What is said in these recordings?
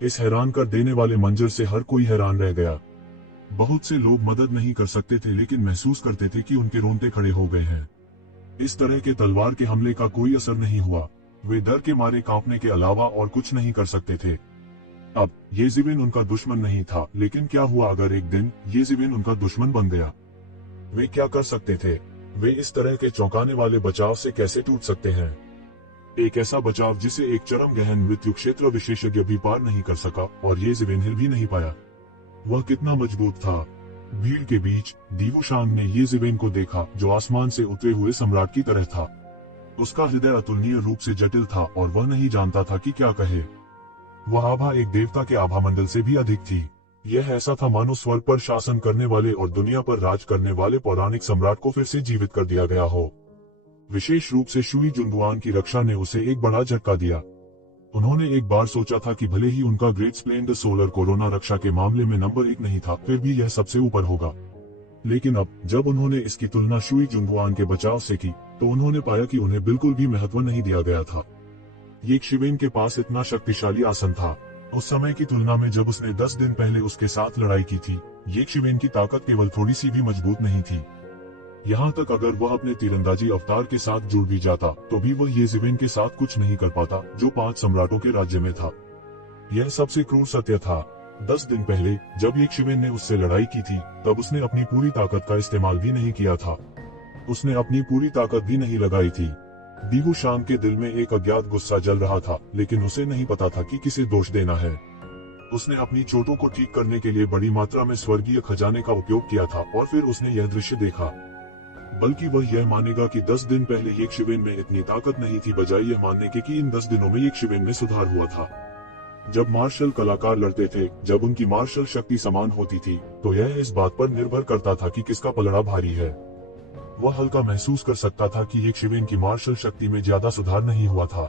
इस हैरान कर देने वाले मंजर से हर कोई हैरान रह गया। बहुत से लोग मदद नहीं कर सकते थे, लेकिन महसूस करते थे कि उनके रोंगटे खड़े हो गए हैं। इस तरह के तलवार के हमले का कोई असर नहीं हुआ। वे डर के मारे कांपने के अलावा और कुछ नहीं कर सकते थे। अब येज़िविन उनका दुश्मन नहीं था, लेकिन क्या हुआ अगर एक दिन येज़िविन उनका दुश्मन बन गया? वे क्या कर सकते थे? वे इस तरह के चौंकाने वाले बचाव से कैसे टूट सकते हैं? एक ऐसा बचाव जिसे एक चरम गहन मृत्यु क्षेत्र विशेषज्ञ भी पार नहीं कर सका, और येज़िविन हिल भी नहीं पाया। वह कितना मजबूत था। भीड़ के बीच दीवुशांग ने येज़िविन को देखा, जो आसमान से उतरे हुए सम्राट की तरह था। उसका हृदय अतुलनीय रूप से जटिल था और वह नहीं जानता था कि क्या कहे। वह आभा एक देवता के आभा मंडल से भी अधिक थी। यह ऐसा था मानो स्वर्ग पर शासन करने वाले और दुनिया पर राज करने वाले पौराणिक सम्राट को फिर से जीवित कर दिया गया हो। विशेष रूप से शुई जुनगुआन की रक्षा ने उसे एक बड़ा झटका दिया। उन्होंने एक बार सोचा था कि भले ही उनका ग्रेट स्प्लेंडर सोलर कोरोना रक्षा के मामले में नंबर 1 नहीं था, फिर भी यह सबसे ऊपर होगा। लेकिन अब जब उन्होंने इसकी तुलना शुई जुनगुआन के बचाव से की, तो उन्होंने पाया कि उन्हें बिल्कुल भी महत्व नहीं दिया गया था। येज़िविन के पास इतना शक्तिशाली आसन था। उस समय की तुलना में जब उसने 10 दिन पहले उसके साथ लड़ाई की थी, येज़िविन की ताकत केवल थोड़ी सी भी मजबूत नहीं थी। यहाँ तक अगर वह अपने तीरंदाजी अवतार के साथ जुड़ भी जाता, तो भी वह येज़िविन के साथ कुछ नहीं कर पाता, जो 5 सम्राटों के राज्य में था। यह सबसे क्रूर सत्य था। 10 दिन पहले जब येज़िविन ने उससे लड़ाई की थी, तब उसने अपनी पूरी ताकत का इस्तेमाल भी नहीं किया था। उसने अपनी पूरी ताकत भी नहीं लगाई थी। दीवुशांग के दिल में एक अज्ञात गुस्सा जल रहा था, लेकिन उसे नहीं पता था कि किसे दोष देना है। उसने अपनी चोटों को ठीक करने के लिए बड़ी मात्रा में स्वर्गीय खजाने का उपयोग किया था, और फिर उसने यह दृश्य देखा। बल्कि वह यह मानेगा कि 10 दिन पहले येज़िविन में इतनी ताकत नहीं थी, बजाय यह मानने के कि इन 10 दिनों में येज़िविन में सुधार हुआ था। जब मार्शल कलाकार लड़ते थे, जब उनकी मार्शल शक्ति समान होती थी, तो यह इस बात पर निर्भर करता था कि किसका पलड़ा भारी है। वह हल्का महसूस कर सकता था कि येज़िविन की मार्शल शक्ति में ज्यादा सुधार नहीं हुआ था,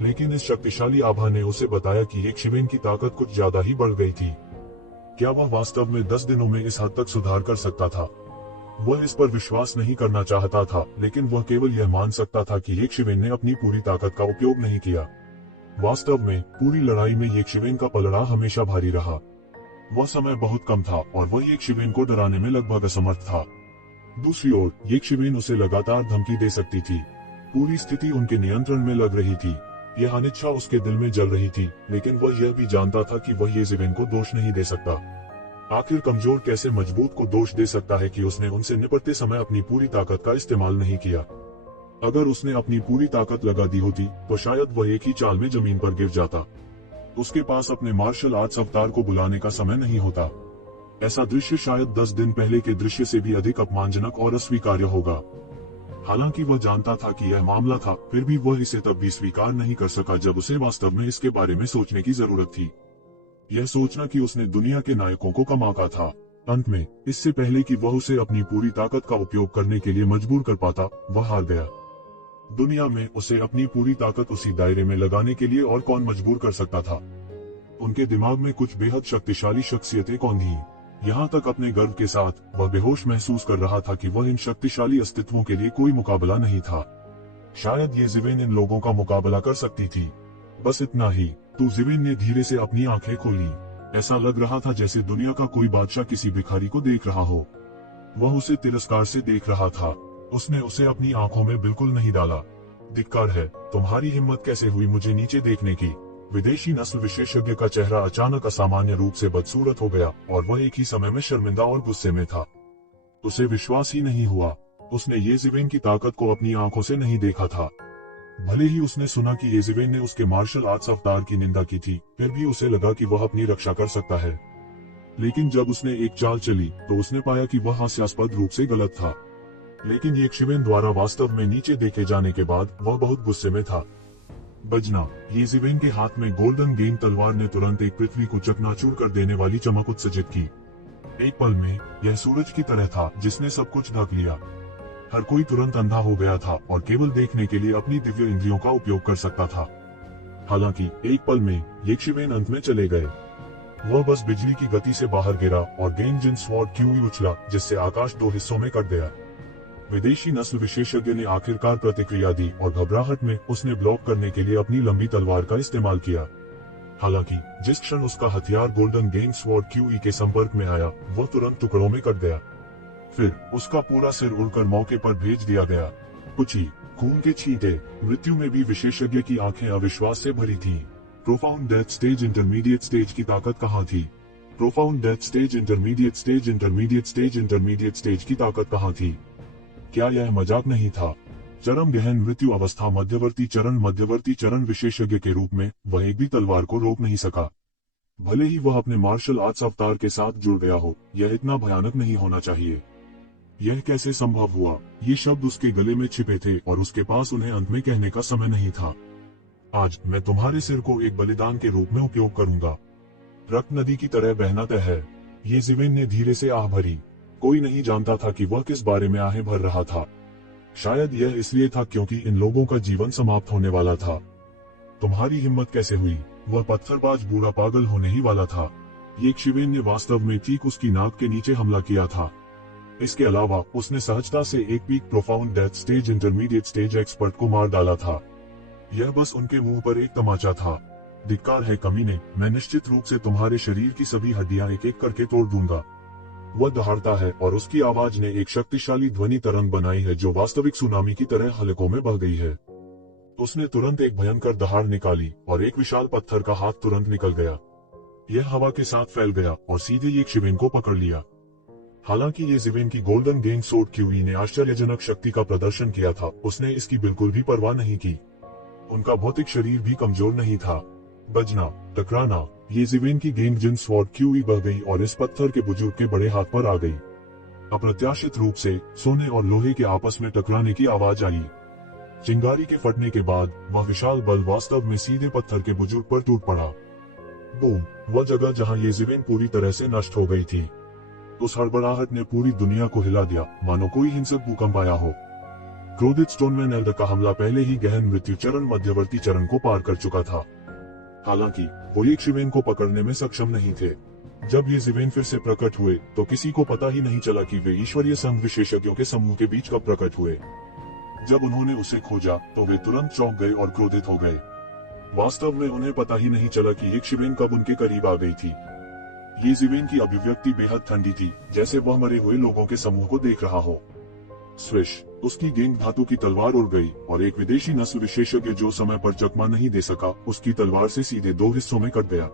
लेकिन इस शक्तिशाली आभा ने उसे बताया कि येज़िविन की ताकत कुछ ज्यादा ही बढ़ गई थी। क्या वह वास्तव में 10 दिनों में इस हद तक सुधार कर सकता था? वह इस पर विश्वास नहीं करना चाहता था, लेकिन वह केवल यह मान सकता था कि येज़िविन ने अपनी पूरी ताकत का उपयोग नहीं किया। वास्तव में पूरी लड़ाई में येज़िविन का पलड़ा हमेशा भारी रहा। वह समय बहुत कम था और वह येज़िविन को डराने में लगभग असमर्थ था। दूसरी ओर येज़िविन उसे लगातार धमकी दे सकती थी। पूरी स्थिति उनके नियंत्रण में लग रही थी। यह अनिच्छा उसके दिल में जल रही थी, लेकिन वह यह भी जानता था कि वह येज़िविन को दोष नहीं दे सकता। आखिर कमजोर कैसे मजबूत को दोष दे सकता है कि उसने उनसे निपटते समय अपनी पूरी ताकत का इस्तेमाल नहीं किया? अगर उसने अपनी पूरी ताकत लगा दी होती, तो शायद वह एक ही चाल में जमीन पर गिर जाता। उसके पास अपने मार्शल आर्ट्स अवतार को बुलाने का समय नहीं होता। ऐसा दृश्य शायद 10 दिन पहले के दृश्य से भी अधिक अपमानजनक और अस्वीकार्य होगा। हालांकि वह जानता था कि यह मामला था, फिर भी वह इसे तब भी स्वीकार नहीं कर सका जब उसे वास्तव में इसके बारे में सोचने की जरूरत थी। यह सोचना कि उसने दुनिया के नायकों को कमाका था। अंत में, इससे पहले कि वह उसे अपनी पूरी ताकत का उपयोग करने के लिए मजबूर कर पाता, वह हार गया। दुनिया में उसे अपनी पूरी ताकत उसी दायरे में लगाने के लिए और कौन मजबूर कर सकता था? उनके दिमाग में कुछ बेहद शक्तिशाली शख्सियतें कौन थीं? यहाँ तक अपने गर्व के साथ वह बेहोश महसूस कर रहा था कि वह इन शक्तिशाली अस्तित्वों के लिए कोई मुकाबला नहीं था। शायद येज़िविन इन लोगों का मुकाबला कर सकती थी। बस इतना ही। तो ज़िविन ने धीरे से अपनी आंखें खोली। ऐसा लग रहा था जैसे दुनिया का कोई बादशाह किसी भिखारी को देख रहा हो। वह उसे तिरस्कार से देख रहा था। उसने उसे अपनी आंखों में बिल्कुल नहीं डाला। धिक्कार है, तुम्हारी हिम्मत कैसे हुई मुझे नीचे देखने की? विदेशी नस्ल विशेषज्ञ का चेहरा अचानक असामान्य रूप से बदसूरत हो गया, और वह एक ही समय में शर्मिंदा और गुस्से में था। उसे विश्वास ही नहीं हुआ। उसने येज़िविन की ताकत को अपनी आंखों से नहीं देखा था। भले ही उसने सुना कि येज़िविन ने उसके मार्शल आर्ट्स अवतार की निंदा की थी, फिर भी उसे लगा कि वह अपनी रक्षा कर सकता है। लेकिन जब उसने एक चाल चली, तो उसने पाया कि वह हास्यास्पद रूप से गलत था। लेकिन येज़िविन द्वारा वास्तव में नीचे देखे जाने के बाद वह बहुत गुस्से में था। बजना, येज़िविन के हाथ में गोल्डन गेम तलवार ने तुरंत एक पृथ्वी को चकनाचूर कर देने वाली चमक उत्सर्जित की। एक पल में यह सूरज की तरह था जिसने सब कुछ ढक लिया। हर कोई तुरंत अंधा हो गया था और केवल देखने के लिए अपनी दिव्य इंद्रियों का उपयोग कर सकता था। हालांकि एक पल में येज़िविन अंत में चले गए। वह बस बिजली की गति से बाहर गिरा और गेंजिन स्वॉर्ड क्यूई उछला, जिससे आकाश 2 हिस्सों में कट गया। विदेशी नस्ल विशेषज्ञ ने आखिरकार प्रतिक्रिया दी और घबराहट में उसने ब्लॉक करने के लिए अपनी लंबी तलवार का इस्तेमाल किया। हालांकि जिस क्षण उसका हथियार गोल्डन गेम स्वॉर्ड क्यूई के संपर्क में आया, वह तुरंत टुकड़ों में कट गया। फिर उसका पूरा सिर उड़कर मौके पर भेज दिया गया। कुछ ही खून के छींटे। मृत्यु में भी विशेषज्ञ की आंखें अविश्वास से भरी थीं। Profound death stage intermediate stage की ताकत कहाँ थी? Profound death stage intermediate stage intermediate stage intermediate stage की ताकत कहाँ थी? क्या यह मजाक नहीं था? चरम गहन मृत्यु अवस्था मध्यवर्ती चरण विशेषज्ञ के रूप में वह एक भी तलवार को रोक नहीं सका। भले ही वह अपने मार्शल आर्ट्स अवतार के साथ जुड़ गया हो, यह इतना भयानक नहीं होना चाहिए। यह कैसे संभव हुआ? ये शब्द उसके गले में छिपे थे और उसके पास उन्हें अंत में कहने का समय नहीं था। आज मैं तुम्हारे सिर को एक बलिदान के रूप में उपयोग करूंगा। रक्त नदी की तरह बहना तय है। ये ज़िवेन ने धीरे से आह भरी। कोई नहीं जानता था कि वह किस बारे में आहें भर रहा था। शायद यह इसलिए था क्योंकि इन लोगों का जीवन समाप्त होने वाला था। तुम्हारी हिम्मत कैसे हुई? वह पत्थरबाज बूढ़ा पागल होने ही वाला था। ये ज़िवेन ने वास्तव में ठीक उसकी नाक के नीचे हमला किया था। इसके अलावा उसने सहजता से एक peak profound death stage intermediate stage expert को मार डाला था। यह बस उनके मुंह पर एक तमाचा था। धिक्कार है कमीने, मैं निश्चित रूप से तुम्हारे शरीर की सभी हड्डियां एक एक करके तोड़ दूंगा। वह दहाड़ता है और उसकी आवाज ने एक शक्तिशाली ध्वनि तरंग बनाई है जो वास्तविक सुनामी की तरह हलकों में बह गई है। उसने तुरंत एक भयंकर दहाड़ निकाली और एक विशाल पत्थर का हाथ तुरंत निकल गया। यह हवा के साथ फैल गया और सीधे ये ज़िवेन को पकड़ लिया। हालांकि ये ज़िवेन की गोल्डन गेंग स्वॉर्ड क्यूई ने आश्चर्यजनक शक्ति का प्रदर्शन किया था, उसने इसकी बिल्कुल भी परवाह नहीं की। उनका भौतिक शरीर भी कमजोर नहीं था। बजना, टकराना, ये ज़िवेन की गेंद जिन स्वॉर्ड क्यूई बह गई और इस पत्थर के बुजुर्ग के बड़े हाथ पर आ गई। अप्रत्याशित रूप से सोने और लोहे के आपस में टकराने की आवाज आई। चिंगारी के फटने के बाद वह विशाल बल वास्तव में सीधे पत्थर के बुजुर्ग पर टूट पड़ा। बूम! वह जगह जहां ये ज़िवेन पूरी तरह से नष्ट हो गई थी। उस हड़बड़ाहट ने पूरी दुनिया को हिला दिया, मानो कोई हिंसक भूकंप आया हो। क्रोधित स्टोनमैन एल्डर का हमला पहले ही गहन मृत्यु चरण मध्यवर्ती चरण को पार कर चुका था। हालांकि वो ये ज़िवेन को पकड़ने में सक्षम नहीं थे। जब ये ज़िवेन फिर से प्रकट हुए तो किसी को पता ही नहीं चला कि वे ईश्वरीय संघ विशेषज्ञों के समूह के बीच कब प्रकट हुए। जब उन्होंने उसे खोजा तो वे तुरंत चौंक गए और क्रोधित हो गए। वास्तव में उन्हें पता ही नहीं चला कि ये ज़िवेन कब उनके करीब आ गई थी। ये ज़िवेन की अभिव्यक्ति बेहद ठंडी थी, जैसे वह मरे हुए लोगों के समूह को देख रहा हो। स्विश! उसकी गेंद धातु की तलवार उड़ गई और एक विदेशी नस्ल विशेषज्ञ जो समय पर चकमा नहीं दे सका, उसकी तलवार से सीधे दो हिस्सों में कट गया।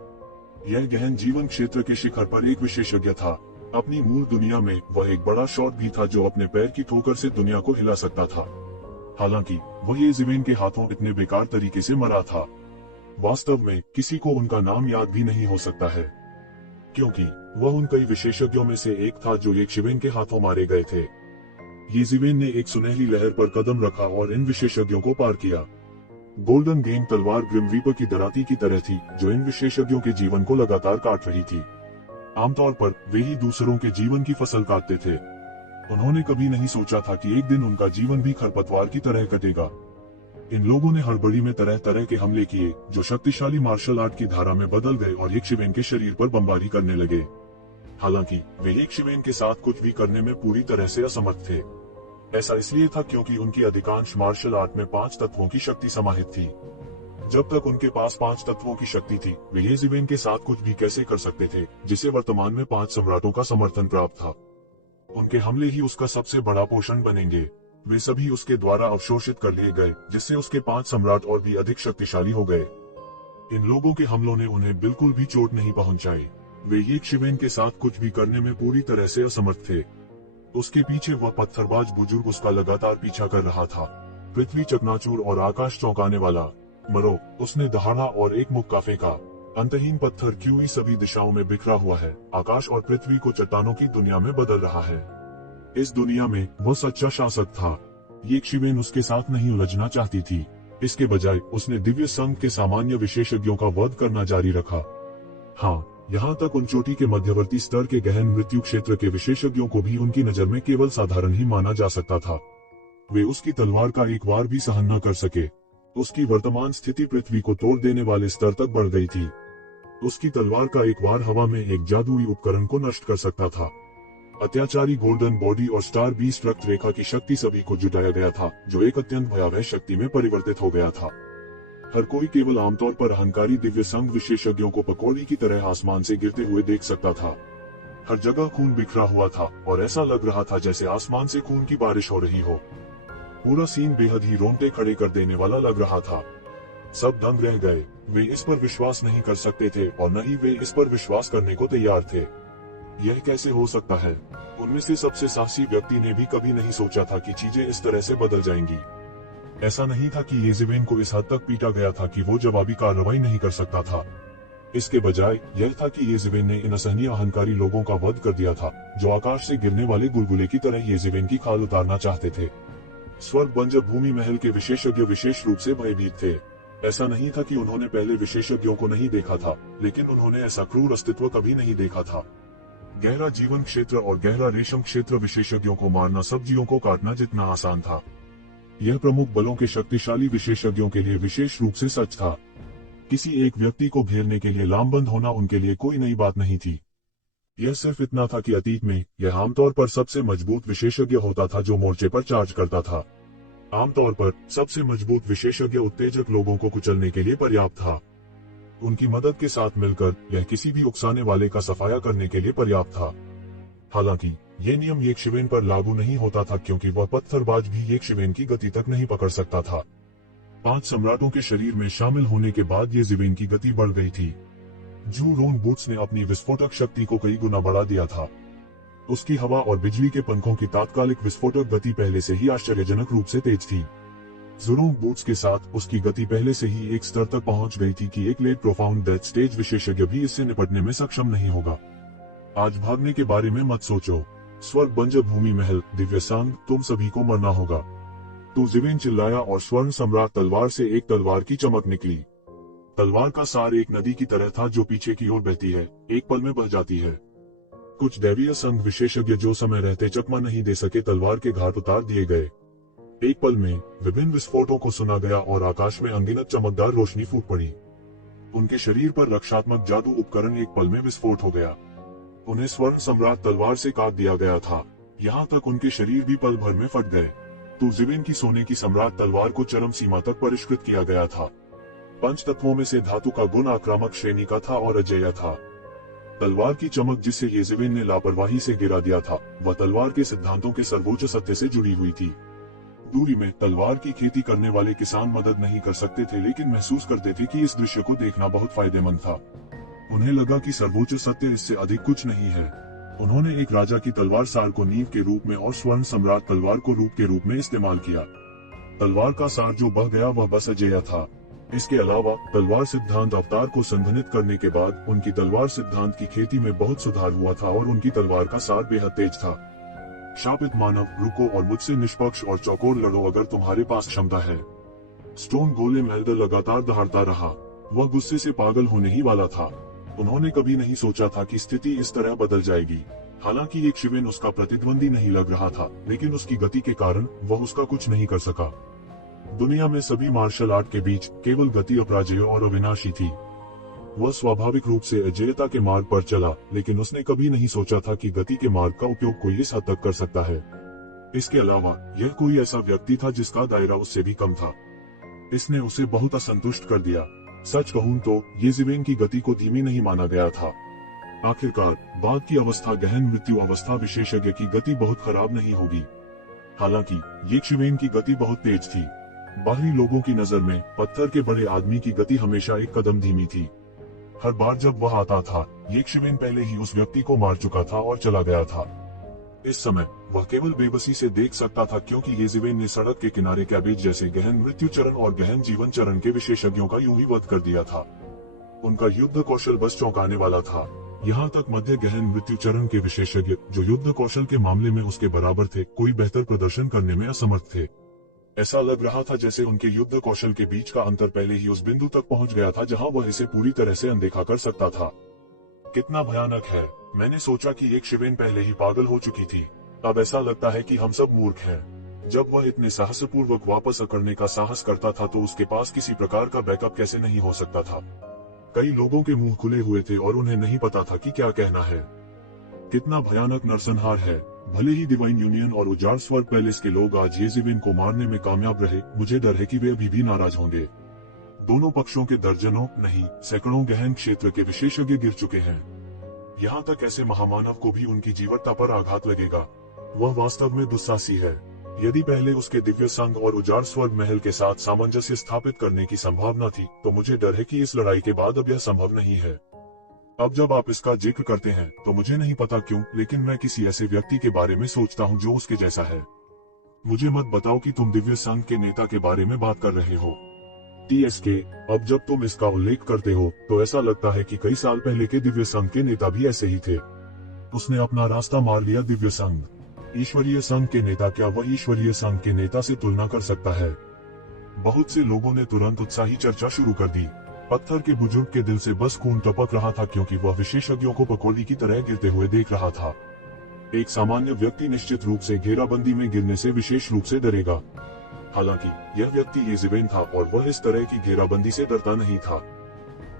यह गहन जीवन क्षेत्र के शिखर पर एक विशेषज्ञ था। अपनी मूल दुनिया में वह एक बड़ा शॉट भी था जो अपने पैर की ठोकर से दुनिया को हिला सकता था। हालांकि वह ये ज़िवेन के हाथों इतने बेकार तरीके से मरा था। वास्तव में किसी को उनका नाम याद भी नहीं हो सकता है, क्योंकि वह उन कई विशेषज्ञों में से एक था जो एक ज़िवेन के हाथों मारे गए थे। ये ज़िवेन ने एक सुनहरी लहर पर कदम रखा और इन विशेषज्ञों को पार किया। गोल्डन गेम तलवार ग्रिम रीपर की दराती की तरह थी जो इन विशेषज्ञों के जीवन को लगातार काट रही थी। आमतौर पर वे ही दूसरों के जीवन की फसल काटते थे। उन्होंने कभी नहीं सोचा था कि एक दिन उनका जीवन भी खरपतवार की तरह कटेगा। इन लोगों ने हड़बड़ी में तरह तरह के हमले किए जो शक्तिशाली मार्शल आर्ट की धारा में बदल गए और एक ज़िवेन के शरीर पर बमबारी करने लगे। हालांकि वे एक ज़िवेन के साथ कुछ भी करने में पूरी तरह से असमर्थ थे। ऐसा इसलिए था क्योंकि उनकी अधिकांश मार्शल आर्ट में 5 तत्वों की शक्ति समाहित थी। जब तक उनके पास 5 तत्वों की शक्ति थी, वे ये ज़िवेन के साथ कुछ भी कैसे कर सकते थे, जिसे वर्तमान में 5 सम्राटों का समर्थन प्राप्त था। उनके हमले ही उसका सबसे बड़ा पोषण बनेंगे। वे सभी उसके द्वारा अवशोषित कर लिए गए, जिससे उसके 5 सम्राट और भी अधिक शक्तिशाली हो गए। इन लोगों के हमलों ने उन्हें बिल्कुल भी चोट नहीं पहुंचाई। वे ये ज़िवेन के साथ कुछ भी करने में पूरी तरह से असमर्थ थे। उसके पीछे वह पत्थरबाज बुजुर्ग उसका लगातार पीछा कर रहा था। पृथ्वी चकनाचूर और आकाश चौंकाने वाला। मरो! उसने दहाड़ा और एक मुक्का फेंका। अंतहीन पत्थर क्यूई सभी दिशाओं में बिखरा हुआ है। आकाश और पृथ्वी को चट्टानों की दुनिया में बदल रहा है। इस दुनिया में वह सच्चा शासक था। ये ज़िवेन उसके साथ नहीं उलझना चाहती थी। इसके बजाय उसने दिव्य संघ के सामान्य विशेषज्ञों का वध करना जारी रखा। हाँ, यहाँ तक उन चोटी के मध्यवर्ती स्तर के गहन मृत्यु क्षेत्र के विशेषज्ञों को भी उनकी नजर में केवल साधारण ही माना जा सकता था। वे उसकी तलवार का एक वार भी सहन न कर सके। उसकी वर्तमान स्थिति पृथ्वी को तोड़ देने वाले स्तर तक बढ़ गई थी। उसकी तलवार का एक वार हवा में एक जादुई उपकरण को नष्ट कर सकता था। अत्याचारी गोल्डन बॉडी और स्टार बीस्ट रक्त रेखा की शक्ति सभी को जुटाया गया था, जो एक अत्यंत भयावह शक्ति में परिवर्तित हो गया था। हर कोई केवल आमतौर पर अहंकारी दिव्य संघ विशेषज्ञों को पकौड़ी की तरह आसमान से गिरते हुए देख सकता था। हर जगह खून बिखरा हुआ था और ऐसा लग रहा था जैसे आसमान से खून की बारिश हो रही हो। पूरा सीन बेहद ही रोंगटे खड़े कर देने वाला लग रहा था। सब दंग रह गए। वे इस पर विश्वास नहीं कर सकते थे और न ही वे इस पर विश्वास करने को तैयार थे। यह कैसे हो सकता है? उनमें से सबसे साहसी व्यक्ति ने भी कभी नहीं सोचा था कि चीजें इस तरह से बदल जाएंगी। ऐसा नहीं था कि येज़ेबेल को इस हद तक पीटा गया था कि वो जवाबी कार्रवाई नहीं कर सकता था। इसके बजाय यह था कि येज़ेबेल ने इन असहनीय अहंकारी लोगों का वध कर दिया था, जो आकाश से गिरने वाले गुलगुले की तरह येज़ेबेल की खाल उतारना चाहते थे। स्वर्ग बंजर भूमि महल के विशेषज्ञ विशेष रूप से भयभीत थे। ऐसा नहीं था कि उन्होंने पहले विशेषज्ञों को नहीं देखा था, लेकिन उन्होंने ऐसा क्रूर अस्तित्व कभी नहीं देखा था। गहरा जीवन क्षेत्र और गहरा रेशम क्षेत्र विशेषज्ञों को मारना सब्जियों को काटना जितना आसान था। यह प्रमुख बलों के शक्तिशाली विशेषज्ञों के लिए विशेष रूप से सच था। किसी एक व्यक्ति को घेरने के लिए लामबंद होना उनके लिए कोई नई बात नहीं थी। यह सिर्फ इतना था कि अतीत में यह आमतौर पर सबसे मजबूत विशेषज्ञ होता था जो मोर्चे पर चार्ज करता था। आमतौर पर सबसे मजबूत विशेषज्ञ उत्तेजक लोगों को कुचलने के लिए पर्याप्त था। उनकी मदद के साथ मिलकर यह किसी भी उकसाने वाले का सफाया करने के लिए पर्याप्त था। हालांकि यह नियम येशवेन पर लागू नहीं होता था, क्योंकि वह पत्थरबाज भी येशवेन की गति तक नहीं पकड़ सकता था। 5 सम्राटों के शरीर में शामिल होने के बाद येज़ेबेल की गति बढ़ गई थी। जू रोन बूट्स ने अपनी विस्फोटक शक्ति को कई गुना बढ़ा दिया था। उसकी हवा और बिजली के पंखों की तात्कालिक विस्फोटक गति पहले से ही आश्चर्यजनक रूप से तेज थी। ज़ुरूम बूट्स के साथ उसकी गति पहले से ही एक स्तर तक पहुंच गई थी कि एक लेट प्रोफाउंड डेथ स्टेज विशेषज्ञ भी इससे निपटने में सक्षम नहीं होगा। आज भागने के बारे में मत सोचो। स्वर्ग बंजर भूमि महल दिव्य संघ, तुम सभी को मरना होगा। तो ज़ेबेन चिल्लाया और स्वर्ण सम्राट तलवार से एक तलवार की चमक निकली। तलवार का सार एक नदी की तरह था जो पीछे की ओर बहती है, एक पल में बह जाती है। कुछ दैवीय संघ विशेषज्ञ जो समय रहते चकमा नहीं दे सके तलवार के घाट उतार दिए गए। एक पल में विभिन्न विस्फोटों को सुना गया और आकाश में अनगिनत चमकदार रोशनी फूट पड़ी। उनके शरीर पर रक्षात्मक जादू उपकरण एक पल में विस्फोट हो गया। उन्हें स्वर्ण सम्राट तलवार से काट दिया गया था। यहाँ तक उनके शरीर भी पल भर में फट गए। तो ज़ेबेन की सोने की सम्राट तलवार को चरम सीमा तक परिष्कृत किया गया था। 5 तत्वों में से धातु का गुण आक्रामक श्रेणी का था और अजेय था। तलवार की चमक जिसे येज़ेबेल ने लापरवाही से गिरा दिया था, वह तलवार के सिद्धांतों के सर्वोच्च सत्य से जुड़ी हुई थी। दूरी में तलवार की खेती करने वाले किसान मदद नहीं कर सकते थे, लेकिन महसूस करते थे कि इस दृश्य को देखना बहुत फायदेमंद था। उन्हें लगा कि सर्वोच्च सत्य इससे अधिक कुछ नहीं है। उन्होंने एक राजा की तलवार सार को नींव के रूप में और स्वर्ण सम्राट तलवार को रूप के रूप में इस्तेमाल किया। तलवार का सार जो बह गया वह बस अजेय था। इसके अलावा तलवार सिद्धांत अवतार को संघनित करने के बाद उनकी तलवार सिद्धांत की खेती में बहुत सुधार हुआ था और उनकी तलवार का सार बेहद तेज था। शापित मानव, रुको और मुझसे निष्पक्ष और चौकोर लड़ो अगर तुम्हारे पास क्षमता है। स्टोन गोलेम एल्डर लगातार दहाड़ता रहा। वह गुस्से से पागल होने ही वाला था। उन्होंने कभी नहीं सोचा था कि स्थिति इस तरह बदल जाएगी। हालांकि येशवेन उसका प्रतिद्वंदी नहीं लग रहा था, लेकिन उसकी गति के कारण वह उसका कुछ नहीं कर सका। दुनिया में सभी मार्शल आर्ट के बीच केवल गति अपराजेय और अविनाशी थी। वह स्वाभाविक रूप से अजेयता के मार्ग पर चला, लेकिन उसने कभी नहीं सोचा था कि गति के मार्ग का उपयोग कोई इस हद तक कर सकता है। इसके अलावा यह कोई ऐसा व्यक्ति था जिसका दायरा उससे भी कम था। इसने उसे बहुत असंतुष्ट कर दिया। सच कहूं तो येज़ेबेल की गति को धीमी नहीं माना गया था। आखिरकार बाद की अवस्था गहन मृत्यु अवस्था विशेषज्ञ की गति बहुत खराब नहीं होगी। हालांकि येशवेन की गति बहुत तेज थी। बाहरी लोगों की नजर में पत्थर के बड़े आदमी की गति हमेशा एक कदम धीमी थी। हर बार जब वह आता था, येशवेन पहले ही उस व्यक्ति को मार चुका था और चला गया था। इस समय वह केवल बेबसी से देख सकता था, क्योंकि येज़ेबेल ने सड़क के किनारे कैबेज जैसे गहन मृत्यु चरण और गहन जीवन चरण के विशेषज्ञों का यूं ही वध कर दिया था। उनका युद्ध कौशल बस चौंकाने वाला था। यहाँ तक मध्य गहन मृत्यु चरण के विशेषज्ञ, जो युद्ध कौशल के मामले में उसके बराबर थे, कोई बेहतर प्रदर्शन करने में असमर्थ थे। ऐसा लग रहा था जैसे उनके युद्ध कौशल के बीच का अंतर पहले ही उस बिंदु तक पहुंच गया था जहां वह इसे पूरी तरह से अनदेखा कर सकता था। कितना भयानक है। मैंने सोचा कि येशवेन पहले ही पागल हो चुकी थी। अब ऐसा लगता है कि हम सब मूर्ख हैं। जब वह इतने साहसपूर्वक वापस अकड़ने का साहस करता था तो उसके पास किसी प्रकार का बैकअप कैसे नहीं हो सकता था। कई लोगों के मुंह खुले हुए थे और उन्हें नहीं पता था कि क्या कहना है। कितना भयानक नरसंहार है। भले ही डिवाइन यूनियन और उजाड़ स्वर्ग पैलेस के लोग आज येज़ेबेल को मारने में कामयाब रहे, मुझे डर है कि वे अभी भी नाराज होंगे। दोनों पक्षों के दर्जनों नहीं सैकड़ों गहन क्षेत्र के विशेषज्ञ गिर चुके हैं। यहाँ तक ऐसे महामानव को भी उनकी जीवटता पर आघात लगेगा। वह वास्तव में दुस्साहसी है। यदि पहले उसके दिव्य संघ और उजाड़ स्वर्ग महल के साथ सामंजस्य स्थापित करने की संभावना थी, तो मुझे डर है कि इस लड़ाई के बाद अब यह संभव नहीं है। अब जब आप इसका जिक्र करते हैं तो मुझे नहीं पता क्यों, लेकिन मैं किसी ऐसे व्यक्ति के बारे में सोचता हूँ जो उसके जैसा है। मुझे मत बताओ कि तुम दिव्य संघ के नेता के बारे में बात कर रहे हो। TSK, अब जब तुम इसका उल्लेख करते हो तो ऐसा लगता है कि कई साल पहले के दिव्य संघ के नेता भी ऐसे ही थे। उसने अपना रास्ता मार लिया। दिव्य संघ, ईश्वरीय संघ के नेता, क्या वह ईश्वरीय संघ के नेता से तुलना कर सकता है? बहुत से लोगों ने तुरंत उत्साही चर्चा शुरू कर दी। पत्थर के बुजुर्ग के दिल से बस खून टपक रहा था, क्योंकि वह विशेषज्ञों को पकौड़ी की तरह गिरते हुए देख रहा था। एक सामान्य व्यक्ति निश्चित रूप से घेराबंदी में गिरने से विशेष रूप से डरेगा। हालांकि यह व्यक्ति येज़ेबेल था और वह इस तरह की घेराबंदी से डरता नहीं था।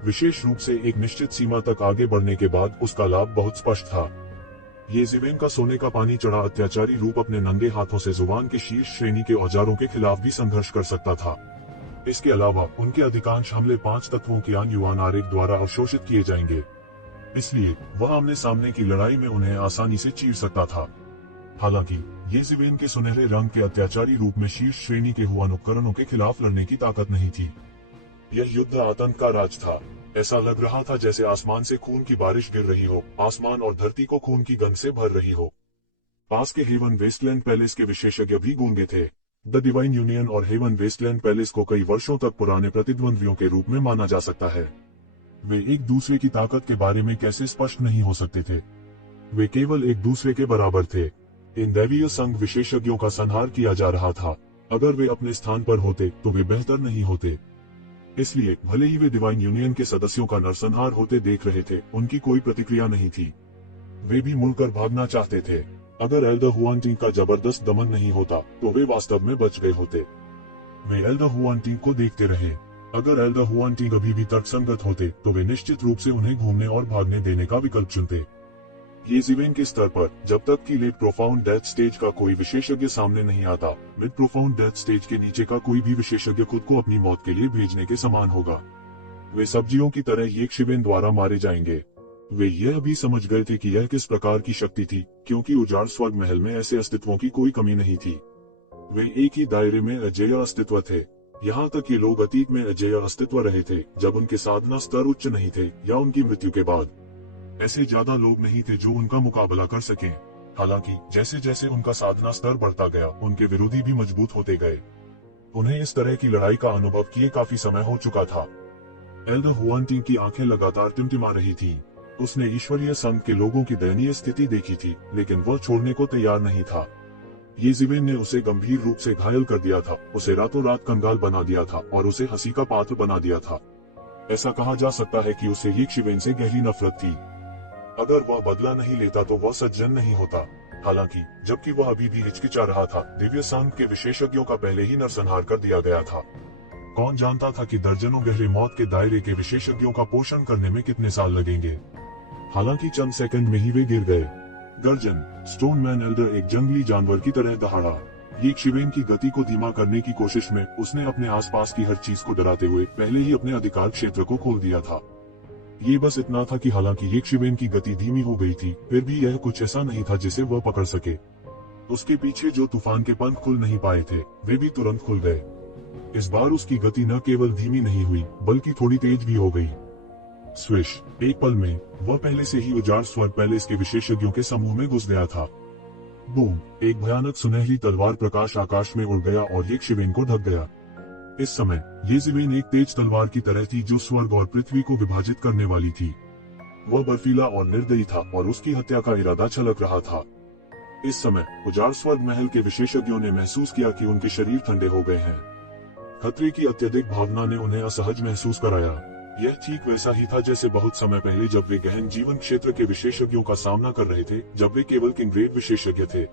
विशेष रूप से एक निश्चित सीमा तक आगे बढ़ने के बाद उसका लाभ बहुत स्पष्ट था। येज़ेबेल का सोने का पानी चढ़ा अत्याचारी रूप अपने नंगे हाथों से जुबान के शीर्ष श्रेणी के औजारों के खिलाफ भी संघर्ष कर सकता था। इसके अलावा उनके अधिकांश हमले 5 तत्वों के युवान आरेख द्वारा अवशोषित किए जाएंगे, इसलिए वह आमने सामने की लड़ाई में उन्हें आसानी से चीर सकता था। हालांकि येज़ेबेल के सुनहरे रंग के अत्याचारी रूप में शीर्ष श्रेणी के हुआन उपकरणों के खिलाफ लड़ने की ताकत नहीं थी। यह युद्ध आतंक का राज था। ऐसा लग रहा था जैसे आसमान से खून की बारिश गिर रही हो, आसमान और धरती को खून की गंध से भर रही हो। पास के हेवन वेस्टलैंड पैलेस के विशेषज्ञ भी गूंगे थे। द डिवाइन यूनियन और हेवन वेस्टलैंड पैलेस को कई वर्षों तक पुराने प्रतिद्वंद्वियों के रूप में माना जा सकता है। वे एक दूसरे की ताकत के बारे में कैसे स्पष्ट नहीं हो सकते थे? वे केवल एक दूसरे के बराबर थे। इन दैवीय संघ विशेषज्ञों का संहार किया जा रहा था। अगर वे अपने स्थान पर होते तो वे बेहतर नहीं होते। इसलिए भले ही वे डिवाइन यूनियन के सदस्यों का नरसंहार होते देख रहे थे, उनकी कोई प्रतिक्रिया नहीं थी। वे भी मुड़कर भागना चाहते थे। अगर एल्डर हुआनटिंग का जबरदस्त दमन नहीं होता तो वे वास्तव में बच गए होते। वे एल्डर हुआनटिंग को देखते रहे। अगर एल्डर हुआनटिंग अभी भी तर्कसंगत होते तो वे निश्चित रूप से उन्हें घूमने और भागने देने का विकल्प चुनते। येज़ेबेल के स्तर पर जब तक कि लेट प्रोफाउंड डेथ स्टेज का कोई विशेषज्ञ सामने नहीं आता, मिड प्रोफाउंड डेथ स्टेज के नीचे का कोई भी विशेषज्ञ खुद को अपनी मौत के लिए भेजने के समान होगा। वे सब्जियों की तरह येज़ेबेल द्वारा मारे जाएंगे। वे यह भी समझ गए थे कि यह किस प्रकार की शक्ति थी, क्योंकि उजाड़ स्वर्ग महल में ऐसे अस्तित्वों की कोई कमी नहीं थी। वे एक ही दायरे में अजेय अस्तित्व थे। यहाँ तक कि लोग अतीत में अजेय अस्तित्व रहे थे, जब उनके साधना स्तर उच्च नहीं थे, या उनकी मृत्यु के बाद। ऐसे ज्यादा लोग नहीं थे जो उनका मुकाबला कर सकें। हालांकि जैसे जैसे उनका साधना स्तर बढ़ता गया, उनके विरोधी भी मजबूत होते गए। उन्हें इस तरह की लड़ाई का अनुभव किए काफी समय हो चुका था। एल्डर हुआनटिंग की आंखें लगातार टिमटिमा रही थी। उसने ईश्वरीय संघ के लोगों की दयनीय स्थिति देखी थी, लेकिन वह छोड़ने को तैयार नहीं था। येज़ेबेल ने उसे गंभीर रूप से घायल कर दिया था, उसे रातों रात कंगाल बना दिया था और उसे हंसी का पात्र बना दिया था। ऐसा कहा जा सकता है कि उसे येज़ेबेल से गहरी नफरत थी। अगर वह बदला नहीं लेता तो वह सज्जन नहीं होता। हालांकि जबकि वह अभी भी हिचकिचा रहा था, दिव्य संघ के विशेषज्ञों का पहले ही नरसंहार कर दिया गया था। कौन जानता था कि दर्जनों गहरे मौत के दायरे के विशेषज्ञों का पोषण करने में कितने साल लगेंगे। हालांकि चंद सेकंड में ही वे गिर गए। गर्जन, स्टोनमैन एल्डर एक जंगली जानवर की तरह दहाड़ा। येज़ेबेल की गति को धीमा करने की कोशिश में उसने अपने आसपास की हर चीज को डराते हुए पहले ही अपने अधिकार क्षेत्र को खोल दिया था। ये बस इतना था कि हालांकि येज़ेबेल की गति धीमी हो गई थी, फिर भी यह कुछ ऐसा नहीं था जिसे वह पकड़ सके। उसके पीछे जो तूफान के पंख खुल नहीं पाए थे, वे भी तुरंत खुल गए। इस बार उसकी गति न केवल धीमी नहीं हुई, बल्कि थोड़ी तेज भी हो गई। स्विश, एक पल में वह पहले से ही उजाड़ स्वर्ग पैलेस के विशेषज्ञों के समूह में घुस गया था। बूम, एक भयानक सुनहरी तलवार प्रकाश आकाश में उड़ गया और येज़ेबेल को ढक गया। इस समय येज़ेबेल एक तेज तलवार की तरह थी जो स्वर्ग और पृथ्वी को विभाजित करने वाली थी। वह बर्फीला और निर्दयी था और उसकी हत्या का इरादा छलक रहा था। इस समय उजाड़ स्वर्ग महल के विशेषज्ञों ने महसूस किया कि उनके शरीर ठंडे हो गए हैं। खतरे की अत्यधिक भावना ने उन्हें असहज महसूस कराया। यह ठीक वैसा ही था जैसे बहुत समय पहले जब वे गहन जीवन क्षेत्र के विशेषज्ञों का सामना कर रहे थे, जब वे केवल किंग्रेड विशेषज्ञ थे।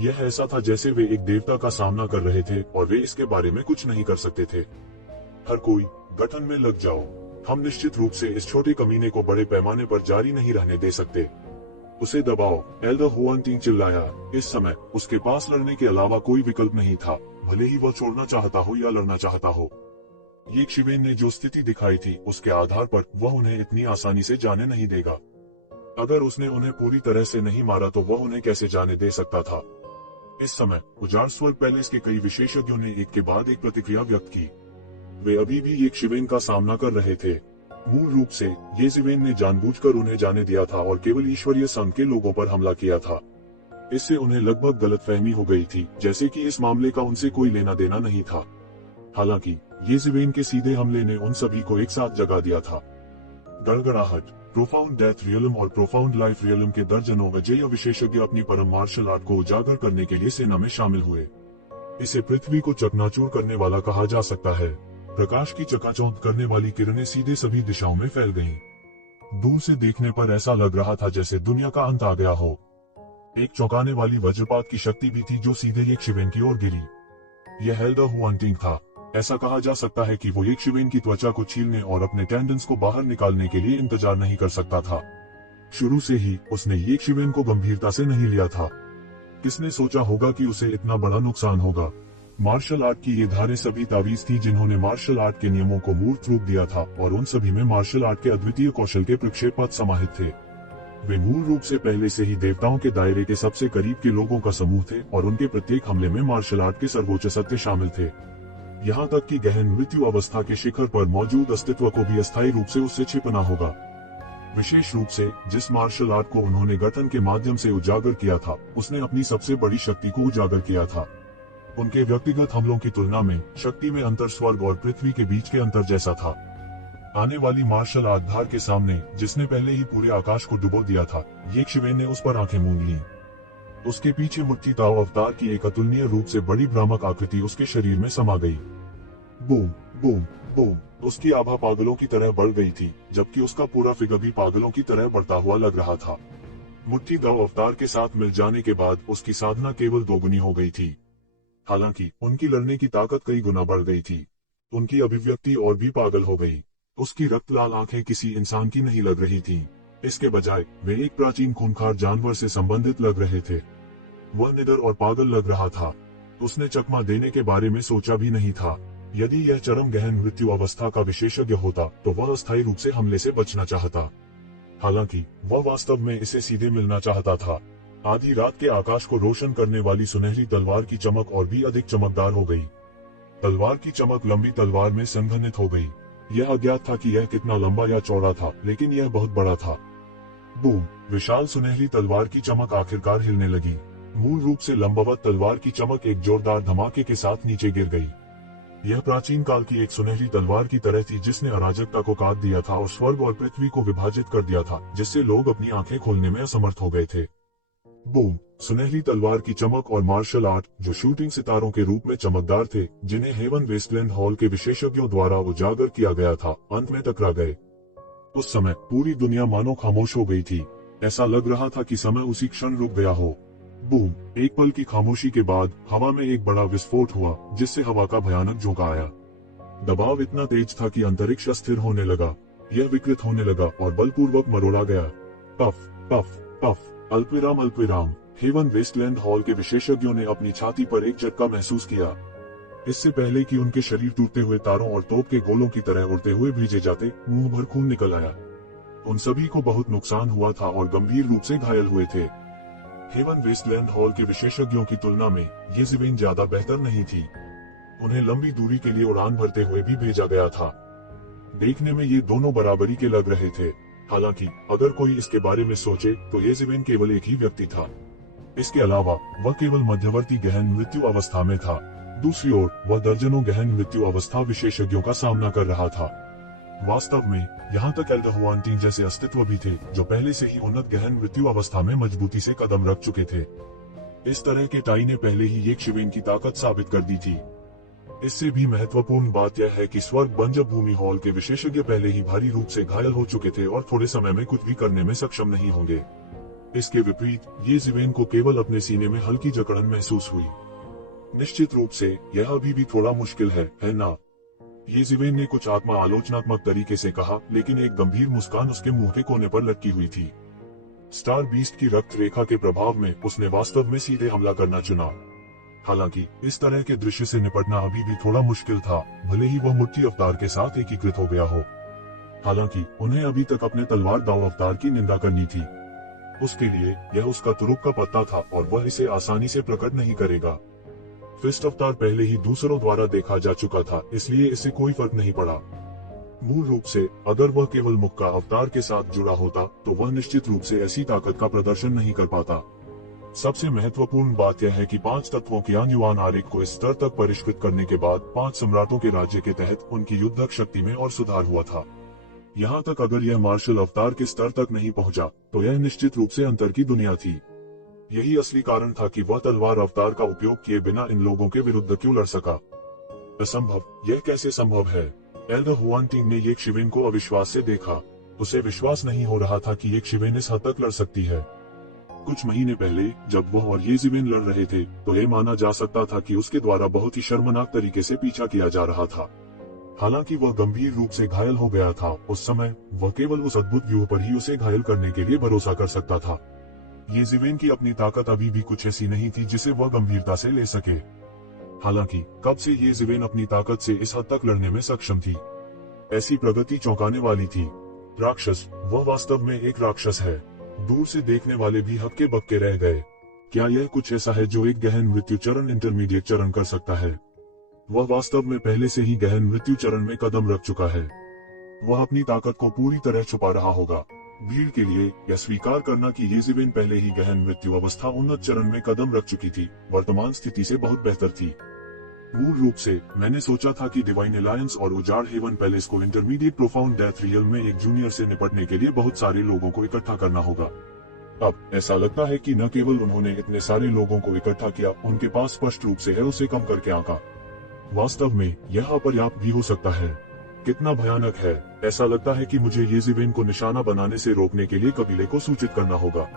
यह ऐसा था जैसे वे एक देवता का सामना कर रहे थे और वे इसके बारे में कुछ नहीं कर सकते थे। हर कोई गठन में लग जाओ। हम निश्चित रूप से इस छोटे कमीने को बड़े पैमाने पर जारी नहीं रहने दे सकते। उसे दबाओ, एल्डर हुआनटिंग चिल्लाया। इस समय उसके पास लड़ने के अलावा कोई विकल्प नहीं था, भले ही वह छोड़ना चाहता हो या लड़ना चाहता हो। ये शिवेन ने जो स्थिति दिखाई थी उसके आधार पर वह उन्हें इतनी आसानी से जाने नहीं देगा। अगर उसने उन्हें पूरी तरह से नहीं मारा तो वह उन्हें कैसे जाने दे सकता था। इस समय उजाड़ स्वर्ग पैलेस के कई विशेषज्ञों ने एक के बाद एक प्रतिक्रिया व्यक्त की। वे अभी भी ये शिवेन का सामना कर रहे थे। मूल रूप से ये शिवेन ने जानबूझकर उन्हें जाने दिया था और केवल ईश्वरीय संघ के लोगों पर हमला किया था। इससे उन्हें लगभग गलतफहमी हो गई थी, जैसे कि इस मामले का उनसे कोई लेना देना नहीं था। हालांकि ये शिवेन के सीधे हमले ने उन सभी को एक साथ जगा दिया था। गड़गड़ाहट, प्रोफाउंड डेथ रियलम और प्रोफाउंड लाइफ रियलम के दर्जनों अजेय विशेषज्ञ अपनी परम मार्शल आर्ट को उजागर करने के लिए सेना में शामिल हुए। इसे पृथ्वी को चकनाचूर करने वाला कहा जा सकता है। प्रकाश की चकाचौंध करने वाली किरणें सीधे सभी दिशाओं में फैल गईं। दूर से देखने पर ऐसा लग रहा था जैसे दुनिया का अंत आ गया हो। एक चौंकाने वाली वज्रपात की शक्ति भी थी जो सीधे एक शिवेन की ओर गिरी। यह हेल द हुआंटिंग था। ऐसा कहा जा सकता है कि वो एक शिवेन की त्वचा को छीलने और अपने टेंडन्स को बाहर निकालने के लिए इंतजार नहीं कर सकता था। शुरू से ही उसने एक शिवेन को गंभीरता से नहीं लिया था। किसने सोचा होगा कि उसे इतना बड़ा नुकसान होगा। मार्शल आर्ट की ये धारें सभी तावीज थी जिन्होंने मार्शल आर्ट के नियमों को मूर्त रूप दिया था, और उन सभी में मार्शल आर्ट के अद्वितीय कौशल के प्रक्षेपवत समाहित थे। वे मूल रूप से पहले से ही देवताओं के दायरे के सबसे करीब के लोगों का समूह थे, और उनके प्रत्येक हमले में मार्शल आर्ट के सर्वोच्च सत्य शामिल थे। यहाँ तक कि गहन मृत्यु अवस्था के शिखर पर मौजूद अस्तित्व को भी अस्थायी रूप से उससे छिपना होगा। विशेष रूप से जिस मार्शल आर्ट को उन्होंने गठन के माध्यम से उजागर किया था, उसने अपनी सबसे बड़ी शक्ति को उजागर किया था। उनके व्यक्तिगत हमलों की तुलना में शक्ति में अंतर स्वर्ग और पृथ्वी के बीच के अंतर जैसा था। आने वाली मार्शल आर्ट धार के सामने, जिसने पहले ही पूरे आकाश को डुबो दिया था, ये शिवेन ने उस पर आंखें मूंद लीं। उसके पीछे मुट्ठी ताओ अवतार की एक अतुलनीय रूप से बड़ी भ्रामक आकृति उसके शरीर में समा गई। बूम बूम बूम, उसकी आभा पागलों की तरह बढ़ गई थी, जबकि उसका पूरा फिगर भी पागलों की तरह बढ़ता हुआ लग रहा था। मुट्ठी ताओ अवतार के साथ मिल जाने के बाद उसकी साधना केवल दोगुनी हो गई थी। हालांकि उनकी लड़ने की ताकत कई गुना बढ़ गई थी। उनकी अभिव्यक्ति और भी पागल हो गई। उसकी रक्त लाल आंखें किसी इंसान की नहीं लग रही थीं। इसके बजाय वे एक प्राचीन खूंखार जानवर से संबंधित लग रहे थे। वह निडर और पागल लग रहा था। उसने चकमा देने के बारे में सोचा भी नहीं था। यदि यह चरम गहन मृत्यु अवस्था का विशेषज्ञ होता तो वह अस्थायी रूप से हमले से बचना चाहता। हालांकि वह वास्तव में इसे सीधे मिलना चाहता था। आधी रात के आकाश को रोशन करने वाली सुनहरी तलवार की चमक और भी अधिक चमकदार हो गई। तलवार की चमक लंबी तलवार में संघनित हो गई। यह अज्ञात था कि यह कितना लंबा या चौड़ा था, लेकिन यह बहुत बड़ा था। बूम, विशाल सुनहरी तलवार की चमक आखिरकार हिलने लगी। मूल रूप से लंबवत तलवार की चमक एक जोरदार धमाके के साथ नीचे गिर गई। यह प्राचीन काल की एक सुनहरी तलवार की तरह थी जिसने अराजकता को काट दिया था और स्वर्ग और पृथ्वी को विभाजित कर दिया था, जिससे लोग अपनी आंखें खोलने में असमर्थ हो गए थे। बूम, सुनहरी तलवार की चमक और मार्शल आर्ट, जो शूटिंग सितारों के रूप में चमकदार थे, जिन्हें हेवन वेस्टलैंड हॉल के विशेषज्ञों द्वारा उजागर किया गया था, अंत में टकरा गए। उस समय पूरी दुनिया मानो खामोश हो गई थी। ऐसा लग रहा था कि समय उसी क्षण रुक गया हो। बूम, एक पल की खामोशी के बाद हवा में एक बड़ा विस्फोट हुआ, जिससे हवा का भयानक झोंका आया। दबाव इतना तेज था कि अंतरिक्ष अस्थिर होने लगा। यह विकृत होने लगा और बलपूर्वक मरोड़ा गया। पफ पफ पफ, अल्पविराम अल्पविराम। हेवन वेस्टलैंड हॉल के विशेषज्ञों ने अपनी छाती पर एक झटका महसूस किया। इससे पहले कि उनके शरीर टूटते हुए तारों और तोप के गोलों की तरह उड़ते हुए भेजे जाते, मुंह भर खून निकल आया। उन सभी को बहुत नुकसान हुआ था और गंभीर रूप से घायल हुए थे। हेवन वेस्टलैंड हॉल के विशेषज्ञों की तुलना में ये शिवेन ज्यादा बेहतर नहीं थी। उन्हें लंबी दूरी के लिए उड़ान भरते हुए भी भेजा गया था। देखने में ये दोनों बराबरी के लग रहे थे। हालांकि अगर कोई इसके बारे में सोचे तो ये शिवेन केवल एक ही व्यक्ति था। इसके अलावा वह केवल मध्यवर्ती गहन मृत्यु अवस्था में था। दूसरी ओर वह दर्जनों गहन मृत्यु अवस्था विशेषज्ञों का सामना कर रहा था। वास्तव में यहाँ तक एल द हुआंटिंग जैसे अस्तित्व भी थे, जो पहले से ही उन्नत गहन मृत्यु अवस्था में मजबूती से कदम रख चुके थे। इस तरह के टाई ने पहले ही एक शिवेन की ताकत साबित कर दी थी। इससे भी महत्वपूर्ण बात यह है कि स्वर्ग बंजर भूमि हॉल के विशेषज्ञ पहले ही भारी रूप से घायल हो चुके थे और थोड़े समय में कुछ भी करने में सक्षम नहीं होंगे। इसके विपरीत ये शिवेन को केवल अपने सीने में हल्की जकड़न महसूस हुई। निश्चित रूप से यह अभी भी थोड़ा मुश्किल है ना? ये शिवेन ने कुछ आत्मा आलोचनात्मक तरीके से कहा, लेकिन एक गंभीर मुस्कान उसके मुंह के कोने पर लटकी हुई थी। स्टार बीस्ट की रक्त रेखा के प्रभाव में उसने वास्तव में सीधे हमला करना चुना। हालांकि इस तरह के दृश्य से निपटना अभी भी थोड़ा मुश्किल था, भले ही वह मूर्ति अवतार के साथ एकीकृत हो गया हो। हालांकि उन्हें अभी तक अपने तलवार दाव अवतार की निंदा करनी थी। उसके लिए यह उसका तुरुप का पत्ता था और वह इसे आसानी से प्रकट नहीं करेगा। फिस्ट अवतार पहले ही दूसरों द्वारा देखा जा चुका था, इसलिए इससे कोई फर्क नहीं पड़ा। मूल रूप से अगर वह केवल मुक्का अवतार के साथ जुड़ा होता तो वह निश्चित रूप से ऐसी ताकत का प्रदर्शन नहीं कर पाता। सबसे महत्वपूर्ण बात यह है कि 5 तत्वों के युवान आरेख को इस स्तर तक परिष्कृत करने के बाद 5 सम्राटों के राज्य के तहत उनकी युद्धक शक्ति में और सुधार हुआ था। यहाँ तक अगर यह मार्शल अवतार के स्तर तक नहीं पहुँचा तो यह निश्चित रूप से अंतर की दुनिया थी। यही असली कारण था कि वह तलवार अवतार का उपयोग किए बिना इन लोगों के विरुद्ध क्यों लड़ सका। असंभव, यह कैसे संभव है? एल्डर हुआनटिंग ने ये शिवेन को अविश्वास से देखा। उसे विश्वास नहीं हो रहा था कि ये शिवेन इस हद तक लड़ सकती है। कुछ महीने पहले जब वह और ये शिवेन लड़ रहे थे तो ये माना जा सकता था कि उसके द्वारा बहुत ही शर्मनाक तरीके से पीछा किया जा रहा था। हालांकि वह गंभीर रूप से घायल हो गया था, उस समय वह केवल उस अद्भुत व्यूह पर ही उसे घायल करने के लिए भरोसा कर सकता था। ये शिवेन की अपनी ताकत अभी भी कुछ ऐसी नहीं थी जिसे वह गंभीरता से ले सके। हालांकि कब से ये शिवेन अपनी ताकत से इस हद तक लड़ने में सक्षम थी? ऐसी प्रगति चौंकाने वाली थी। राक्षस, वह वास्तव में एक राक्षस है। दूर से देखने वाले भी हक्के बक्के रह गए। क्या यह कुछ ऐसा है जो एक गहन मृत्यु चरण इंटरमीडिएट चरण कर सकता है? वह वास्तव में पहले से ही गहन मृत्यु चरण में कदम रख चुका है। वह अपनी ताकत को पूरी तरह छुपा रहा होगा। भीड़ के लिए यह स्वीकार करना कि ये शिवेन पहले ही गहन मृत्यु अवस्था उन्नत चरण में कदम रख चुकी थी, वर्तमान स्थिति से बहुत बेहतर थी। मूल रूप से मैंने सोचा था कि डिवाइन अलायंस और उजाड़ हेवन पैलेस को इंटरमीडिएट प्रोफाउंड डेथ रियल में एक जूनियर से निपटने के लिए बहुत सारे लोगों को इकट्ठा करना होगा। अब ऐसा लगता है कि न केवल उन्होंने इतने सारे लोगों को इकट्ठा किया, उनके पास स्पष्ट रूप से है उसे कम करके आंका। वास्तव में यह अपर्याप्त भी हो सकता है। कितना भयानक है। ऐसा लगता है कि मुझे ये शिवेन को निशाना बनाने से रोकने के लिए कबीले को सूचित करना होगा।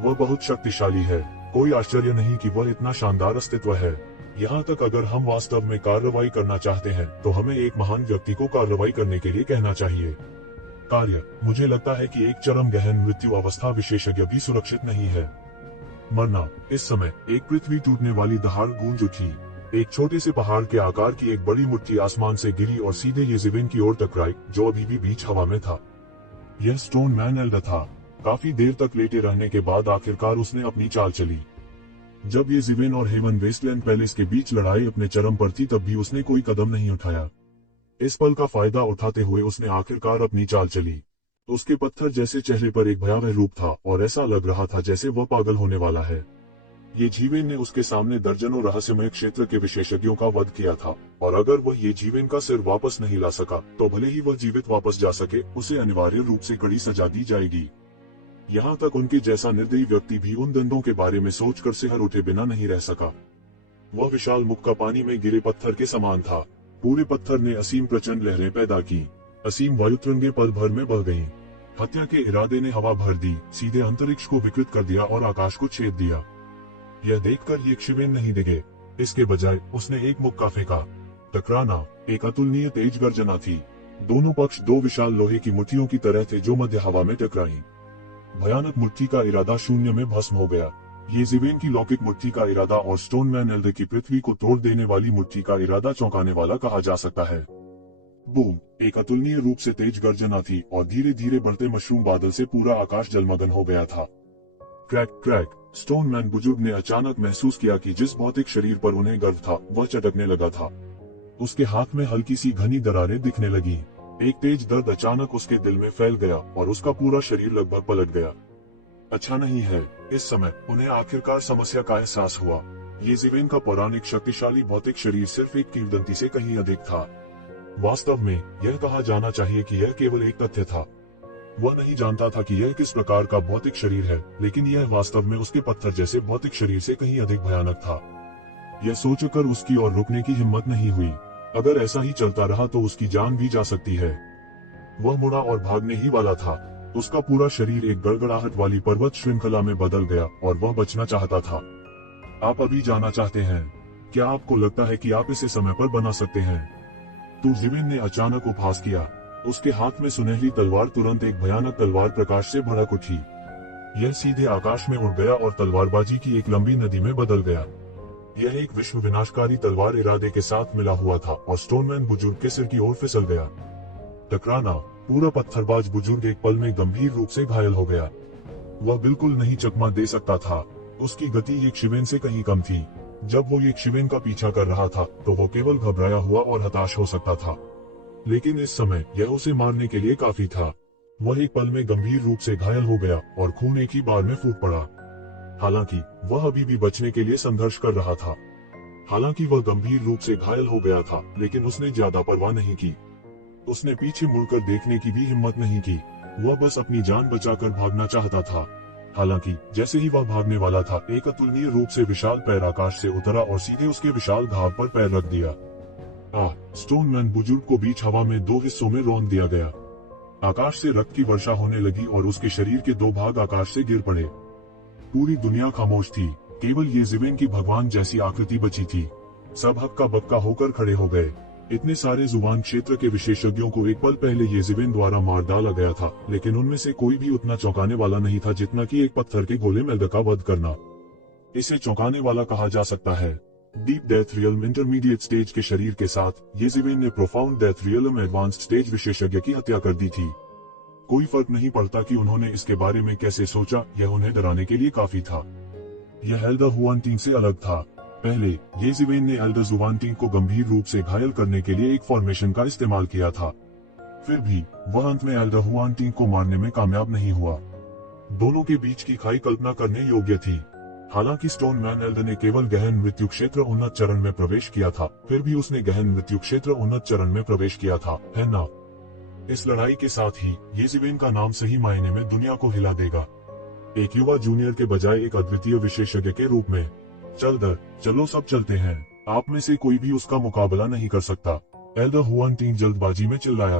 वह बहुत शक्तिशाली है। कोई आश्चर्य नहीं कि वह इतना शानदार अस्तित्व है। यहाँ तक अगर हम वास्तव में कार्रवाई करना चाहते हैं तो हमें एक महान व्यक्ति को कार्रवाई करने के लिए कहना चाहिए। कार्य, मुझे लगता है कि एक चरम गहन मृत्यु अवस्था विशेषज्ञ भी सुरक्षित नहीं है। मरना, इस समय एक पृथ्वी टूटने वाली दहाड़ गूंज उठी। एक छोटे से पहाड़ के आकार की एक बड़ी मुट्ठी आसमान से गिरी और सीधे ये शिवेन की ओर टकराई, जो अभी भी बीच हवा में था। यह स्टोन मैन एल्डर था। काफी देर तक लेटे रहने के बाद आखिरकार उसने अपनी चाल चली। जब ये शिवेन और हेवन वेस्टलैंड पैलेस के बीच लड़ाई अपने चरम पर थी तब भी उसने कोई कदम नहीं उठाया। इस पल का फायदा उठाते हुए उसने आखिरकार अपनी चाल चली। उसके पत्थर जैसे चेहरे पर एक भयावह रूप था और ऐसा लग रहा था जैसे वह पागल होने वाला है। ये शिवेन ने उसके सामने दर्जनों रहस्यमय क्षेत्र के विशेषज्ञों का वध किया था, और अगर वह ये शिवेन का सिर वापस नहीं ला सका तो भले ही वह जीवित वापस जा सके, उसे अनिवार्य रूप से कड़ी सजा दी जाएगी। यहाँ तक उनके जैसा निर्दयी व्यक्ति भी उन दंडों के बारे में सोचकर सिहर उठे बिना नहीं रह सका। वह विशाल मुक्का पानी में गिरे पत्थर के समान था। पूरे पत्थर ने असीम प्रचंड लहरें पैदा की। असीम वायुतरंगे पल भर में बह गईं। हत्या के इरादे ने हवा भर दी, सीधे अंतरिक्ष को विकृत कर दिया और आकाश को छेद दिया। यह देखकर ये शिवेन नहीं डिगे, इसके बजाय उसने एक मुक्का फेंका। टकराना, एक अतुलनीय तेज गर्जना थी। दोनों पक्ष दो विशाल लोहे की मुट्ठियों की तरह थे जो मध्य हवा में टकराई। भयानक मुट्ठी का इरादा शून्य में भस्म हो गया। ये शिवेन की लौकिक मुट्ठी का इरादा और स्टोन मैन एल्डर की पृथ्वी को तोड़ देने वाली मुट्ठी का इरादा चौंकाने वाला कहा जा सकता है। बूम, एक अतुलनीय रूप से तेज गर्जना थी और धीरे धीरे बढ़ते मशरूम बादल से पूरा आकाश जलमग्न हो गया था। क्रैक क्रैक, स्टोन मैन बुजुर्ग ने अचानक महसूस किया कि जिस भौतिक शरीर पर उन्हें गर्व था वह चटकने लगा था। उसके हाथ में हल्की सी घनी दरारें दिखने लगी। एक तेज दर्द अचानक उसके दिल में फैल गया और उसका पूरा शरीर लगभग पलट गया। अच्छा नहीं है। इस समय उन्हें आखिरकार समस्या का एहसास हुआ। ये शिवेन का पौराणिक शक्तिशाली भौतिक शरीर सिर्फ एक किंवदंती से कहीं अधिक था। वास्तव में यह कहा जाना चाहिए कि यह केवल एक तथ्य था। वह नहीं जानता था कि यह किस प्रकार का भौतिक शरीर है, लेकिन यह वास्तव में उसके पत्थर जैसे भौतिक शरीर से कहीं अधिक भयानक था। यह सोचकर उसकी और रुकने की हिम्मत नहीं हुई। अगर ऐसा ही चलता रहा तो उसकी जान भी जा सकती है। वह मुड़ा और भागने ही वाला था। उसका पूरा शरीर एक गड़गड़ाहट वाली पर्वत श्रृंखला में बदल गया और वह बचना चाहता था। आप अभी जाना चाहते हैं? क्या आपको लगता है कि आप इसे समय पर बना सकते हैं? तो शिवेन ने अचानक उपहास किया। उसके हाथ में सुनहरी तलवार तुरंत एक भयानक तलवार प्रकाश से भड़क उठी। यह सीधे आकाश में उड़ गया और तलवारबाजी की एक लंबी नदी में बदल गया। यह एक विश्व विनाशकारी तलवार इरादे के साथ मिला हुआ था और स्टोनमैन बुजुर्ग के सिर की ओर फिसल गया। टकराना, पूरा पत्थरबाज बुजुर्ग एक पल में गंभीर रूप से घायल हो गया। वह बिल्कुल नहीं चकमा दे सकता था। उसकी गति एक शिवेन से कहीं कम थी। जब वो एक शिवेन का पीछा कर रहा था तो वो केवल घबराया हुआ और हताश हो सकता था, लेकिन इस समय यह उसे मारने के लिए काफी था। वह एक पल में गंभीर रूप से घायल हो गया और खून एक ही बार में फूट पड़ा। हालांकि वह अभी भी बचने के लिए संघर्ष कर रहा था। हालांकि वह गंभीर रूप से घायल हो गया था, लेकिन उसने ज्यादा परवाह नहीं की। उसने पीछे मुड़कर देखने की भी हिम्मत नहीं की। वह बस अपनी जान बचाकर भागना चाहता था। हालांकि जैसे ही वह भागने वाला था, एक अतुलनीय रूप से विशाल पैर आकाश से उतरा और सीधे उसके विशाल घाव पर पैर रख दिया। स्टोनमैन बुजुर्ग को बीच हवा में दो हिस्सों में रौंद दिया गया। आकाश से रक्त की वर्षा होने लगी और उसके शरीर के दो भाग आकाश से गिर पड़े। पूरी दुनिया खामोश थी। केवल येज़ेबेल की भगवान जैसी आकृति बची थी। सब हक्का बक्का होकर खड़े हो गए। इतने सारे जुबान क्षेत्र के विशेषज्ञों को एक पल पहले येज़ेबेल द्वारा मार डाला गया था, लेकिन उनमें से कोई भी उतना चौंकाने वाला नहीं था जितना कि एक पत्थर के गोले मेल्ड का वध करना। इसे चौंकाने वाला कहा जा सकता है। Deep death realm intermediate stage के शरीर के साथ येज़ेबेल ने profound death realm advanced stage विशेषज्ञ की हत्या कर दी थी। कोई फर्क नहीं पड़ता कि उन्होंने इसके बारे में कैसे सोचा, यह उन्हें डराने के लिए काफी था। यह एल्डर हुआनटिंग से अलग था। पहले येज़ेबेल ने एल्डर जुवानटिंग को गंभीर रूप से घायल करने के लिए एक फॉर्मेशन का इस्तेमाल किया था। फिर भी वह अंत में एल्डर हुआनटिंग को मारने में कामयाब नहीं हुआ। दोनों के बीच की खाई कल्पना करने योग्य थी। हालांकि स्टोनमैन एल्डर ने केवल गहन मृत्यु क्षेत्र उन्नत चरण में प्रवेश किया था, फिर भी उसने गहन मृत्यु क्षेत्र उन्नत चरण में प्रवेश किया था, है ना? इस लड़ाई के साथ ही येज़ेबेल का नाम सही मायने में दुनिया को हिला देगा। एक युवा जूनियर के बजाय एक अद्वितीय विशेषज्ञ के रूप में। चलो सब चलते हैं। आप में से कोई भी उसका मुकाबला नहीं कर सकता, एल्डर हुआनटिंग जल्दबाजी में चिल्लाया।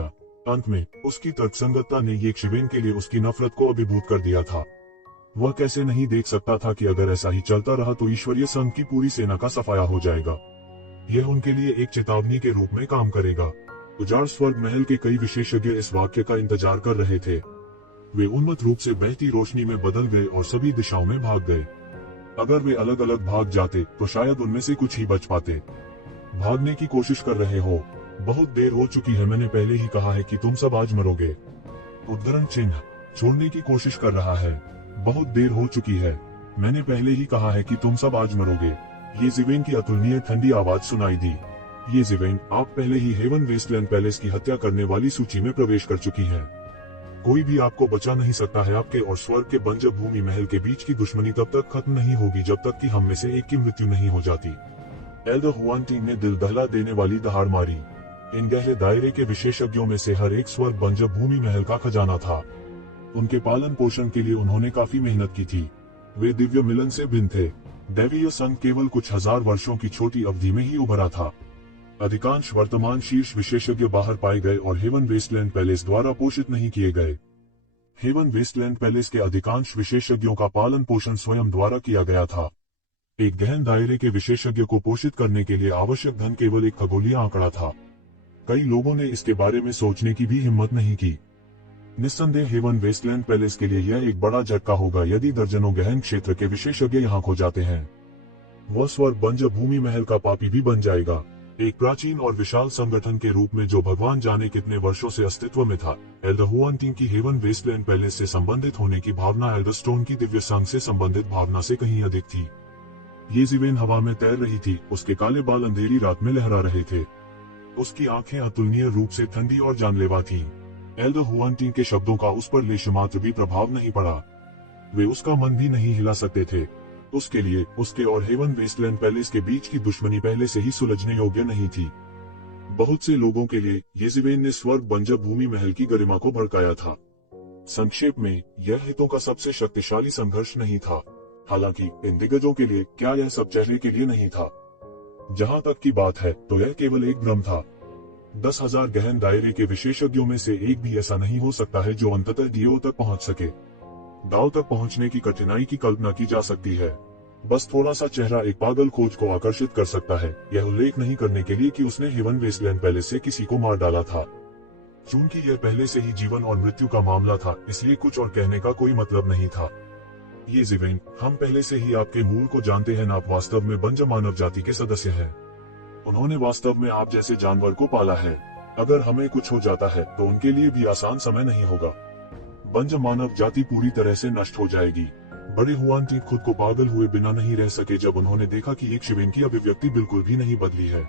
अंत में उसकी तर्कसंगतता ने येज़ेबेल के लिए उसकी नफरत को अभिभूत कर दिया था। वह कैसे नहीं देख सकता था कि अगर ऐसा ही चलता रहा तो ईश्वरीय संघ की पूरी सेना का सफाया हो जाएगा। यह उनके लिए एक चेतावनी के रूप में काम करेगा। उजाड़ स्वर्ग महल के कई विशेषज्ञ इस वाक्य का इंतजार कर रहे थे। वे उन्मत्त रूप से बहती रोशनी में बदल गए और सभी दिशाओं में भाग गए। अगर वे अलग अलग भाग जाते तो शायद उनमें से कुछ ही बच पाते। भागने की कोशिश कर रहे हो? बहुत देर हो चुकी है। मैंने पहले ही कहा है कि तुम सब आज मरोगे। उद्धरण चिन्ह छोड़ने की कोशिश कर रहा है। बहुत देर हो चुकी है। मैंने पहले ही कहा है कि तुम सब आज मरोगे। येज़ेबेल की अतुलनीय ठंडी आवाज सुनाई दी। येज़ेबेल, आप पहले ही हेवन वेस्टलैंड पैलेस की हत्या करने वाली सूची में प्रवेश कर चुकी हैं। कोई भी आपको बचा नहीं सकता है। आपके और स्वर्ग के बंजर भूमि महल के बीच की दुश्मनी तब तक खत्म नहीं होगी जब तक कि हम में से एक की मृत्यु नहीं हो जाती। एल्डर हुआनटिंग ने दिल दहला देने वाली दहाड़ मारी। इन गहरे दायरे के विशेषज्ञों में से हर एक स्वर्ग बंजर भूमि महल का खजाना था। उनके पालन पोषण के लिए उन्होंने काफी मेहनत की थी। वे दिव्य मिलन से भिन्न थे। दैवीय संघ केवल कुछ हजार वर्षों की छोटी अवधि में ही उभरा था। अधिकांश वर्तमान शीर्ष विशेषज्ञ बाहर पाए गए और हेवन वेस्टलैंड पैलेस द्वारा पोषित नहीं किए गए। हेवन वेस्टलैंड पैलेस के अधिकांश विशेषज्ञों का पालन पोषण स्वयं द्वारा किया गया था। एक गहन दायरे के विशेषज्ञ को पोषित करने के लिए आवश्यक धन केवल एक खगोलीय आंकड़ा था। कई लोगों ने इसके बारे में सोचने की भी हिम्मत नहीं की। निस्संदेह हेवन वेस्टलैंड पैलेस के लिए यह एक बड़ा झटका होगा यदि दर्जनों गहन क्षेत्र के विशेषज्ञ यहाँ खो जाते हैं। वह स्वर्ग बंजर भूमि महल का पापी भी बन जाएगा। एक प्राचीन और विशाल संगठन के रूप में जो भगवान जाने कितने वर्षों से अस्तित्व में था। एल्डर हुआनटिंग की हेवन वेस्टलैंड पैलेस से संबंधित होने की भावना एल्डर स्टोन की दिव्य संघ से संबंधित भावना से कहीं अधिक थी। येज़ेबेल हवा में तैर रही थी। उसके काले बाल अंधेरी रात में लहरा रहे थे। उसकी आंखें अतुलनीय रूप से ठंडी और जानलेवा थीं। एल्डर हुआनटिंग के शब्दों का उस पर लेशमात्र भी प्रभाव नहीं पड़ा। वे उसका मन भी नहीं हिला सकते थे। उसके लिए उसके और हेवन वेस्टलैंड पैलेस के बीच की दुश्मनी पहले से ही सुलझने योग्य नहीं थी। बहुत से लोगों के लिए येज़ेबेल ने स्वर्ग बंजर भूमि महल की गरिमा को भड़काया था। संक्षेप में, यह हितों का सबसे शक्तिशाली संघर्ष नहीं था। हालांकि इन दिग्गजों के लिए क्या यह सब चेहरे के लिए नहीं था? जहां तक की बात है तो यह केवल एक भ्रम था। 10,000 गहन दायरे के विशेषज्ञों में से एक भी ऐसा नहीं हो सकता है जो अंततः डीओ तक पहुंच सके। दाव तक पहुंचने की कठिनाई की कल्पना की जा सकती है। बस थोड़ा सा चेहरा एक पागल खोज को आकर्षित कर सकता है, यह उल्लेख नहीं करने के लिए कि उसने हेवन वेस्टलैंड पैलेस से किसी को मार डाला था। चूंकि यह पहले से ही जीवन और मृत्यु का मामला था, इसलिए कुछ और कहने का कोई मतलब नहीं था। ये जिवेन, हम पहले से ही आपके मूल को जानते हैं। आप वास्तव में बंज मानव जाति के सदस्य हैं। उन्होंने वास्तव में आप जैसे जानवर को पाला है। अगर हमें कुछ हो जाता है तो उनके लिए भी आसान समय नहीं होगा। बंज मानव जाति पूरी तरह से नष्ट हो जाएगी। बड़े हुआन खुद को पागल हुए बिना नहीं रह सके जब उन्होंने देखा कि एक शिवेन की अभिव्यक्ति बिल्कुल भी नहीं बदली है।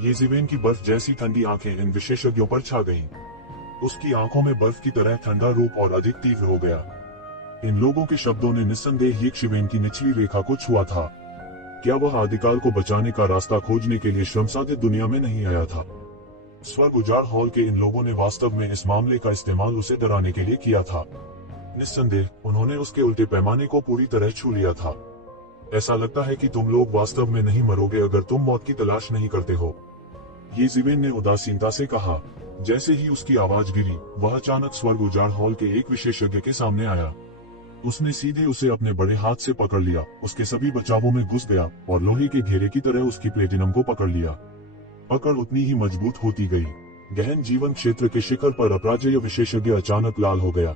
ये जिवेन की बर्फ जैसी ठंडी आंखें इन विशेषज्ञों पर छा गईं। उसकी आंखों में बर्फ की तरह ठंडा रूप और अधिक तीव्र हो गया। इन लोगों के शब्दों ने निस्संदेह एक शिवेन की निचली रेखा को छुआ था। क्या वह आदिकाल को बचाने का रास्ता खोजने के लिए श्रमसाध्य दुनिया में नहीं आया था? स्वर्ग उजाड़ हॉल के इन लोगों ने वास्तव में इस मामले का इस्तेमाल उसे डराने के लिए किया था। निस्संदेह उन्होंने उसके उल्टे पैमाने को पूरी तरह छू लिया था। ऐसा लगता है कि तुम लोग वास्तव में नहीं मरोगे अगर तुम मौत की तलाश नहीं करते हो, ये जिवेन ने उदासीनता से कहा। जैसे ही उसकी आवाज गिरी, वह अचानक स्वर्ग उजाड़ हॉल के एक विशेषज्ञ के सामने आया। उसने सीधे उसे अपने बड़े हाथ से पकड़ लिया, उसके सभी बचावों में घुस गया और लोहे के घेरे की तरह उसकी प्लेटिनम को पकड़ लिया। पकड़ उतनी ही मजबूत होती गई। गहन जीवन क्षेत्र के शिखर पर अपराजय विशेषज्ञ अचानक लाल हो गया।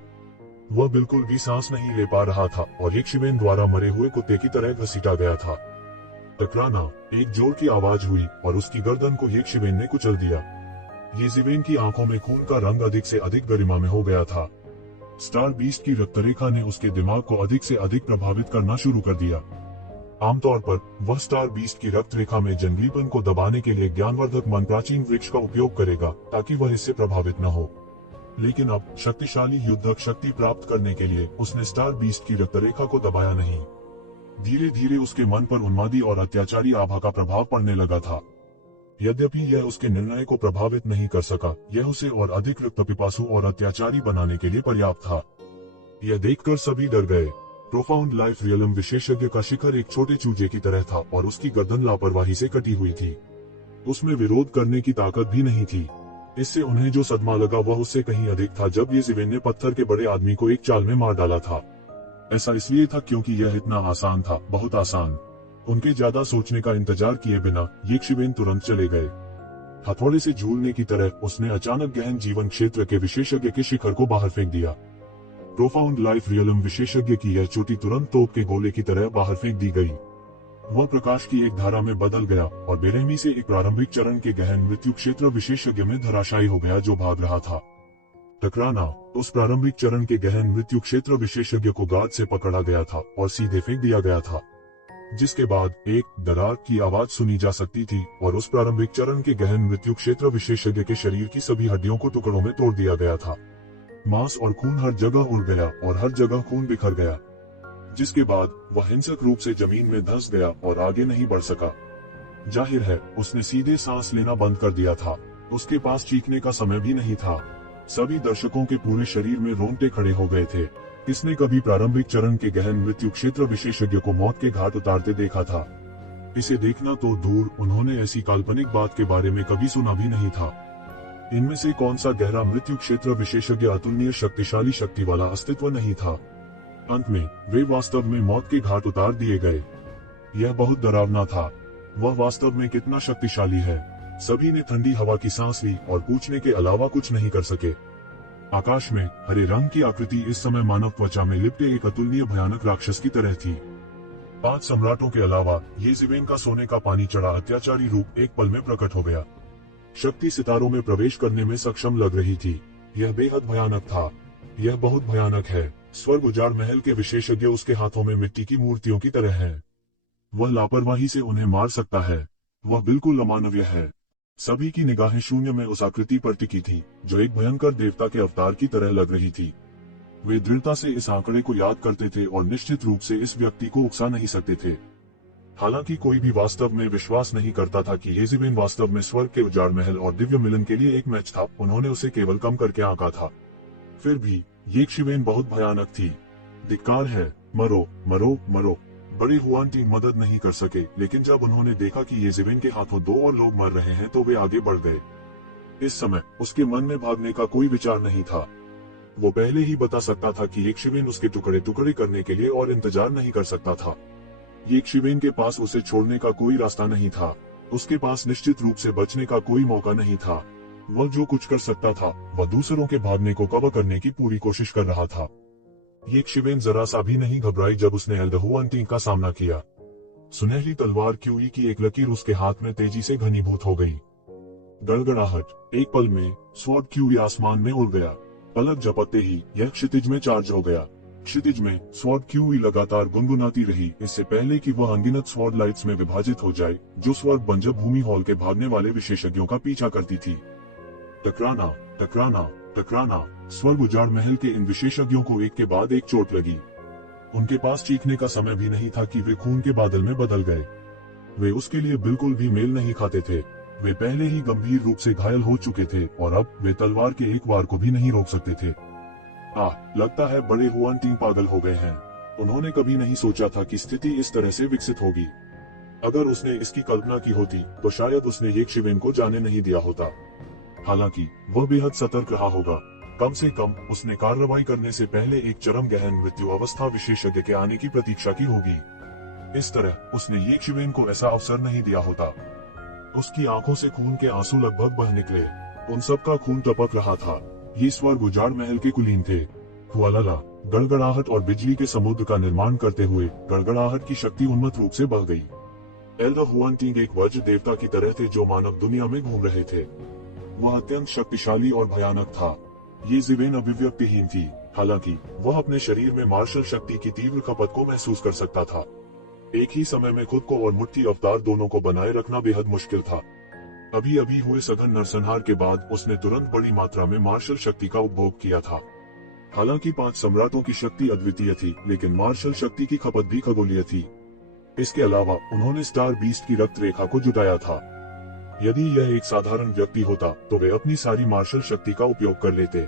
वह बिल्कुल भी सांस नहीं ले पा रहा था और एक शिवेन द्वारा मरे हुए कुत्ते की तरह घसीटा गया था। टकराना, एक जोर की आवाज हुई और उसकी गर्दन को एक शिवेन ने कुचल दिया। ये जिवेन की आंखों में खून का रंग अधिक से अधिक गरिमा में हो गया था। स्टार बीस्ट की रक्तरेखा ने उसके दिमाग को अधिक से अधिक प्रभावित करना शुरू कर दिया। आमतौर पर वह स्टार बीस्ट की रक्तरेखा में जंगलीपन को दबाने के लिए ज्ञानवर्धक मन प्राचीन वृक्ष का उपयोग करेगा ताकि वह इससे प्रभावित न हो। लेकिन अब शक्तिशाली युद्धक शक्ति प्राप्त करने के लिए उसने स्टार बीस्ट की रक्तरेखा को दबाया नहीं। धीरे धीरे उसके मन पर उन्मादी और अत्याचारी आभा का प्रभाव पड़ने लगा था। यद्यपि यह उसके निर्णय को प्रभावित नहीं कर सका, यह उसे और अधिक रक्तपिपासु और अत्याचारी बनाने के लिए पर्याप्त था। यह देखकर सभी डर गए। प्रोफाउंड लाइफ रियलम विशेषज्ञ का शिखर एक छोटे चूजे की तरह था और उसकी गर्दन लापरवाही से कटी हुई थी। उसमें विरोध करने की ताकत भी नहीं थी। इससे उन्हें जो सदमा लगा वह उससे कहीं अधिक था जब ये जिवेन ने पत्थर के बड़े आदमी को एक चाल में मार डाला था। ऐसा इसलिए था क्योंकि यह इतना आसान था, बहुत आसान। उनके ज्यादा सोचने का इंतजार किए बिना ये शिवेन तुरंत चले गए। हथौड़े से झूलने की तरह उसने अचानक गहन जीवन क्षेत्र के विशेषज्ञ के शिखर को बाहर फेंक दिया। प्रोफाउंड लाइफ रियलम विशेषज्ञ की यह चोटी तुरंत तोप के गोले की तरह बाहर फेंक दी गई। वह प्रकाश की एक धारा में बदल गया और बेरहमी से एक प्रारंभिक चरण के गहन मृत्यु क्षेत्र विशेषज्ञ में धराशायी हो गया जो भाग रहा था। टकराना, उस प्रारंभिक चरण के गहन मृत्यु क्षेत्र विशेषज्ञ को गाद से पकड़ा गया था और सीधे फेंक दिया गया था, जिसके बाद एक दरार की आवाज सुनी जा सकती थी और उस प्रारंभिक चरण के गहन मृत्यु क्षेत्र विशेषज्ञ के शरीर की सभी हड्डियों को टुकड़ों में तोड़ दिया गया था। मांस और खून हर जगह उड़ गया और हर जगह खून बिखर गया, जिसके बाद वह हिंसक रूप से जमीन में धंस गया और आगे नहीं बढ़ सका। जाहिर है उसने सीधे सांस लेना बंद कर दिया था। उसके पास चीखने का समय भी नहीं था। सभी दर्शकों के पूरे शरीर में रोंगटे खड़े हो गए थे। किसने कभी प्रारंभिक चरण के गहन मृत्यु क्षेत्र विशेषज्ञ को मौत के घाट उतारते देखा था? इसे देखना तो दूर, उन्होंने ऐसी काल्पनिक बात के बारे में कभी सुना भी नहीं था। इनमें से कौन सा गहरा मृत्यु क्षेत्र विशेषज्ञ अतुलनीय शक्तिशाली शक्ति वाला अस्तित्व नहीं था? अंत में वे वास्तव में मौत के घाट उतार दिए गए। यह बहुत डरावना था। वह वास्तव में कितना शक्तिशाली है। सभी ने ठंडी हवा की सांस ली और पूछने के अलावा कुछ नहीं कर सके। आकाश में हरे रंग की आकृति इस समय मानव त्वचा में लिपटे एक अतुलनीय भयानक राक्षस की तरह थी। 5 सम्राटों के अलावा ये जिवेन का सोने का पानी चढ़ा अत्याचारी रूप एक पल में प्रकट हो गया। शक्ति सितारों में प्रवेश करने में सक्षम लग रही थी। यह बेहद भयानक था। यह बहुत भयानक है। स्वर्ग उजाड़ महल के विशेषज्ञ उसके हाथों में मिट्टी की मूर्तियों की तरह हैं। वह लापरवाही से उन्हें मार सकता है। वह बिल्कुल अमानवीय है। सभी की निगाहें शून्य में उस आकृति पर टिकी थी जो एक भयंकर देवता के अवतार की तरह लग रही थी। वे दृढ़ता से इस आंकड़े को याद करते थे और निश्चित रूप से इस व्यक्ति को उकसा नहीं सकते थे। हालांकि कोई भी वास्तव में विश्वास नहीं करता था कि ये जिवेन वास्तव में स्वर्ग के उजाड़ महल और दिव्य मिलन के लिए एक मैच था। उन्होंने उसे केवल कम करके आंका था। फिर भी ये शिवेन बहुत भयानक थी। धिक्कार है, मरो मरो मरो। बड़े हुआन टीम मदद नहीं कर सके, लेकिन जब उन्होंने देखा कि ये जिवेन के हाथों 2 और लोग मर रहे हैं तो वे आगे बढ़ गए। इस समय उसके मन में भागने का कोई विचार नहीं था। वो पहले ही बता सकता था कि एक शिवेन उसके टुकड़े टुकड़े करने के लिए और इंतजार नहीं कर सकता था। एक शिवेन के पास उसे छोड़ने का कोई रास्ता नहीं था। उसके पास निश्चित रूप से बचने का कोई मौका नहीं था। वह जो कुछ कर सकता था वह दूसरों के भागने को कवर करने की पूरी कोशिश कर रहा था। ये शिवेन जरा सा भी नहीं घबराई जब उसने एल्दहुआंटिंग का सामना किया। सुनहरी तलवार क्यूई की एक लकीर उसके हाथ में तेजी से घनीभूत हो गई। गड़गड़ाहट, एक पल में स्वॉर्ड क्यूई आसमान में उड़ गया। पलक झपकते ही यह क्षितिज में चार्ज हो गया। क्षितिज में स्वॉर्ड क्यूई लगातार गुनगुनाती रही, इससे पहले कि वह अनगिनत स्वॉर्ड लाइट्स में विभाजित हो जाए, जो स्वॉर्ड बंजर भूमि हॉल के भागने वाले विशेषज्ञों का पीछा करती थी। टकराना, टकराना, टकराना। स्वर्ग उजाड़ महल के इन विशेषज्ञों को एक के बाद एक चोट लगी। उनके पास चीखने का समय भी नहीं था कि वे खून के बादल में बदल गए। वे उसके लिए बिल्कुल भी मेल नहीं खाते थे। वे पहले ही गंभीर रूप से घायल हो चुके थे और अब वे तलवार के एक वार को भी नहीं रोक सकते थे। लगता है बड़े हुआनटिंग पागल हो गए हैं। उन्होंने कभी नहीं सोचा था कि स्थिति इस तरह से विकसित होगी। अगर उसने इसकी कल्पना की होती तो शायद उसने ये शिवेन को जाने नहीं दिया होता। हालांकि वह बेहद सतर्क रहा होगा। कम से कम उसने कार्रवाई करने से पहले एक चरम गहन मृत्यु अवस्था विशेषज्ञ के आने की प्रतीक्षा की होगी। इस तरह उसने ये शिवेन को ऐसा अवसर नहीं दिया होता। उसकी आंखों से खून के आंसू लगभग बह निकले। उन सबका खून टपक रहा था। ये स्वर्ग उजाड़ महल के कुलीन थे। हुआलाला, गड़गड़ाहट और बिजली के समुद्र का निर्माण करते हुए गड़गड़ाहट की शक्ति उन्मत्त रूप से बढ़ गई। एल्दहुआंटिंग एक वज्र देवता की तरह थे जो मानव दुनिया में घूम रहे थे। वह अत्यंत शक्तिशाली और भयानक था। ये ज़िवेन अभिव्यक्तिहीन थी, हालांकि वह अपने शरीर में मार्शल शक्ति की तीव्र खपत को महसूस कर सकता था। एक ही समय में खुद को और मुट्ठी अवतार दोनों को बनाए रखना बेहद मुश्किल था। अभी अभी हुए सघन नरसंहार के बाद उसने तुरंत बड़ी मात्रा में मार्शल शक्ति का उपभोग किया था। हालांकि 5 सम्राटों की शक्ति अद्वितीय थी, लेकिन मार्शल शक्ति की खपत भी खगोलीय थी। इसके अलावा उन्होंने स्टार बीस्ट की रक्त रेखा को जुटाया था। यदि यह एक साधारण व्यक्ति होता तो वे अपनी सारी मार्शल शक्ति का उपयोग कर लेते।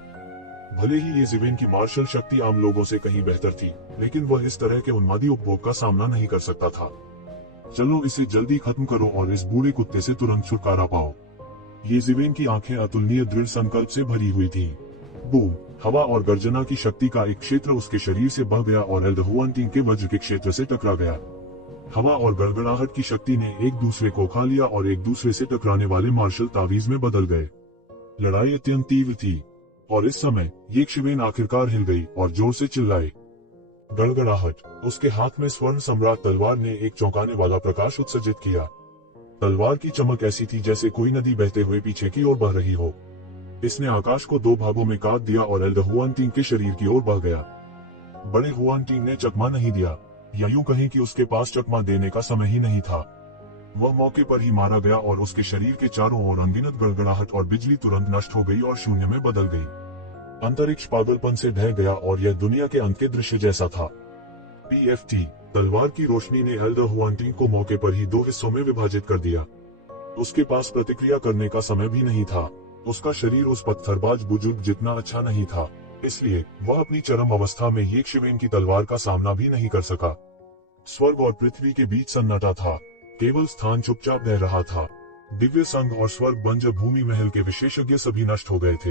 भले ही ये ज़िवेन की मार्शल शक्ति आम लोगों से कहीं बेहतर थी, लेकिन वह इस तरह के उन्मादी उपभोग का सामना नहीं कर सकता था। चलो इसे जल्दी खत्म करो और इस बूढ़े कुत्ते से तुरंत छुटकारा पाओ। ये ज़िवेन की आंखें अतुलनीय दृढ़ संकल्प से भरी हुई थीं। बूम! हवा और गर्जना की शक्ति का एक क्षेत्र उसके शरीर से बह गया और एल्दहुआंटिंग के वज्र के क्षेत्र से टकरा गया। हवा और गड़गड़ाहट की शक्ति ने एक दूसरे को खा लिया और एक दूसरे से टकराने वाले मार्शल तावीज में बदल गए। लड़ाई अत्यंत तीव्र थी और इस समय ये शिवेन आखिरकार हिल गई और जोर से चिल्लाए। गड़गड़ाहट, उसके हाथ में स्वर्ण सम्राट तलवार ने एक चौंकाने वाला प्रकाश उत्सर्जित किया। तलवार की चमक ऐसी थी जैसे कोई नदी बहते हुए पीछे की ओर बह रही हो। इसने आकाश को 2 भागों में काट दिया और एल्दहुआंटिंग के शरीर की ओर बह गया। बड़े हुआनटिंग ने चकमा नहीं दिया, या यूं कहें कि उसके पास चकमा देने का समय ही नहीं था। वह मौके पर ही मारा गया और उसके शरीर के चारों ओर अनगिनत गड़गड़ाहट और बिजली तुरंत नष्ट हो गई और शून्य में बदल गई। अंतरिक्ष पागलपन से ढह गया और यह दुनिया के अंत के दृश्य जैसा था। PFT, तलवार की रोशनी ने एल्दहुआंटिंग को मौके पर ही 2 हिस्सों में विभाजित कर दिया। उसके पास प्रतिक्रिया करने का समय भी नहीं था। उसका शरीर उस पत्थरबाज बुजुर्ग जितना अच्छा नहीं था, इसलिए वह अपनी चरम अवस्था में ये शिवेन की तलवार का सामना भी नहीं कर सका। स्वर्ग और पृथ्वी के बीच सन्नाटा था। केवल स्थान चुपचाप रह रहा था। दिव्य संघ और स्वर्ग बंजर भूमि महल के विशेषज्ञ सभी नष्ट हो गए थे।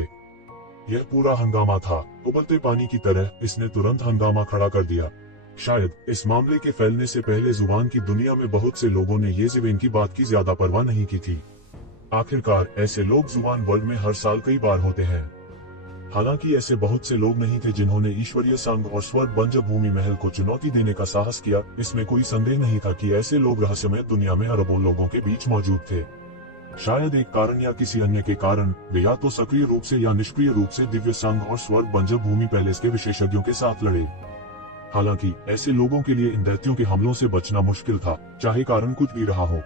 यह पूरा हंगामा था। उबलते पानी की तरह इसने तुरंत हंगामा खड़ा कर दिया। शायद इस मामले के फैलने से पहले जुबान की दुनिया में बहुत से लोगों ने ये ज़िवेन की बात की ज्यादा परवाह नहीं की थी। आखिरकार ऐसे लोग जुबान वर्ल्ड में हर साल कई बार होते हैं। हालांकि ऐसे बहुत से लोग नहीं थे जिन्होंने ईश्वरीय संघ और स्वर्ग बंजर भूमि महल को चुनौती देने का साहस किया। इसमें कोई संदेह नहीं था कि ऐसे लोग रहस्यमय दुनिया में अरबों लोगों के बीच मौजूद थे। शायद एक कारण या किसी अन्य के कारण वे या तो सक्रिय रूप से या निष्क्रिय रूप से दिव्य संघ और स्वर्ग बंजर भूमि पैलेस के विशेषज्ञों के साथ लड़े। हालांकि ऐसे लोगों के लिए इन दैत्यों के हमलों से बचना मुश्किल था, चाहे कारण कुछ भी रहा हो।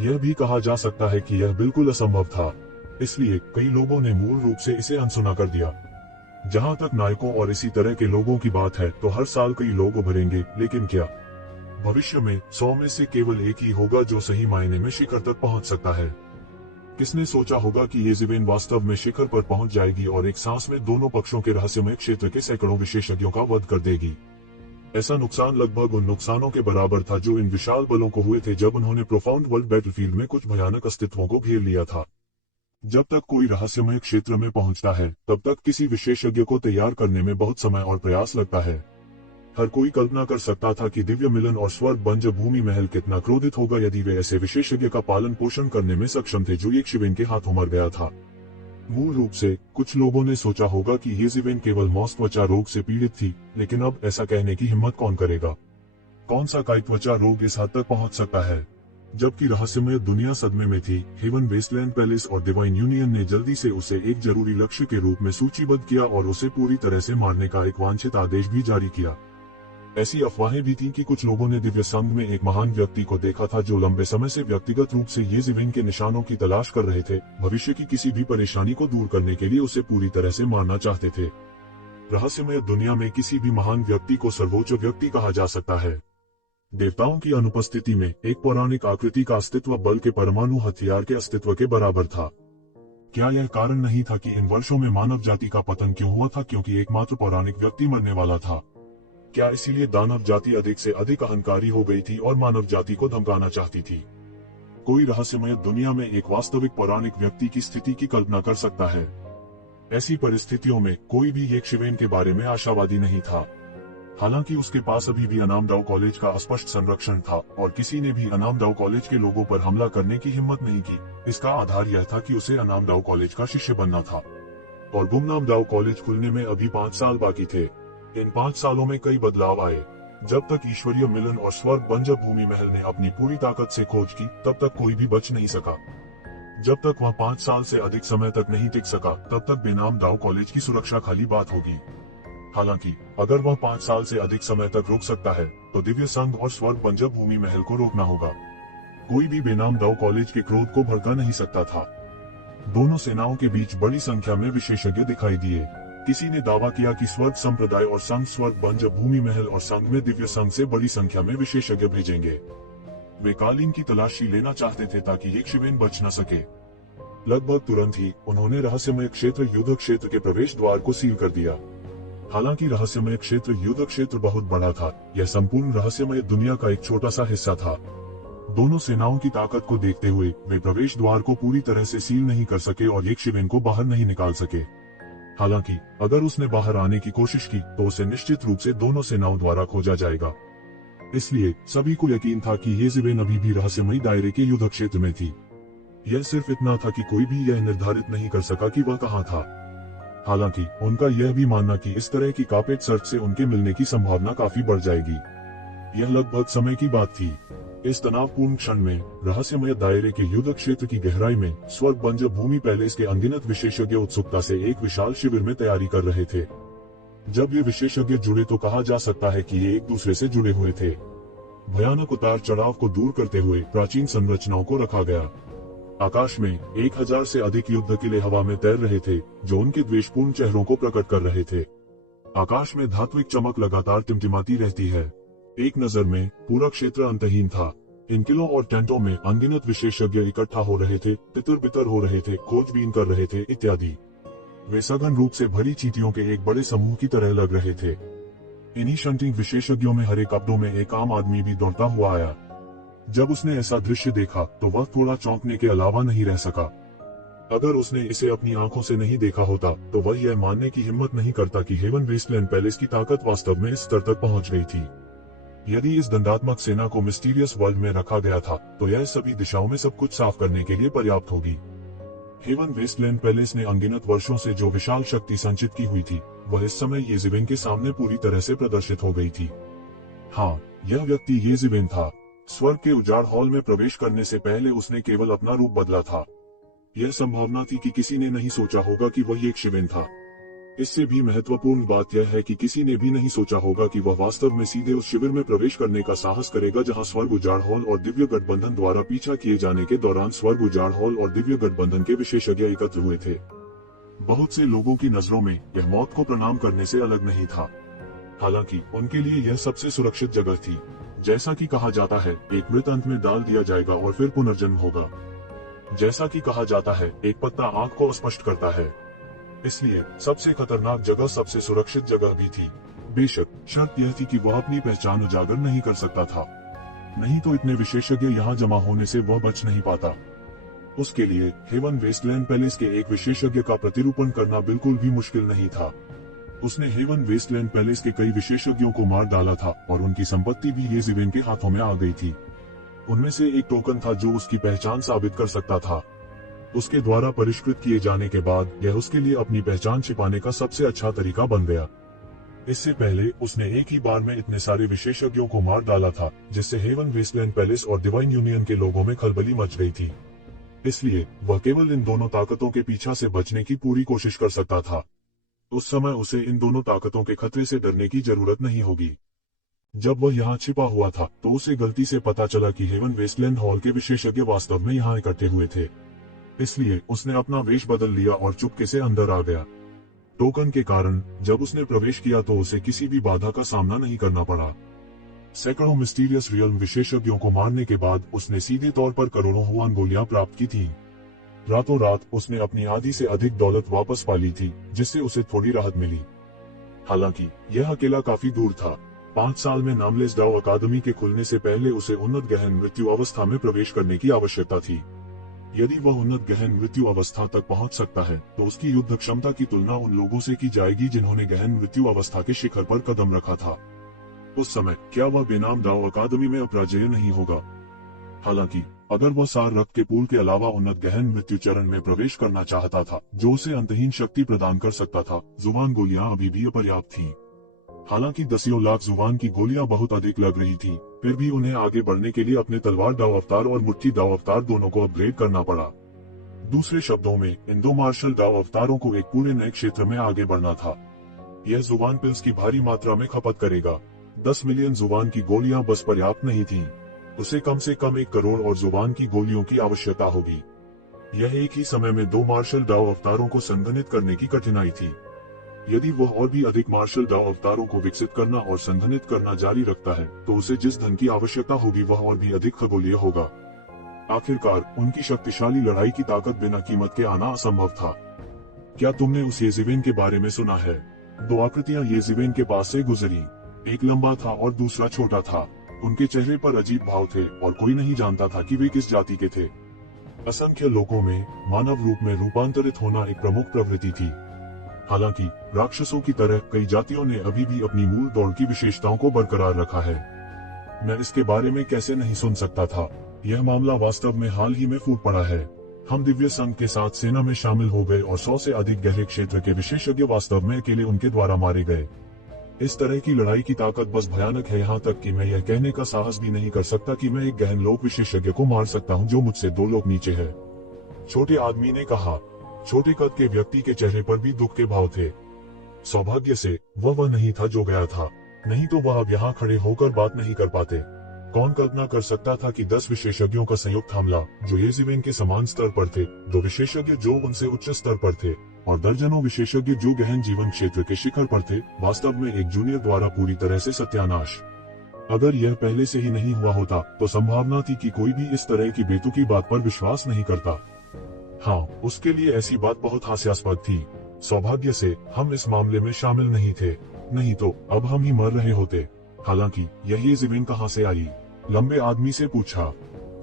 यह भी कहा जा सकता है कि यह बिल्कुल असंभव था, इसलिए कई लोगों ने मूल रूप से इसे अनसुना कर दिया। जहां तक नायकों और इसी तरह के लोगों की बात है तो हर साल कई लोग उभरेंगे, लेकिन क्या भविष्य में 100 में से केवल एक ही होगा जो सही मायने में शिखर तक पहुंच सकता है? किसने सोचा होगा कि ये ज़िवेन वास्तव में शिखर पर पहुंच जाएगी और एक सांस में दोनों पक्षों के रहस्यमय क्षेत्र के सैकड़ों विशेषज्ञों का वध कर देगी? ऐसा नुकसान लगभग उन नुकसानों के बराबर था जो इन विशाल बलों को हुए थे जब उन्होंने प्रोफाउंड वर्ल्ड बैटलफील्ड में कुछ भयानक अस्तित्वों को घेर लिया था। जब तक कोई रहस्यमय क्षेत्र में पहुंचता है, तब तक किसी विशेषज्ञ को तैयार करने में बहुत समय और प्रयास लगता है। हर कोई कल्पना कर सकता था कि दिव्य मिलन और स्वर्ग बंजर भूमि महल कितना क्रोधित होगा यदि वे ऐसे विशेषज्ञ का पालन पोषण करने में सक्षम थे जो एक शिवेन के हाथों मर गया था। मूल रूप से कुछ लोगों ने सोचा होगा कि येज़िवेन केवल मौस त्वचा रोग से पीड़ित थी, लेकिन अब ऐसा कहने की हिम्मत कौन करेगा? कौन सा कायिक त्वचा रोग इस हद तक पहुंच सकता है? जबकि रहस्यमय दुनिया सदमे में थी, हेवन वेस्टलैंड पैलेस और डिवाइन यूनियन ने जल्दी से उसे एक जरूरी लक्ष्य के रूप में सूचीबद्ध किया और उसे पूरी तरह से मारने का एक वांछित आदेश भी जारी किया। ऐसी अफवाहें भी थीं कि कुछ लोगों ने दिव्य संघ में एक महान व्यक्ति को देखा था जो लंबे समय से व्यक्तिगत रूप से येज़िवेन के निशानों की तलाश कर रहे थे, भविष्य की किसी भी परेशानी को दूर करने के लिए उसे पूरी तरह से मारना चाहते थे। रहस्यमय दुनिया में किसी भी महान व्यक्ति को सर्वोच्च व्यक्ति कहा जा सकता है। देवताओं की अनुपस्थिति में एक पौराणिक आकृति का अस्तित्व बल के परमाणु हथियार के अस्तित्व के बराबर था। क्या यह कारण नहीं था कि इन वर्षों में मानव जाति का पतन क्यों हुआ था? क्योंकि एकमात्र पौराणिक व्यक्ति मरने वाला था। क्या इसीलिए दानव जाति अधिक से अधिक अहंकारी हो गई थी और मानव जाति को धमकाना चाहती थी? कोई रहस्यमय दुनिया में एक वास्तविक पौराणिक व्यक्ति की स्थिति की कल्पना कर सकता है। ऐसी परिस्थितियों में कोई भी येज़िवेन के बारे में आशावादी नहीं था। हालांकि उसके पास अभी भी अनामडाउ कॉलेज का अस्पष्ट संरक्षण था और किसी ने भी अनामडाउ कॉलेज के लोगों पर हमला करने की हिम्मत नहीं की। इसका आधार यह था कि उसे अनामडाउ कॉलेज का शिष्य बनना था और गुमनामडाउ कॉलेज खुलने में अभी 5 साल बाकी थे। इन 5 सालों में कई बदलाव आए। जब तक ईश्वरीय मिलन और स्वर्ग बंजर भूमि महल ने अपनी पूरी ताकत से खोज की, तब तक कोई भी बच नहीं सका। जब तक वह 5 साल से अधिक समय तक नहीं टिक सका, तब तक बेनामडाउ कॉलेज की सुरक्षा खाली बात होगी। हालांकि अगर वह 5 साल से अधिक समय तक रोक सकता है, तो दिव्य संघ और स्वर्ग बंजर भूमि महल को रोकना होगा। कोई भी बेनामडाउ कॉलेज के क्रोध को भड़का नहीं सकता था। दोनों सेनाओं के बीच बड़ी संख्या में विशेषज्ञ दिखाई दिए। किसी ने दावा किया कि स्वर्ग संप्रदाय और संघ स्वर्ग बंजर भूमि महल और संघ में दिव्य संघ से बड़ी संख्या में विशेषज्ञ भेजेंगे। वे कालीन की तलाशी लेना चाहते थे ताकि येज़िवेन बच न सके। लगभग तुरंत ही उन्होंने रहस्यमय क्षेत्र युद्ध क्षेत्र के प्रवेश द्वार को सील कर दिया। हालांकि रहस्यमय क्षेत्र युद्ध क्षेत्र बहुत बड़ा था, यह संपूर्ण रहस्यमय दुनिया का एक छोटा सा हिस्सा था। दोनों सेनाओं की ताकत को देखते हुए वे प्रवेश द्वार को पूरी तरह से सील नहीं कर सके और येज़िवेन को बाहर नहीं निकाल सके। हालांकि अगर उसने बाहर आने की कोशिश की तो उसे निश्चित रूप से दोनों सेनाओं द्वारा खोजा जाएगा। इसलिए सभी को यकीन था कि येज़िवेन अभी भी रहस्यमय दायरे के युद्ध क्षेत्र में थी। यह सिर्फ इतना था कि कोई भी यह निर्धारित नहीं कर सका कि वह कहाँ था। हालांकि उनका यह भी मानना कि इस तरह की कार्पेट सर्च से उनके मिलने की संभावना काफी बढ़ जाएगी। यह लगभग समय की बात थी। इस तनावपूर्ण क्षण में रहस्यमय दायरे के युद्ध क्षेत्र की गहराई में स्वर्ग बंजर भूमि पैलेस के अनगिनत विशेषज्ञ उत्सुकता से एक विशाल शिविर में तैयारी कर रहे थे। जब ये विशेषज्ञ जुड़े तो कहा जा सकता है कि ये एक दूसरे से जुड़े हुए थे। भयानक उतार चढ़ाव को दूर करते हुए प्राचीन संरचनाओं को रखा गया। आकाश में 1000 से अधिक युद्ध किले हवा में तैर रहे थे, जो उनके द्वेषपूर्ण चेहरों को प्रकट कर रहे थे। आकाश में धात्विक चमक लगातार टिमटिमाती रहती है। एक नजर में पूरा क्षेत्र अंतहीन था। इन किलों और टेंटों में अनगिनत विशेषज्ञ इकट्ठा हो रहे थे, तितर बितर हो रहे थे, खोजबीन कर रहे थे इत्यादि। वे सघन रूप से भरी चींटियों के एक बड़े समूह की तरह लग रहे थे। इन्हीं शंटिंग विशेषज्ञों में हरे कपड़ों में एक आम आदमी भी दौड़ता हुआ आया। जब उसने ऐसा दृश्य देखा तो वह थोड़ा चौंकने के अलावा नहीं रह सका। अगर उसने इसे अपनी आंखों से नहीं देखा होता तो वह यह मानने की हिम्मत नहीं करता कि हेवन वेस्टलैंड पैलेस की ताकत वास्तव में इस स्तर तक पहुंच गई थी। यदि इस दंडात्मक सेना को मिस्टीरियस वर्ल्ड में रखा गया था तो यह सभी दिशाओं में सब कुछ साफ करने के लिए पर्याप्त होगी। हेवन वेस्टलैंड पैलेस ने अनगिनत वर्षों से जो विशाल शक्ति संचित की हुई थी, वह इस समय येज़िवेन के सामने पूरी तरह से प्रदर्शित हो गई थी। हाँ, यह व्यक्ति येज़िवेन था। स्वर्ग के उजाड़ हॉल में प्रवेश करने से पहले उसने केवल अपना रूप बदला था। यह संभावना थी कि किसी ने नहीं सोचा होगा कि वह येज़िवेन था। इससे भी महत्वपूर्ण बात यह है कि किसी ने भी नहीं सोचा होगा कि वह वास्तव में सीधे उस शिविर में प्रवेश करने का साहस करेगा जहां स्वर्ग उजाड़ हॉल और दिव्य गठबंधन द्वारा पीछा किए जाने के दौरान स्वर्ग उजाड़ हॉल और दिव्य गठबंधन के विशेषज्ञ एकत्र हुए थे। बहुत से लोगों की नजरों में यह मौत को प्रणाम करने से अलग नहीं था। हालांकि उनके लिए यह सबसे सुरक्षित जगह थी। जैसा कि कहा जाता है, एक मृत अंत में डाल दिया जाएगा और फिर पुनर्जन्म होगा। जैसा कि कहा जाता है, एक पत्ता आंख को स्पष्ट करता है। इसलिए सबसे खतरनाक जगह सबसे सुरक्षित जगह भी थी। बेशक शर्त यह थी कि वह अपनी पहचान उजागर नहीं कर सकता था, नहीं तो इतने विशेषज्ञ यहाँ जमा होने से वह बच नहीं पाता। उसके लिए हेवन वेस्टलैंड पैलेस के एक विशेषज्ञ का प्रतिरूपण करना बिल्कुल भी मुश्किल नहीं था। उसने हेवन वेस्टलैंड पैलेस के कई विशेषज्ञों को मार डाला था और उनकी संपत्ति भी येज़िवेन के हाथों में आ गई थी। उनमें से एक टोकन था जो उसकी पहचान साबित कर सकता था। उसके द्वारा परिष्कृत किए जाने के बाद यह उसके लिए अपनी पहचान छिपाने का सबसे अच्छा तरीका बन गया। इससे पहले उसने एक ही बार में इतने सारे विशेषज्ञों को मार डाला था, जिससे हेवन वेस्टलैंड पैलेस और डिवाइन यूनियन के लोगों में खलबली मच गई थी। इसलिए वह केवल इन दोनों ताकतों के पीछे से बचने की पूरी कोशिश कर सकता था। उस समय उसे इन दोनों ताकतों के खतरे से डरने की जरूरत नहीं होगी। जब वह यहाँ छिपा हुआ था तो उसे गलती से पता चला कि हेवन वेस्टलैंड हॉल के विशेषज्ञ वास्तव में यहाँ इकट्ठे हुए थे। इसलिए उसने अपना वेश बदल लिया और चुपके से अंदर आ गया। टोकन के कारण जब उसने प्रवेश किया तो उसे किसी भी बाधा का सामना नहीं करना पड़ा। सैकड़ों मिस्टीरियस रियल्म विशेषज्ञों को मारने के बाद उसने सीधे तौर पर करोड़ों हुआन गोलियां प्राप्त की थी। रातों रात उसने अपनी आधी से अधिक दौलत वापस पा ली थी, जिससे उसे थोड़ी राहत मिली। हालांकि यह अकेला काफी दूर था। 5 साल में नामलेस डाओ अकादमी के खुलने से पहले उसे उन्नत गहन मृत्यु अवस्था में प्रवेश करने की आवश्यकता थी। यदि वह उन्नत गहन मृत्यु अवस्था तक पहुंच सकता है तो उसकी युद्ध क्षमता की तुलना उन लोगों से की जाएगी जिन्होंने गहन मृत्यु अवस्था के शिखर पर कदम रखा था। उस समय क्या वह बेनाम डाओ अकादमी में अपराजय नहीं होगा? हालांकि अगर वह सार रक्त के पूल के अलावा उन्नत गहन मृत्यु चरण में प्रवेश करना चाहता था, जो उसे अंतहीन शक्ति प्रदान कर सकता था, जुबान गोलियां अभी भी अपर्याप्त थीं। हालांकि दसियों लाख जुबान की गोलियां बहुत अधिक लग रही थी, फिर भी उन्हें आगे बढ़ने के लिए अपने तलवार डाओ अवतार और मुट्ठी डाओ अवतार दोनों को अपग्रेड करना पड़ा। दूसरे शब्दों में इन दो मार्शल डाओ अवतारों को एक पूरे नए क्षेत्र में आगे बढ़ना था। यह जुबान पिल्स की भारी मात्रा में खपत करेगा। 10 मिलियन जुबान की गोलियां बस पर्याप्त नहीं थीं। उसे कम से कम 1 करोड़ और जुबान की गोलियों की आवश्यकता होगी। यह एक ही समय में 2 मार्शल डाओ अवतारों को संघनित करने की कठिनाई थी। यदि वह और भी अधिक मार्शल डाओ अवतारों को विकसित करना और संघनित करना जारी रखता है तो उसे जिस धन की आवश्यकता होगी वह और भी अधिक खगोलीय होगा। आखिरकार उनकी शक्तिशाली लड़ाई की ताकत बिना कीमत के आना असंभव था। क्या तुमने उस येज़िवेन के बारे में सुना है? 2 आकृतियां येज़िवेन के पास से गुजरी। एक लंबा था और दूसरा छोटा था। उनके चेहरे पर अजीब भाव थे और कोई नहीं जानता था कि वे किस जाति के थे। असंख्य लोगों में मानव रूप में रूपांतरित होना एक प्रमुख प्रवृत्ति थी। हालांकि राक्षसों की तरह कई जातियों ने अभी भी अपनी मूल दौड़ की विशेषताओं को बरकरार रखा है। मैं इसके बारे में कैसे नहीं सुन सकता था। यह मामला वास्तव में हाल ही में फूट पड़ा है। हम दिव्य संघ के साथ सेना में शामिल हो गए और 100 से अधिक गहरे क्षेत्र के विशेषज्ञ वास्तव में अकेले उनके द्वारा मारे गए। इस तरह की लड़ाई की ताकत बस भयानक है, यहाँ तक कि मैं यह कहने का साहस भी नहीं कर सकता कि मैं एक गहन लोक विशेषज्ञ को मार सकता हूँ जो मुझसे 2 लोक नीचे है। छोटे आदमी ने कहा। छोटे कद के व्यक्ति के चेहरे पर भी दुख के भाव थे। सौभाग्य से वह नहीं था जो गया था, नहीं तो वह अब यहाँ खड़े होकर बात नहीं कर पाते। कौन कल्पना कर सकता था कि 10 विशेषज्ञों का संयुक्त हमला जो येज़िवेन के समान स्तर पर थे, 2 विशेषज्ञ जो उनसे उच्च स्तर पर थे और दर्जनों विशेषज्ञ जो गहन जीवन क्षेत्र के शिखर पर थे, वास्तव में एक जूनियर द्वारा पूरी तरह से सत्यानाश। अगर यह पहले से ही नहीं हुआ होता तो संभावना थी कि कोई भी इस तरह की बेतुकी बात पर विश्वास नहीं करता। हाँ, उसके लिए ऐसी बात बहुत हास्यास्पद थी। सौभाग्य से हम इस मामले में शामिल नहीं थे, नहीं तो अब हम ही मर रहे होते। हालांकि यह येज़िवेन कहाँ से आई? लंबे आदमी से पूछा।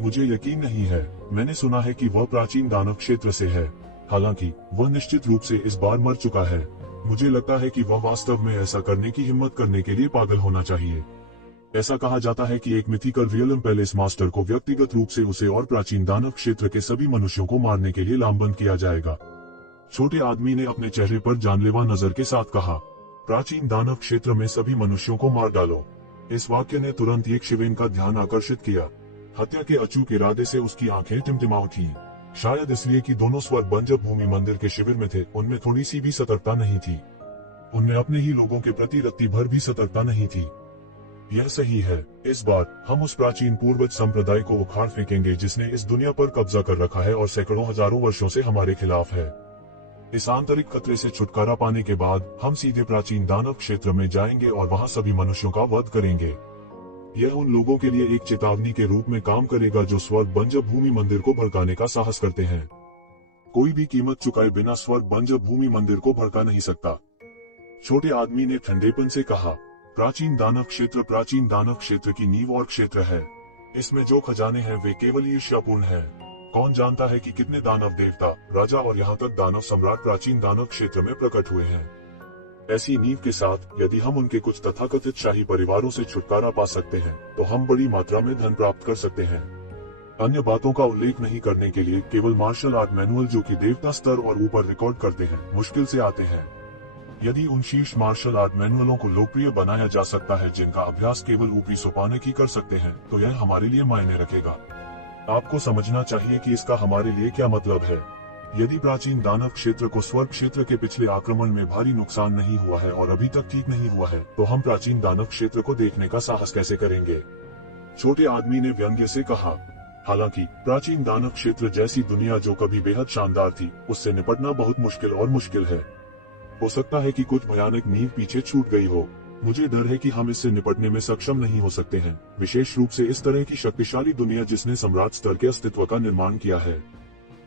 मुझे यकीन नहीं है। मैंने सुना है कि वह प्राचीन दानव क्षेत्र से है। हालांकि वह निश्चित रूप से इस बार मर चुका है। मुझे लगता है कि वह वास्तव में ऐसा करने की हिम्मत करने के लिए पागल होना चाहिए। ऐसा कहा जाता है कि एक मिथिकल रियलम पैलेस मास्टर को व्यक्तिगत रूप से उसे और प्राचीन दानव क्षेत्र के सभी मनुष्यों को मारने के लिए लामबंद किया जाएगा। छोटे आदमी ने अपने चेहरे पर जानलेवा नजर के साथ कहा। प्राचीन दानव क्षेत्र में सभी मनुष्यों को मार डालो। इस वाक्य ने तुरंत येज़िवेन का ध्यान आकर्षित किया। हत्या के अचूक इरादे से उसकी आंखें टिमटिमा उठी। शायद इसलिए कि दोनों स्वर्ग बंजब भूमि मंदिर के शिविर में थे, उनमें थोड़ी सी भी सतर्कता नहीं थी। उनमें अपने ही लोगों के प्रति रत्ती भर भी सतर्कता नहीं थी। यह सही है। इस बार हम उस प्राचीन पूर्वज संप्रदाय को उखाड़ फेंकेंगे जिसने इस दुनिया पर कब्जा कर रखा है और सैकड़ों हजारों वर्षों से हमारे खिलाफ है। इस आंतरिक खतरे से छुटकारा पाने के बाद हम सीधे प्राचीन दानव क्षेत्र में जाएंगे और वहां सभी मनुष्यों का वध करेंगे। यह उन लोगों के लिए एक चेतावनी के रूप में काम करेगा जो स्वर्ग बंजब भूमि मंदिर को भड़काने का साहस करते हैं। कोई भी कीमत चुकाए बिना स्वर्ग बंजब भूमि मंदिर को भड़का नहीं सकता। छोटे आदमी ने ठंडेपन से कहा। प्राचीन दानव क्षेत्र की नींव और क्षेत्र है। इसमें जो खजाने हैं वे केवल ईर्ष्यापूर्ण हैं। कौन जानता है कि कितने दानव देवता, राजा और यहाँ तक दानव सम्राट प्राचीन दानव क्षेत्र में प्रकट हुए हैं। ऐसी नींव के साथ यदि हम उनके कुछ तथाकथित शाही परिवारों से छुटकारा पा सकते हैं तो हम बड़ी मात्रा में धन प्राप्त कर सकते हैं। अन्य बातों का उल्लेख नहीं करने के लिए केवल मार्शल आर्ट मैनुअल जो कि देवता स्तर और ऊपर रिकॉर्ड करते हैं मुश्किल से आते हैं। यदि उन शीर्ष मार्शल आर्ट मैनुअलों को लोकप्रिय बनाया जा सकता है जिनका अभ्यास केवल ऊपरी सोपाने की कर सकते हैं, तो यह हमारे लिए मायने रखेगा। आपको समझना चाहिए कि इसका हमारे लिए क्या मतलब है। यदि प्राचीन दानव क्षेत्र को स्वर्ग क्षेत्र के पिछले आक्रमण में भारी नुकसान नहीं हुआ है और अभी तक ठीक नहीं हुआ है, तो हम प्राचीन दानव क्षेत्र को देखने का साहस कैसे करेंगे? छोटे आदमी ने व्यंग्य से कहा। हालांकि प्राचीन दानव क्षेत्र जैसी दुनिया जो कभी बेहद शानदार थी, उससे निपटना बहुत मुश्किल है। हो सकता है कि कुछ भयानक नींव पीछे छूट गई हो। मुझे डर है कि हम इससे निपटने में सक्षम नहीं हो सकते हैं, विशेष रूप से इस तरह की शक्तिशाली दुनिया जिसने सम्राट स्तर के अस्तित्व का निर्माण किया है।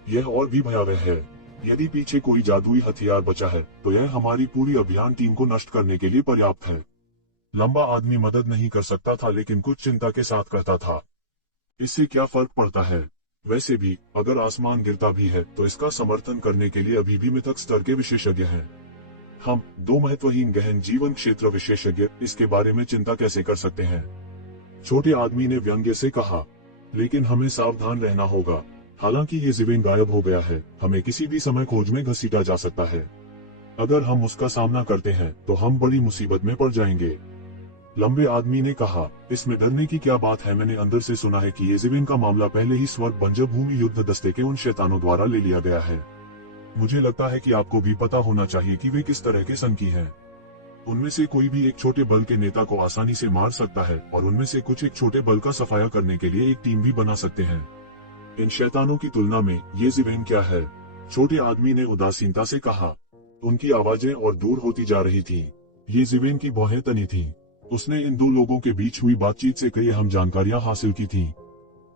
यह और भी भयावह है। यदि पीछे कोई जादुई हथियार बचा है, तो यह हमारी पूरी अभियान टीम को नष्ट करने के लिए पर्याप्त है। लंबा आदमी मदद नहीं कर सकता था, लेकिन कुछ चिंता के साथ कहता था, इससे क्या फर्क पड़ता है? वैसे भी अगर आसमान गिरता भी है तो इसका समर्थन करने के लिए अभी भी मिथक स्तर के विशेषज्ञ हैं। हम दो महत्वहीन गहन जीवन क्षेत्र विशेषज्ञ इसके बारे में चिंता कैसे कर सकते हैं? छोटे आदमी ने व्यंग्य से कहा। लेकिन हमें सावधान रहना होगा। हालांकि ये ज़िवेन गायब हो गया है, हमें किसी भी समय खोज में घसीटा जा सकता है। अगर हम उसका सामना करते हैं तो हम बड़ी मुसीबत में पड़ जाएंगे। लंबे आदमी ने कहा, इसमें डरने की क्या बात है? मैंने अंदर से सुना है कि ये ज़िवेन का मामला पहले ही स्वर्ग बंजर भूमि युद्ध दस्ते के उन शैतानों द्वारा ले लिया गया है। मुझे लगता है कि आपको भी पता होना चाहिए कि वे किस तरह के संकी हैं। उनमें से कोई भी एक छोटे बल के नेता को आसानी से मार सकता है और उनमें से कुछ एक छोटे बल का सफाया करने के लिए एक टीम भी बना सकते हैं। इन शैतानों की तुलना में ये ज़िवेन क्या है? छोटे आदमी ने उदासीनता से कहा। उनकी आवाजें और दूर होती जा रही थी। ये ज़िवेन की भौहें तनी थी। उसने इन दो लोगों के बीच हुई बातचीत से कई अहम जानकारियां हासिल की थी।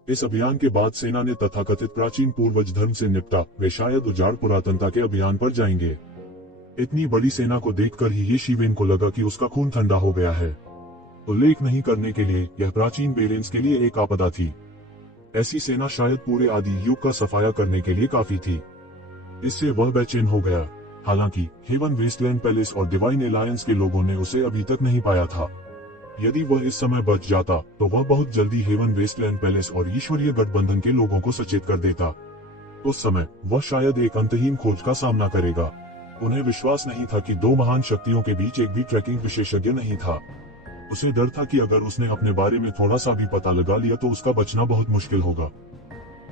इस अभियान के बाद सेना ने तथाकथित प्राचीन पूर्वज धर्म से निपटा। वे शायद उजाड़ पुरातनता के अभियान पर जाएंगे। इतनी बड़ी सेना को देखकर ही ये ज़िवेन को लगा कि उसका खून ठंडा हो गया है। उल्लेख नहीं करने के लिए यह प्राचीन बेरेंस के लिए एक आपदा थी। ऐसी सेना शायद पूरे आदि युग का सफाया करने के लिए काफी थी। इससे वह बेचैन हो गया। हालांकि हेवन वेस्टलैंड पैलेस और डिवाइन एलायंस के लोगों ने उसे अभी तक नहीं पाया था। यदि वह इस समय बच जाता तो वह बहुत जल्दी हेवन वेस्टलैंड पैलेस और ईश्वरीय गठबंधन के लोगों को सचेत कर देता। उस समय वह शायद एक अंतहीन खोज का सामना करेगा। उन्हें विश्वास नहीं था कि दो महान शक्तियों के बीच एक भी ट्रैकिंग विशेषज्ञ नहीं था। उसे डर था कि अगर उसने अपने बारे में थोड़ा सा भी पता लगा लिया तो उसका बचना बहुत मुश्किल होगा।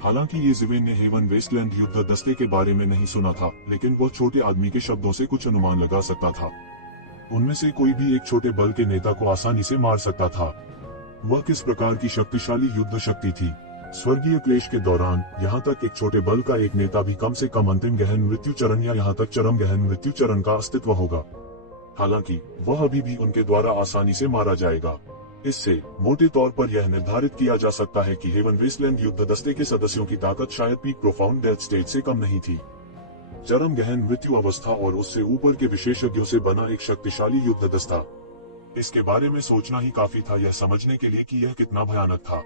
हालांकि ये ज़िवेन ने हेवन वेस्टलैंड युद्ध दस्ते के बारे में नहीं सुना था, लेकिन वह छोटे आदमी के शब्दों से कुछ अनुमान लगा सकता था। उनमें से कोई भी एक छोटे बल के नेता को आसानी से मार सकता था। वह किस प्रकार की शक्तिशाली युद्ध शक्ति थी? स्वर्गीय क्लेश के दौरान यहाँ तक एक छोटे बल का एक नेता भी कम से कम अंतिम गहन मृत्यु चरण या यहाँ तक चरम गहन मृत्यु चरण का अस्तित्व होगा। हालांकि वह अभी भी उनके द्वारा आसानी से मारा जाएगा। इससे मोटे तौर पर यह निर्धारित किया जा सकता है कि हेवन वेस्टलैंड युद्ध दस्ते के सदस्यों की ताकत शायद पीक प्रोफाउंड डेथ स्टेज से कम नहीं थी। चरम गहन मृत्यु अवस्था और उससे ऊपर के विशेषज्ञों से बना एक शक्तिशाली युद्ध दस्ता। इसके बारे में सोचना ही काफी था यह समझने के लिए कि यह कितना भयानक था।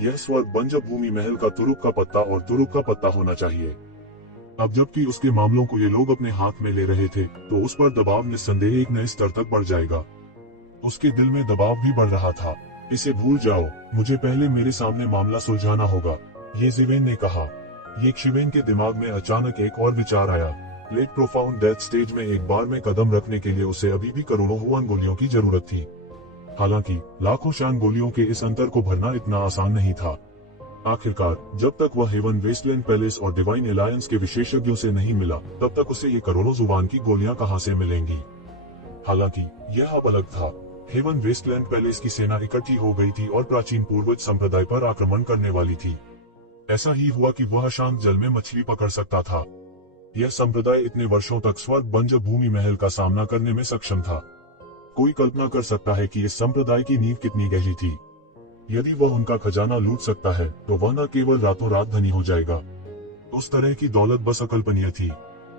यह स्वर्ग बंजर भूमि महल का तुरुप का पत्ता और तुरुप का पत्ता होना चाहिए। अब जबकि उसके मामलों को ये लोग अपने हाथ में ले रहे थे, तो उस पर दबाव निस्संदेह एक नए स्तर तक बढ़ जाएगा। उसके दिल में दबाव भी बढ़ रहा था। इसे भूल जाओ, मुझे पहले मेरे सामने मामला सुलझाना होगा, ये ज़िवेन ने कहा। ये ज़िवेन के दिमाग में अचानक एक और विचार आया। लेट प्रोफाउंड डेथ स्टेज में एक बार में कदम रखने के लिए उसे अभी भी करोड़ों हुआन गोलियों की जरूरत थी। हालांकि लाखों शान गोलियों के इस अंतर को भरना इतना आसान नहीं था। आखिरकार जब तक वह हेवन वेस्टलैंड पैलेस और डिवाइन एलायंस के विशेषज्ञों से नहीं मिला, तब तक उसे ये करोड़ों जुबान की गोलियां कहां से मिलेंगी? हालांकि यह अब अलग था। हेवन वेस्टलैंड पैलेस की सेना इकट्ठी हो गई थी और प्राचीन पूर्वज संप्रदाय पर आक्रमण करने वाली थी। ऐसा ही हुआ कि वह शांत जल में मछली पकड़ सकता था। यह संप्रदाय इतने वर्षों तक स्वर्ग बंजर भूमि महल का सामना करने में सक्षम था। कोई कल्पना कर सकता है कि इस संप्रदाय की नींव कितनी गहरी थी। यदि वह उनका खजाना लूट सकता है, तो वह न केवल रातों रात धनी हो जाएगा। उस तरह की दौलत बस अकल्पनीय थी।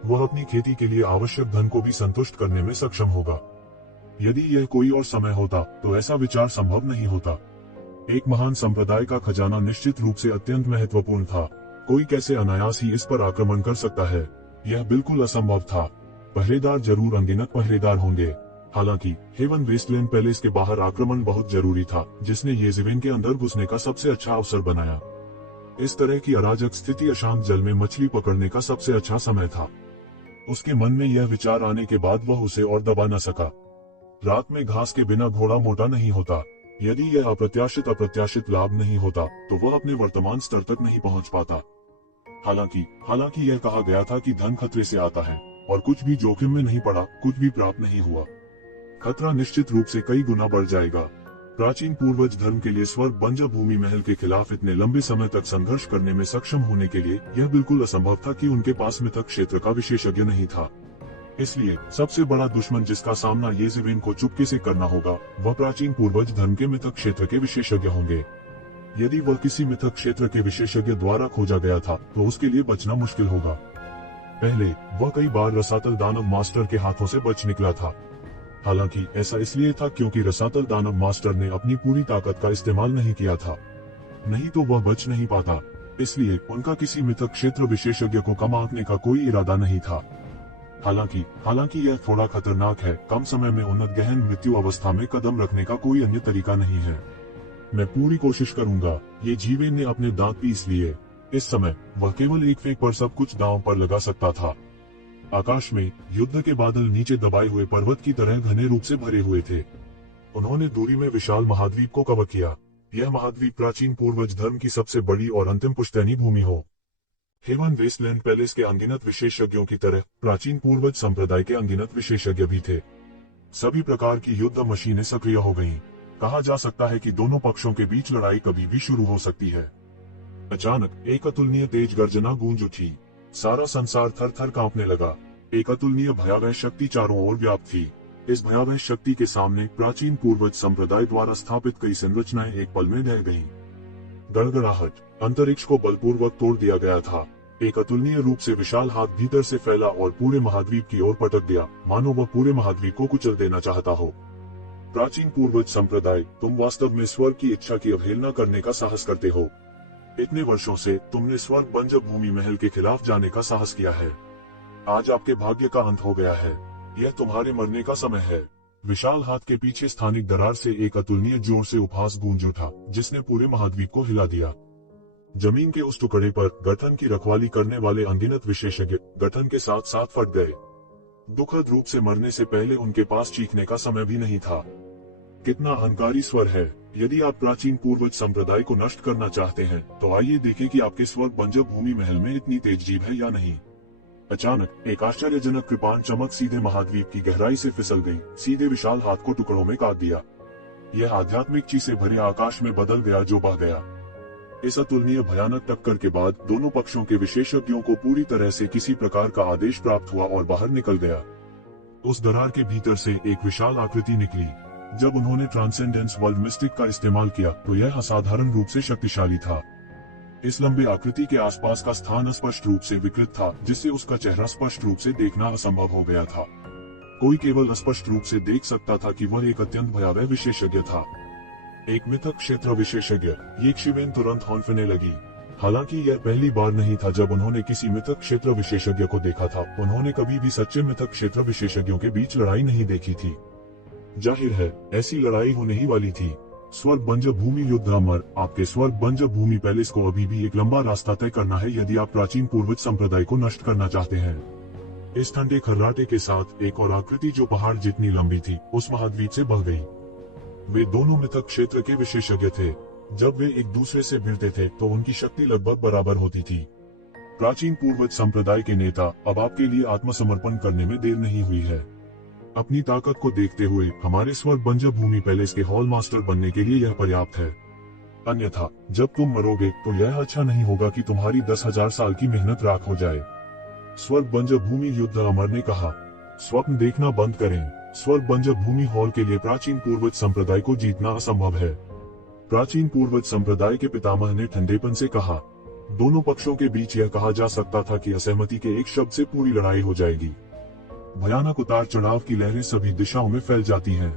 वह अपनी खेती के लिए आवश्यक धन को भी संतुष्ट करने में सक्षम होगा। यदि यह कोई और समय होता, तो ऐसा विचार संभव नहीं होता। एक महान संप्रदाय का खजाना निश्चित रूप से अत्यंत महत्वपूर्ण था। कोई कैसे अनायास ही इस पर आक्रमण कर सकता है? यह बिल्कुल असंभव था। पहरेदार जरूर अनगिनत पहरेदार होंगे। हालांकि हेवन वेस्टलैंड पैलेस के बाहर आक्रमण बहुत जरूरी था, जिसने ये ज़िवेन के अंदर घुसने का सबसे अच्छा अवसर बनाया। इस तरह की अराजक स्थिति अशांत जल में मछली पकड़ने का सबसे अच्छा समय था। उसके मन में यह विचार आने के बाद वह उसे और दबा न सका। रात में घास के बिना घोड़ा मोटा नहीं होता। यदि यह अप्रत्याशित लाभ नहीं होता तो वह अपने वर्तमान स्तर तक नहीं पहुंच पाता। हालांकि यह कहा गया था कि धन खतरे से आता है और कुछ भी जोखिम में नहीं पड़ा, कुछ भी प्राप्त नहीं हुआ। खतरा निश्चित रूप से कई गुना बढ़ जाएगा। प्राचीन पूर्वज धर्म के लिए स्वर्ग बंजर भूमि महल के खिलाफ इतने लंबे समय तक संघर्ष करने में सक्षम होने के लिए यह बिल्कुल असंभव था कि उनके पास मिथक क्षेत्र का विशेषज्ञ नहीं था। इसलिए सबसे बड़ा दुश्मन जिसका सामना येज़ेवेन को चुपके से करना होगा वह प्राचीन पूर्वज धर्म के मिथक क्षेत्र के विशेषज्ञ होंगे। यदि वह किसी मिथक क्षेत्र के विशेषज्ञ द्वारा खोजा गया था तो उसके लिए बचना मुश्किल होगा। पहले वह कई बार रसातल दानव मास्टर के हाथों से बच निकला था। हालांकि ऐसा इसलिए था क्योंकि रसातल दानव मास्टर ने अपनी पूरी ताकत का इस्तेमाल नहीं किया था, नहीं तो वह बच नहीं पाता। इसलिए उनका किसी मिथक क्षेत्र विशेषज्ञ को कम आंकने का कोई इरादा नहीं था। हालांकि यह थोड़ा खतरनाक है। कम समय में उन्नत गहन मृत्यु अवस्था में कदम रखने का कोई अन्य तरीका नहीं है। मैं पूरी कोशिश करूंगा। येज़ेवेन ने अपने दांत पीस लिए। इस समय वह केवल एक फेंक पर सब कुछ दांव पर लगा सकता था। आकाश में युद्ध के बादल नीचे दबाए हुए पर्वत की तरह घने रूप से भरे हुए थे। उन्होंने दूरी में विशाल महाद्वीप को कवर किया। यह महाद्वीप प्राचीन पूर्वज धर्म की सबसे बड़ी और अंतिम पुश्तैनी भूमि हो। हेवन वेस्टलैंड पैलेस के अनगिनत विशेषज्ञों की तरह प्राचीन पूर्वज संप्रदाय के अनगिनत विशेषज्ञ भी थे। सभी प्रकार की युद्ध मशीनें सक्रिय हो गईं। कहा जा सकता है कि दोनों पक्षों के बीच लड़ाई कभी भी शुरू हो सकती है। अचानक एक अतुलनीय तेज गर्जना गूंज उठी। सारा संसार थर थर कांपने लगा। एक अतुलनीय भयावह शक्ति चारों ओर व्याप्त थी। इस भयावह शक्ति के सामने प्राचीन पूर्वज संप्रदाय द्वारा स्थापित कई संरचनाएं एक पल में ढह गईं। गड़गड़ाहट, अंतरिक्ष को बलपूर्वक तोड़ दिया गया था। एक अतुलनीय रूप से विशाल हाथ भीतर से फैला और पूरे महाद्वीप की ओर पटक दिया, मानो वह पूरे महाद्वीप को कुचल देना चाहता हो। प्राचीन पूर्वज संप्रदाय, तुम वास्तव में स्वर्ग की इच्छा की अवहेलना करने का साहस करते हो। इतने वर्षों से तुमने स्वर्ग बंजर भूमि महल के खिलाफ जाने का साहस किया है। आज आपके भाग्य का अंत हो गया है। यह तुम्हारे मरने का समय है। विशाल हाथ के पीछे स्थानिक दरार से एक अतुलनीय जोर से उपहास गूंज उठा, जिसने पूरे महाद्वीप को हिला दिया। जमीन के उस टुकड़े पर गठन की रखवाली करने वाले अनगिनत विशेषज्ञ गठन के साथ साथ फट गए। दुखद रूप से मरने से पहले उनके पास चीखने का समय भी नहीं था। कितना अहंकारी स्वर है। यदि आप प्राचीन पूर्वज संप्रदाय को नष्ट करना चाहते हैं तो आइए देखें कि आपके स्वर्ग बंजर भूमि महल में इतनी तेज जीभ है या नहीं। अचानक एक आश्चर्यजनक कृपाण चमक सीधे महाद्वीप की गहराई से फिसल गई, सीधे विशाल हाथ को टुकड़ों में काट दिया। यह आध्यात्मिक ची से भरे आकाश में बदल गया जो बह गया। इस अतुलनीय भयानक टक्कर के बाद दोनों पक्षों के विशेषज्ञों को पूरी तरह से किसी प्रकार का आदेश प्राप्त हुआ और बाहर निकल गया। उस दरार के भीतर से एक विशाल आकृति निकली। जब उन्होंने ट्रांसेंडेंस वर्ल्ड मिस्टिक का इस्तेमाल किया तो यह असाधारण रूप से शक्तिशाली था। इस लंबे आकृति के आसपास का स्थान स्पष्ट रूप से विकृत था, जिससे उसका चेहरा स्पष्ट रूप से देखना असंभव हो गया था। कोई केवल स्पष्ट रूप से देख सकता था कि वह एक अत्यंत भयावह विशेषज्ञ था, एक मिथक क्षेत्र विशेषज्ञ। येज़ेवेन तुरंत हौंफने लगी। हालांकि यह पहली बार नहीं था जब उन्होंने किसी मिथक क्षेत्र विशेषज्ञ को देखा था। उन्होंने कभी भी सच्चे मिथक क्षेत्र विशेषज्ञों के बीच लड़ाई नहीं देखी थी। जाहिर है ऐसी लड़ाई होने ही वाली थी। स्वर्ग बंजर भूमि युद्ध अमर। आपके स्वर्ग बंजर भूमि पैलेस को अभी भी एक लंबा रास्ता तय करना है यदि आप प्राचीन पूर्वज संप्रदाय को नष्ट करना चाहते हैं। इस ठंडे खर्राटे के साथ एक और आकृति जो पहाड़ जितनी लंबी थी उस महाद्वीप से बह गई। वे दोनों मिथक क्षेत्र के विशेषज्ञ थे। जब वे एक दूसरे से भिड़ते थे तो उनकी शक्ति लगभग बराबर होती थी। प्राचीन पूर्वज संप्रदाय के नेता, अब आपके लिए आत्मसमर्पण करने में देर नहीं हुई है। अपनी ताकत को देखते हुए हमारे स्वर्ग बंजर भूमि पैलेस के हॉल मास्टर बनने के लिए यह पर्याप्त है। अन्यथा जब तुम मरोगे तो यह अच्छा नहीं होगा कि तुम्हारी 10,000 साल की मेहनत राख हो जाए। स्वर्ग बंजर भूमि युद्ध अमर ने कहा। स्वप्न देखना बंद करें। स्वर्ग बंजर भूमि हॉल के लिए प्राचीन पूर्वज संप्रदाय को जीतना असंभव है। प्राचीन पूर्वज संप्रदाय के पितामह ने ठंडेपन से कहा। दोनों पक्षों के बीच यह कहा जा सकता था कि असहमति के एक शब्द से पूरी लड़ाई हो जाएगी। भयानक उतार चढ़ाव की लहरें सभी दिशाओं में फैल जाती हैं।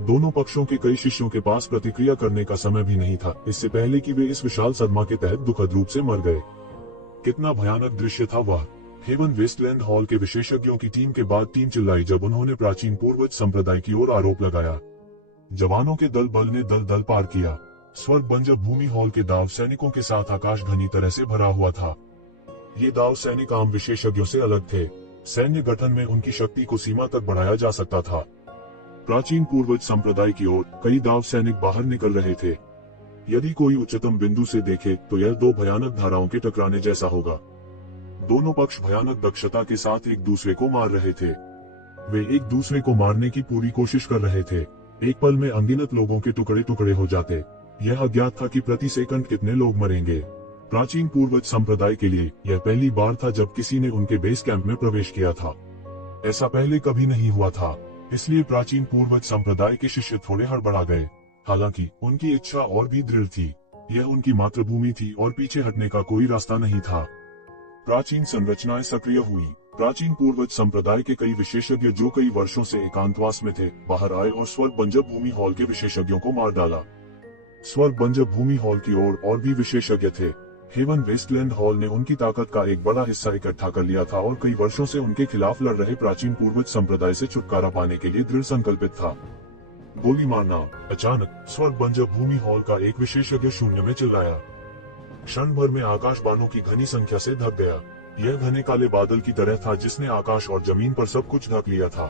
दोनों पक्षों के कई शिष्यों के पास प्रतिक्रिया करने का समय भी नहीं था, इससे पहले कि वे इस विशाल सदमा के तहत दुखद रूप से मर गए। कितना भयानक दृश्य था वह। हेवन वेस्टलैंड हॉल के विशेषज्ञों की टीम के बाद टीम चिल्लाई जब उन्होंने प्राचीन पूर्वज संप्रदाय की ओर आरोप लगाया। जवानों के दल बल ने दल दल पार किया। स्वर्ग बंजर भूमि हॉल के दाव सैनिकों के साथ आकाश घनी तरह से भरा हुआ था। ये दाव सैनिक आम विशेषज्ञों से अलग थे। सैन्य गठन में उनकी शक्ति को सीमा तक बढ़ाया जा सकता था। प्राचीन पूर्वज संप्रदाय की ओर कई दाव सैनिक बाहर निकल रहे थे। यदि कोई उच्चतम बिंदु से देखे तो यह दो भयानक धाराओं के टकराने जैसा होगा। दोनों पक्ष भयानक दक्षता के साथ एक दूसरे को मार रहे थे। वे एक दूसरे को मारने की पूरी कोशिश कर रहे थे। एक पल में अनगिनत लोगों के टुकड़े टुकड़े हो जाते। यह अज्ञात था कि प्रति सेकंड कितने लोग मरेंगे। प्राचीन पूर्वज संप्रदाय के लिए यह पहली बार था जब किसी ने उनके बेस कैंप में प्रवेश किया था। ऐसा पहले कभी नहीं हुआ था, इसलिए प्राचीन पूर्वज संप्रदाय के शिष्य थोड़े हड़बड़ा गए। हालांकि उनकी इच्छा और भी दृढ़ थी। यह उनकी मातृभूमि थी और पीछे हटने का कोई रास्ता नहीं था। प्राचीन संरचनाएं सक्रिय हुई। प्राचीन पूर्वज संप्रदाय के कई विशेषज्ञ जो कई वर्षों से एकांतवास में थे बाहर आए और स्वर्ग बंजर भूमि हॉल के विशेषज्ञों को मार डाला। स्वर्ग बंजर भूमि हॉल की ओर और भी विशेषज्ञ थे। हेवन वेस्टलैंड हॉल ने उनकी ताकत का एक बड़ा हिस्सा इकट्ठा कर लिया था और कई वर्षों से उनके खिलाफ लड़ रहे प्राचीन पूर्वज संप्रदाय से छुटकारा पाने के लिए दृढ़ संकल्पित था। गोली मारना। अचानक स्वर्ग बंजर भूमि हॉल का एक विशेषज्ञ शून्य में चिल्लाया। क्षण भर में आकाश बाणों की घनी संख्या से ढक गया। यह घने काले बादल की तरह था जिसने आकाश और जमीन पर सब कुछ ढक लिया था।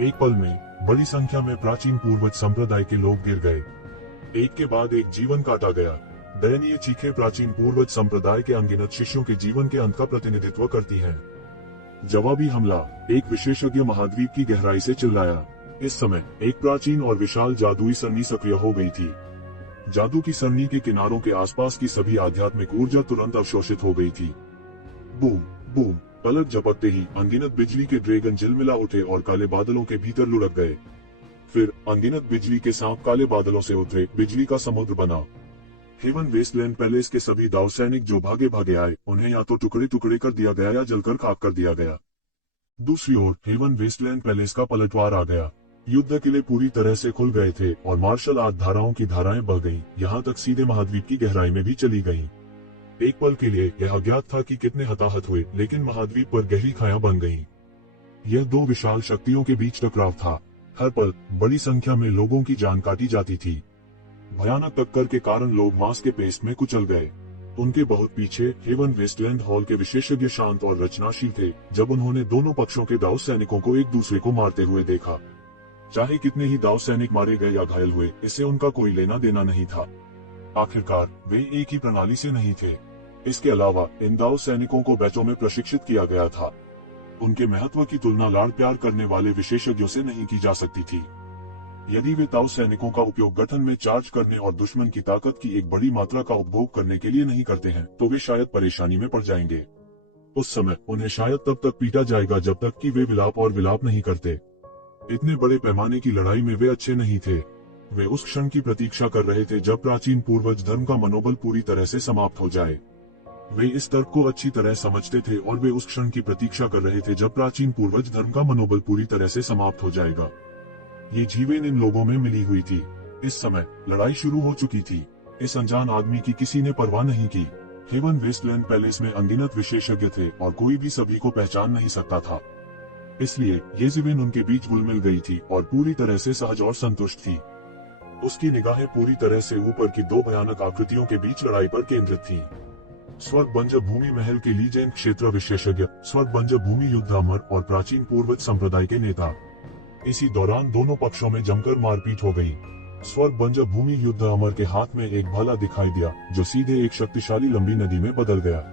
एक पल में बड़ी संख्या में प्राचीन पूर्वज संप्रदाय के लोग गिर गए। एक के बाद एक जीवन काटा गया। दयनीय चीखें प्राचीन पूर्वज संप्रदाय के अनगिनत शिष्यों के जीवन के अंत का प्रतिनिधित्व करती हैं। जवाबी हमला। एक विशेषज्ञ महाद्वीप की गहराई से चिल्लाया। इस समय एक प्राचीन और विशाल जादुई सरनी सक्रिय हो गई थी। जादू की सरनी के किनारों के आसपास की सभी आध्यात्मिक ऊर्जा तुरंत अवशोषित हो गई थी। Boom boom. पलक झपकते ही अनगिनत बिजली के ड्रैगन झिलमिला उठे और काले बादलों के भीतर लुढ़क गए। फिर अनगिनत बिजली के सांप काले बादलों से उतरे बिजली का समुद्र बना। हेवन वेस्टलैंड पैलेस के सभी दाव सैनिक जो भागे भागे आए उन्हें या तो टुकड़े टुकड़े कर दिया गया या जलकर खाक कर दिया गया। दूसरी ओर हेवन वेस्टलैंड पैलेस का पलटवार आ गया। युद्ध किले पूरी तरह से खुल गए थे और मार्शल आर्ट धाराओं की धाराएं बह गईं, यहाँ तक सीधे महाद्वीप की गहराई में भी चली गईं। एक पल के लिए यह अज्ञात था कि कितने हताहत हुए, लेकिन महाद्वीप पर गहरी खाया बन गईं। यह दो विशाल शक्तियों के बीच टकराव था। हर पल बड़ी संख्या में लोगों की जान काटी जाती थी। भयानक टक्कर के कारण लोग मांस के पेस्ट में कुचल गए। उनके बहुत पीछे हेवन वेस्टलैंड हॉल के विशेषज्ञ शांत और रचनाशील थे जब उन्होंने दोनों पक्षों के दाव सैनिकों को एक दूसरे को मारते हुए देखा। चाहे कितने ही दाव सैनिक मारे गए या घायल हुए, इससे उनका कोई लेना देना नहीं था। आखिरकार वे एक ही प्रणाली से नहीं थे। इसके अलावा इन दाव सैनिकों को बैचों में प्रशिक्षित किया गया था। उनके महत्व की तुलना लाड़ प्यार करने वाले विशेषज्ञों से नहीं की जा सकती थी। यदि वे दाव सैनिकों का उपयोग गठन में चार्ज करने और दुश्मन की ताकत की एक बड़ी मात्रा का उपभोग करने के लिए नहीं करते हैं, तो वे शायद परेशानी में पड़ जाएंगे। उस समय उन्हें शायद तब तक पीटा जाएगा जब तक कि वे विलाप नहीं करते। इतने बड़े पैमाने की लड़ाई में वे अच्छे नहीं थे। वे उस क्षण की प्रतीक्षा कर रहे थे जब प्राचीन पूर्वज धर्म का मनोबल पूरी तरह से समाप्त हो जाए। वे इस तर्क को अच्छी तरह समझते थे और वे उस क्षण की प्रतीक्षा कर रहे थे जब प्राचीन पूर्वज धर्म का मनोबल पूरी तरह से समाप्त हो जाएगा। ये जीवन इन लोगों में मिली हुई थी। इस समय लड़ाई शुरू हो चुकी थी। इस अनजान आदमी की किसी ने परवाह नहीं की। हेवन वेस्टलैंड पैलेस में अनगिनत विशेषज्ञ थे और कोई भी सभी को पहचान नहीं सकता था। इसलिए ये जीवन उनके बीच घुल मिल गई थी और पूरी तरह से सहज और संतुष्ट थी। उसकी निगाहें पूरी तरह से ऊपर की दो भयानक आकृतियों के बीच लड़ाई पर केंद्रित थीं। स्वर्ग बंजर भूमि महल के लीजेंड क्षेत्र विशेषज्ञ, स्वर्ग बंजर भूमि युद्ध अमर और प्राचीन पूर्वज संप्रदाय के नेता। इसी दौरान दोनों पक्षों में जमकर मारपीट हो गई। स्वर्ग बंजर भूमि युद्ध अमर के हाथ में एक भाला दिखाई दिया जो सीधे एक शक्तिशाली लंबी नदी में बदल गया।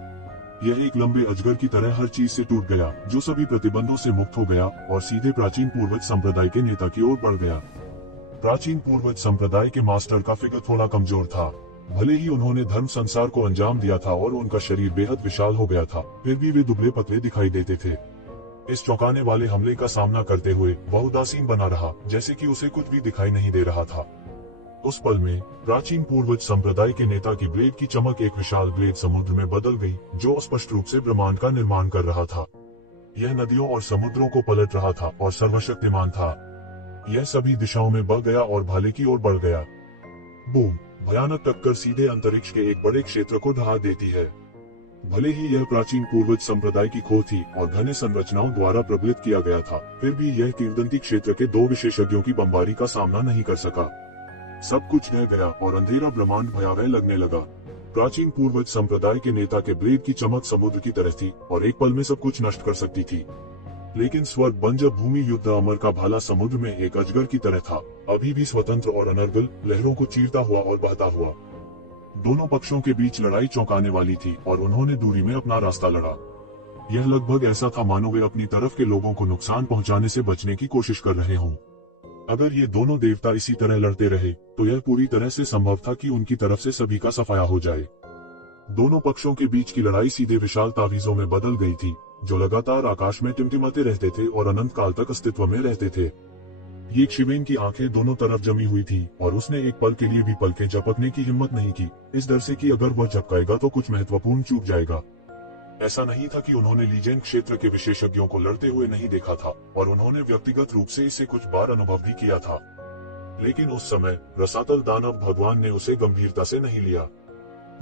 यह एक लंबे अजगर की तरह हर चीज से टूट गया जो सभी प्रतिबंधों से मुक्त हो गया और सीधे प्राचीन पूर्वज संप्रदाय के नेता की ओर बढ़ गया। प्राचीन पूर्वज संप्रदाय के मास्टर का फिगर थोड़ा कमजोर था। भले ही उन्होंने धर्म संसार को अंजाम दिया था और उनका शरीर बेहद विशाल हो गया था, फिर भी वे दुबले पतले दिखाई देते थे। इस चौंकाने वाले हमले का सामना करते हुए वह उदासीन बना रहा, जैसे कि उसे कुछ भी दिखाई नहीं दे रहा था। उस पल में प्राचीन पूर्वज संप्रदाय के नेता की ब्लेड की चमक एक विशाल ब्लेड समुद्र में बदल गई जो स्पष्ट रूप से ब्रह्मांड का निर्माण कर रहा था। यह नदियों और समुद्रों को पलट रहा था और सर्वशक्तिमान था। यह सभी दिशाओं में बह गया और भाले की ओर बढ़ गया। बूम! भयानक टक्कर सीधे अंतरिक्ष के एक बड़े क्षेत्र को ढहा देती है। भले ही यह प्राचीन पूर्वज संप्रदाय की खोज थी और घने संरचनाओं द्वारा प्रबलित किया गया था, फिर भी यह किंवदंती क्षेत्र के दो विशेषज्ञों की बमबारी का सामना नहीं कर सका। सब कुछ ढह गया और अंधेरा ब्रह्मांड भयावह लगने लगा। प्राचीन पूर्वज संप्रदाय के नेता के ब्लेड की चमक समुद्र की तरह थी और एक पल में सब कुछ नष्ट कर सकती थी। लेकिन स्वर्ग बंजर भूमि युद्ध अमर का भाला समुद्र में एक अजगर की तरह था, अभी भी स्वतंत्र और अनर्गल, लहरों को चीरता हुआ और बहता हुआ। दोनों पक्षों के बीच लड़ाई चौंकाने वाली थी और उन्होंने दूरी में अपना रास्ता लड़ा। यह लगभग ऐसा था मानो वे अपनी तरफ के लोगों को नुकसान पहुंचाने से बचने की कोशिश कर रहे हों। अगर ये दोनों देवता इसी तरह लड़ते रहे तो यह पूरी तरह से संभव था कि उनकी तरफ से सभी का सफाया हो जाए। दोनों पक्षों के बीच की लड़ाई सीधे विशाल तावीजों में बदल गई थी, जो लगातार आकाश में टिमटिमाते रहते थे और अनंत काल तक अस्तित्व में रहते थे। ये शिवेन की आंखें दोनों तरफ जमी हुई थी और उसने एक पल के लिए भी पलकें झपकने की हिम्मत नहीं की, इस डर से कि अगर वह झपकाएगा तो कुछ महत्वपूर्ण चूक जाएगा। ऐसा नहीं था कि उन्होंने लीजेंड क्षेत्र के विशेषज्ञों को लड़ते हुए नहीं देखा था और उन्होंने व्यक्तिगत रूप से इसे कुछ बार अनुभव भी किया था, लेकिन उस समय रसातल दानव भगवान ने उसे गंभीरता से नहीं लिया।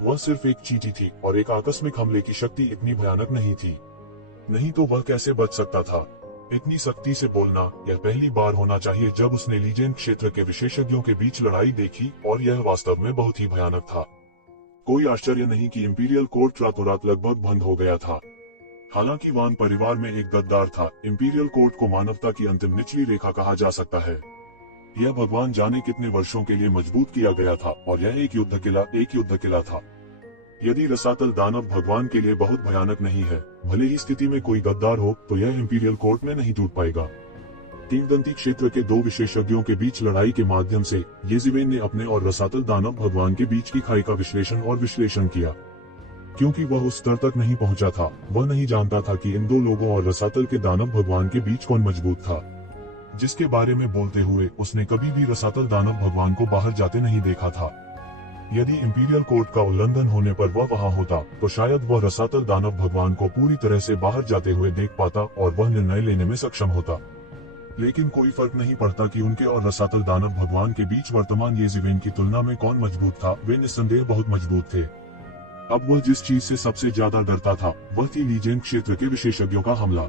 वह सिर्फ एक चींटी थी और एक आकस्मिक हमले की शक्ति इतनी भयानक नहीं थी। नहीं तो वह कैसे बच सकता था? इतनी सख्ती से बोलना, यह पहली बार होना चाहिए जब उसने लीजेंड क्षेत्र के विशेषज्ञों के बीच लड़ाई देखी और यह वास्तव में बहुत ही भयानक था। कोई आश्चर्य नहीं कि इंपीरियल कोर्ट रातों रात लगभग बंद हो गया था। हालांकि वान परिवार में एक गद्दार था, इंपीरियल कोर्ट को मानवता की अंतिम निचली रेखा कहा जा सकता है। यह भगवान जाने कितने वर्षों के लिए मजबूत किया गया था और यह एक युद्ध किला था। यदि रसातल दानव भगवान के लिए बहुत भयानक नहीं है, भले ही स्थिति में कोई गद्दार हो, तो यह इंपीरियल कोर्ट में नहीं टूट पाएगा। किंवदंती क्षेत्र के दो विशेषज्ञों के बीच लड़ाई के माध्यम से येज़िवेन ने अपने और रसातल दानव भगवान के बीच की खाई का विश्लेषण किया। क्योंकि वह उस स्तर तक नहीं पहुंचा था, वह नहीं जानता था कि इन दो लोगों और रसातल के दानव भगवान के बीच कौन मजबूत था, जिसके बारे में बोलते हुए उसने कभी भी रसातल दानव भगवान को बाहर जाते नहीं देखा था। यदि इंपीरियल कोर्ट का उल्लंघन होने पर वह वहां होता, तो शायद वह रसातल दानव भगवान को पूरी तरह से बाहर जाते हुए देख पाता और वह निर्णय लेने में सक्षम होता। लेकिन कोई फर्क नहीं पड़ता कि उनके और रसातल दानव भगवान के बीच वर्तमान येज़िवेन की तुलना में कौन मजबूत था, वे निस्संदेह बहुत मजबूत थे। अब वह जिस चीज से सबसे ज्यादा डरता था, वह थी लीजेंड क्षेत्र के विशेषज्ञों का हमला।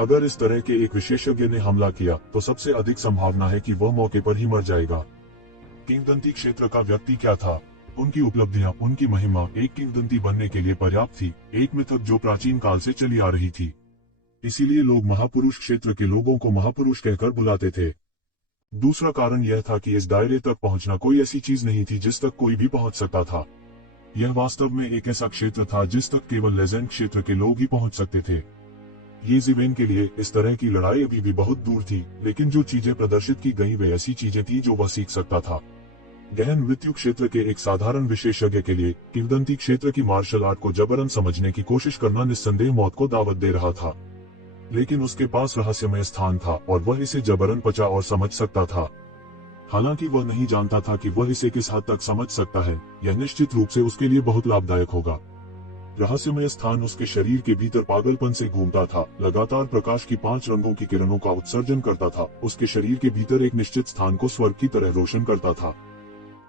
अगर इस तरह के एक विशेषज्ञ ने हमला किया, तो सबसे अधिक संभावना है कि वह मौके पर ही मर जाएगा। किंवदंती क्षेत्र का व्यक्ति क्या था? उनकी उपलब्धियां, उनकी महिमा एक किंवदंती बनने के लिए पर्याप्त थी, एक मिथक जो प्राचीन काल से चली आ रही थी। इसीलिए लोग महापुरुष क्षेत्र के लोगों को महापुरुष कहकर बुलाते थे। दूसरा कारण यह था कि इस दायरे तक पहुंचना कोई ऐसी चीज नहीं थी जिस तक कोई भी पहुंच सकता था। यह वास्तव में एक ऐसा क्षेत्र था जिस तक केवल लेजेंड क्षेत्र के लोग ही पहुंच सकते थे। येज़िवेन के लिए इस तरह की लड़ाई अभी भी बहुत दूर थी, लेकिन जो चीजें प्रदर्शित की गई वे ऐसी चीजें थी जो वह सीख सकता था। गहन मृत्यु क्षेत्र के एक साधारण विशेषज्ञ के लिए किंवदंती क्षेत्र की मार्शल आर्ट को जबरन समझने की कोशिश करना निस्संदेह मौत को दावत दे रहा था। लेकिन उसके पास रहस्यमय स्थान था और वह इसे जबरन पचा और समझ सकता था। हालांकि वह नहीं जानता था कि वह इसे किस हद तक समझ सकता है, यह निश्चित रूप से उसके लिए बहुत लाभदायक होगा। रहस्यमय स्थान उसके शरीर के भीतर पागलपन से घूमता था, लगातार प्रकाश की 5 रंगों की किरणों का उत्सर्जन करता था, उसके शरीर के भीतर एक निश्चित स्थान को स्वर्ग की तरह रोशन करता था।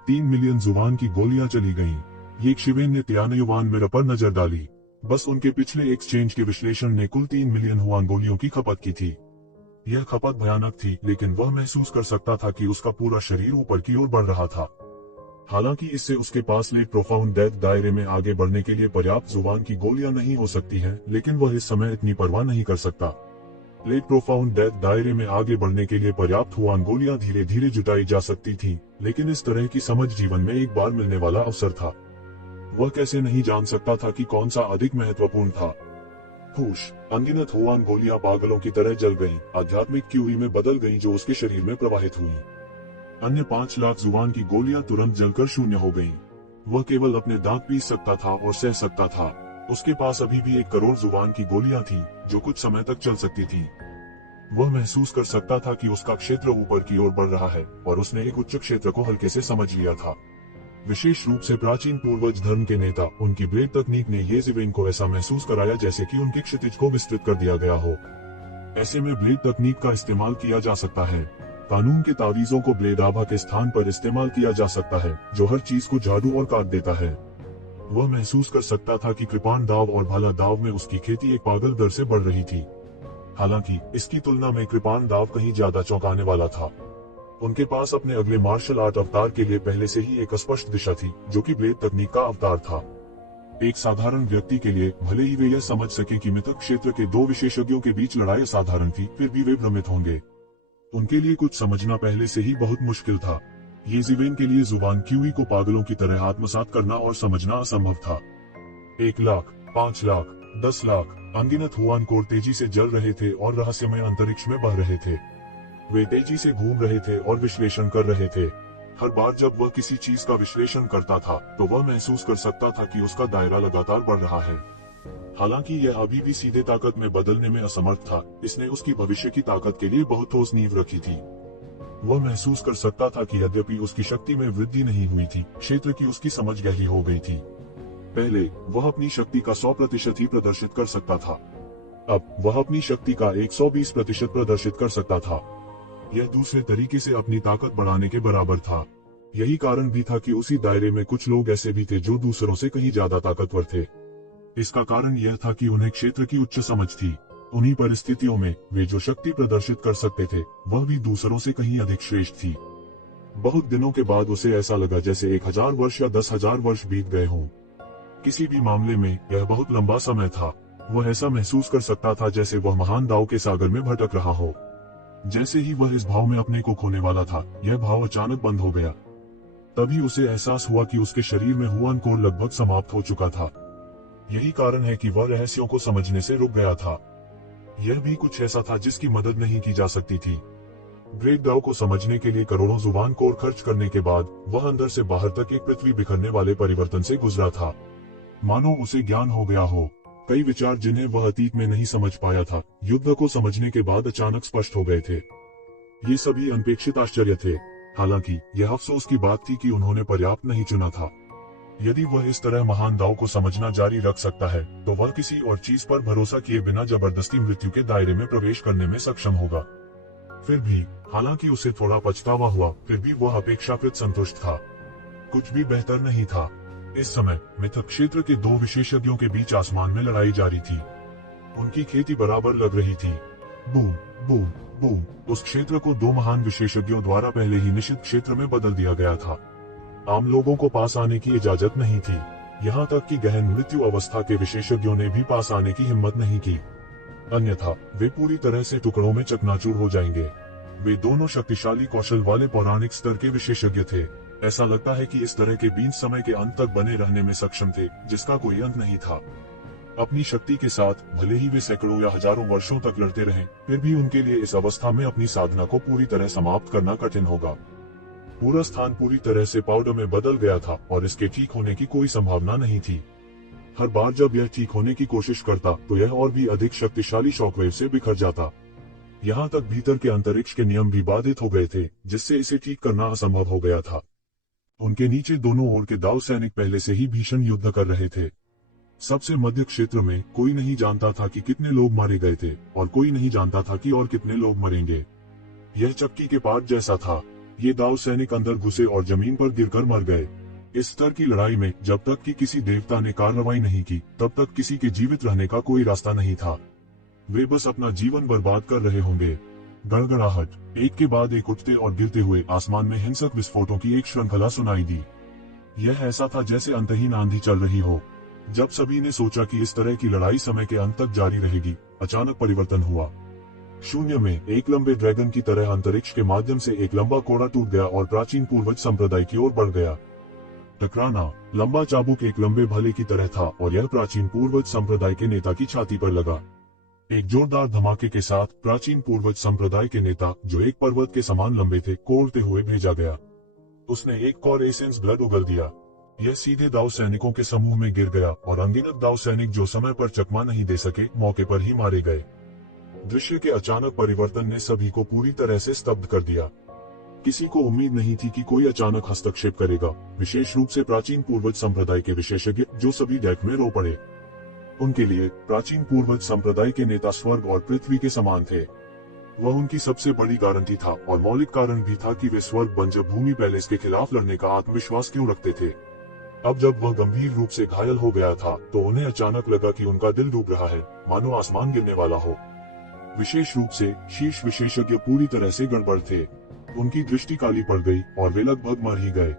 3 मिलियन जुबान की गोलियां चली गईं। येज़िवेन ने त्यानयुवान मिरर पर नजर डाली। बस उनके पिछले एक्सचेंज के विश्लेषण ने कुल 3 मिलियन हुआन गोलियों की खपत की थी। यह खपत भयानक थी, लेकिन वह महसूस कर सकता था कि उसका पूरा शरीर ऊपर की ओर बढ़ रहा था। हालांकि इससे उसके पास लेट प्रोफाउंड डेथ दायरे में आगे बढ़ने के लिए पर्याप्त जुबान की गोलियां नहीं हो सकती हैं, लेकिन वह इस समय इतनी परवाह नहीं कर सकता। लेट प्रोफाउंड डेथ दायरे में आगे बढ़ने के लिए पर्याप्त हुआन गोलियां धीरे धीरे जुटाई जा सकती थीं, लेकिन इस तरह की समझ जीवन में एक बार मिलने वाला अवसर था। वह कैसे नहीं जान सकता था कि कौन सा अधिक महत्वपूर्ण था। हुश, अनगिनत हुआन गोलियां पागलों की तरह जल गईं, आध्यात्मिक क्यूरी में बदल गईं जो उसके शरीर में प्रवाहित हुईं। अन्य 5 लाख जुबान की गोलियां तुरंत जलकर शून्य हो गईं। वह केवल अपने दांत पीस सकता था और सह सकता था। उसके पास अभी भी 1 करोड़ जुबान की गोलियां थीं, जो कुछ समय तक चल सकती थीं। वह महसूस कर सकता था कि उसका क्षेत्र ऊपर की ओर बढ़ रहा है और उसने एक उच्च क्षेत्र को हल्के से समझ लिया था। विशेष रूप से प्राचीन पूर्वज धर्म के नेता, उनकी ब्लेड तकनीक ने येज़िवेन को ऐसा महसूस कराया जैसे कि उनके क्षितिज को विस्तृत कर दिया गया हो। ऐसे में ब्लेड तकनीक का इस्तेमाल किया जा सकता है। कानून के तावीजों को ब्लेड आभा के स्थान पर इस्तेमाल किया जा सकता है, जो हर चीज को झाड़ू और काट देता है। वह महसूस कर सकता था कि कृपाण दाव और भाला दाव में उसकी खेती एक पागल दर से बढ़ रही थी। हालांकि इसकी तुलना में कृपाण दाव कहीं ज्यादा चौंकाने वाला था। उनके पास अपने अगले मार्शल आर्ट अवतार के लिए पहले से ही एक स्पष्ट दिशा थी, जो कि ब्लेड तकनीक का अवतार था। एक साधारण व्यक्ति के लिए भले ही वे यह समझ सके कि मिथक क्षेत्र के दो विशेषज्ञों के बीच लड़ाई असाधारण थी, फिर भी वे भ्रमित होंगे। उनके लिए कुछ समझना पहले से ही बहुत मुश्किल था। ये जीवेन के लिए जुबान क्यूई को पागलों की तरह आत्मसात करना और समझना असंभव था। 1 लाख, 5 लाख, 10 लाख अनगिनत हुआन कोर तेजी से जल रहे थे और रहस्यमय अंतरिक्ष में बह रहे थे। वे तेजी से घूम रहे थे और विश्लेषण कर रहे थे। हर बार जब वह किसी चीज का विश्लेषण करता था तो वह महसूस कर सकता था कि उसका दायरा लगातार बढ़ रहा है। हालांकि यह अभी भी सीधे ताकत में बदलने में असमर्थ था, इसने उसकी भविष्य की ताकत के लिए बहुत ठोस नींव रखी थी। वह महसूस कर सकता था कि यद्यपि उसकी शक्ति में वृद्धि नहीं हुई थी, क्षेत्र की उसकी समझ गहरी हो गई थी। पहले वह अपनी शक्ति का 100% ही प्रदर्शित कर सकता था, अब वह अपनी शक्ति का 120% प्रदर्शित कर सकता था। यह दूसरे तरीके से अपनी ताकत बढ़ाने के बराबर था। यही कारण भी था कि उसी दायरे में कुछ लोग ऐसे भी थे जो दूसरों से कहीं ज्यादा ताकतवर थे। इसका कारण यह था कि उन्हें क्षेत्र की उच्च समझ थी। उन्हीं परिस्थितियों में वे जो शक्ति प्रदर्शित कर सकते थे वह भी दूसरों से कहीं अधिक श्रेष्ठ थी। बहुत दिनों के बाद उसे ऐसा लगा जैसे 1000 वर्ष या 10,000 वर्ष बीत गए हों। किसी भी मामले में यह बहुत लंबा समय था। वह ऐसा महसूस कर सकता था जैसे वह महान दाव के सागर में भटक रहा हो। जैसे ही वह इस भाव में अपने को खोने वाला था, यह भाव अचानक बंद हो गया। तभी उसे एहसास हुआ कि उसके शरीर में हुआन कोर लगभग समाप्त हो चुका था। यही कारण है कि वह रहस्यों को समझने से रुक गया था। यह भी कुछ ऐसा था जिसकी मदद नहीं की जा सकती थी। ग्रेट दाव को समझने के लिए करोड़ों जुबान कोर खर्च करने के बाद वह अंदर से बाहर तक एक पृथ्वी बिखरने वाले परिवर्तन से गुजरा था। मानो उसे ज्ञान हो गया हो। कई विचार जिन्हें वह अतीत में नहीं समझ पाया था, युद्ध को समझने के बाद अचानक स्पष्ट हो गए थे। ये सभी अनपेक्षित आश्चर्य थे। हालांकि यह अफसोस की बात थी कि उन्होंने पर्याप्त नहीं चुना था। यदि वह इस तरह महान दाव को समझना जारी रख सकता है तो वह किसी और चीज पर भरोसा किए बिना जबरदस्ती मृत्यु के दायरे में प्रवेश करने में सक्षम होगा। फिर भी हालांकि उसे थोड़ा पछतावा हुआ, फिर भी वह अपेक्षाकृत संतुष्ट था। कुछ भी बेहतर नहीं था। इस समय मिथक क्षेत्र के दो विशेषज्ञों के बीच आसमान में लड़ाई जारी थी। उनकी खेती बराबर लग रही थी। Boom boom boom. उस क्षेत्र को दो महान विशेषज्ञों द्वारा पहले ही निषिद्ध क्षेत्र में बदल दिया गया था। आम लोगों को पास आने की इजाजत नहीं थी। यहाँ तक कि गहन मृत्यु अवस्था के विशेषज्ञों ने भी पास आने की हिम्मत नहीं की। अन्यथा वे पूरी तरह से टुकड़ों में चकनाचूर हो जाएंगे। वे दोनों शक्तिशाली कौशल वाले पौराणिक स्तर के विशेषज्ञ थे। ऐसा लगता है कि इस तरह के बीज समय के अंत तक बने रहने में सक्षम थे, जिसका कोई अंत नहीं था। अपनी शक्ति के साथ भले ही वे सैकड़ों या हजारों वर्षों तक लड़ते रहें, फिर भी उनके लिए इस अवस्था में अपनी साधना को पूरी तरह समाप्त करना कठिन होगा। पूरा स्थान पूरी तरह से पाउडर में बदल गया था और इसके ठीक होने की कोई संभावना नहीं थी। हर बार जब यह ठीक होने की कोशिश करता तो यह और भी अधिक शक्तिशाली शॉकवेव से बिखर जाता। यहाँ तक भीतर के अंतरिक्ष के नियम भी बाधित हो गए थे, जिससे इसे ठीक करना असंभव हो गया था। उनके नीचे दोनों ओर के दाव सैनिक पहले से ही भीषण युद्ध कर रहे थे। सबसे मध्य क्षेत्र में कोई नहीं जानता था कि कितने लोग मारे गए थे और कोई नहीं जानता था कि और कितने लोग मरेंगे। यह चक्की के पाठ जैसा था। ये दाव सैनिक अंदर घुसे और जमीन पर गिरकर मर गए। इस स्तर की लड़ाई में जब तक कि किसी देवता ने कार्रवाई नहीं की, तब तक किसी के जीवित रहने का कोई रास्ता नहीं था। वे बस अपना जीवन बर्बाद कर रहे होंगे। गड़गड़ाहट, एक के बाद एक उठते और गिरते हुए आसमान में हिंसक विस्फोटों की एक श्रृंखला सुनाई दी। यह ऐसा था जैसे अंतहीन आंधी चल रही हो। जब सभी ने सोचा कि इस तरह की लड़ाई समय के अंत तक जारी रहेगी, अचानक परिवर्तन हुआ। शून्य में एक लंबे ड्रैगन की तरह अंतरिक्ष के माध्यम से एक लंबा कोड़ा टूट गया और प्राचीन पूर्वज संप्रदाय की ओर बढ़ गया। टकराना, लंबा चाबुक एक लंबे भले की तरह था और यह प्राचीन पूर्वज संप्रदाय के नेता की छाती पर लगा। एक जोरदार धमाके के साथ प्राचीन पूर्वज संप्रदाय के नेता, जो एक पर्वत के समान लंबे थे, कोड़ते हुए भेजा गया। उसने एक कौर एसेंस ब्लड उगल दिया। यह सीधे दाव सैनिकों के समूह में गिर गया और अनगिनत दाव सैनिक जो समय पर चकमा नहीं दे सके, मौके पर ही मारे गए। दृश्य के अचानक परिवर्तन ने सभी को पूरी तरह से स्तब्ध कर दिया। किसी को उम्मीद नहीं थी कि कोई अचानक हस्तक्षेप करेगा, विशेष रूप से प्राचीन पूर्वज संप्रदाय के विशेषज्ञ, जो सभी डेक में रो पड़े। उनके लिए प्राचीन पूर्वज संप्रदाय के नेता स्वर्ग और पृथ्वी के समान थे। वह उनकी सबसे बड़ी गारंटी था और मौलिक कारण भी था कि वे स्वर्ग बंजर भूमि पैलेस के खिलाफ लड़ने का आत्मविश्वास क्यों रखते थे। अब जब वह गंभीर रूप से घायल हो गया था तो उन्हें अचानक लगा कि उनका दिल डूब रहा है, मानो आसमान गिरने वाला हो। विशेष रूप से शीर्ष विशेषज्ञ पूरी तरह से गड़बड़ थे। उनकी दृष्टि काली पड़ गई और वे लगभग मर ही गए।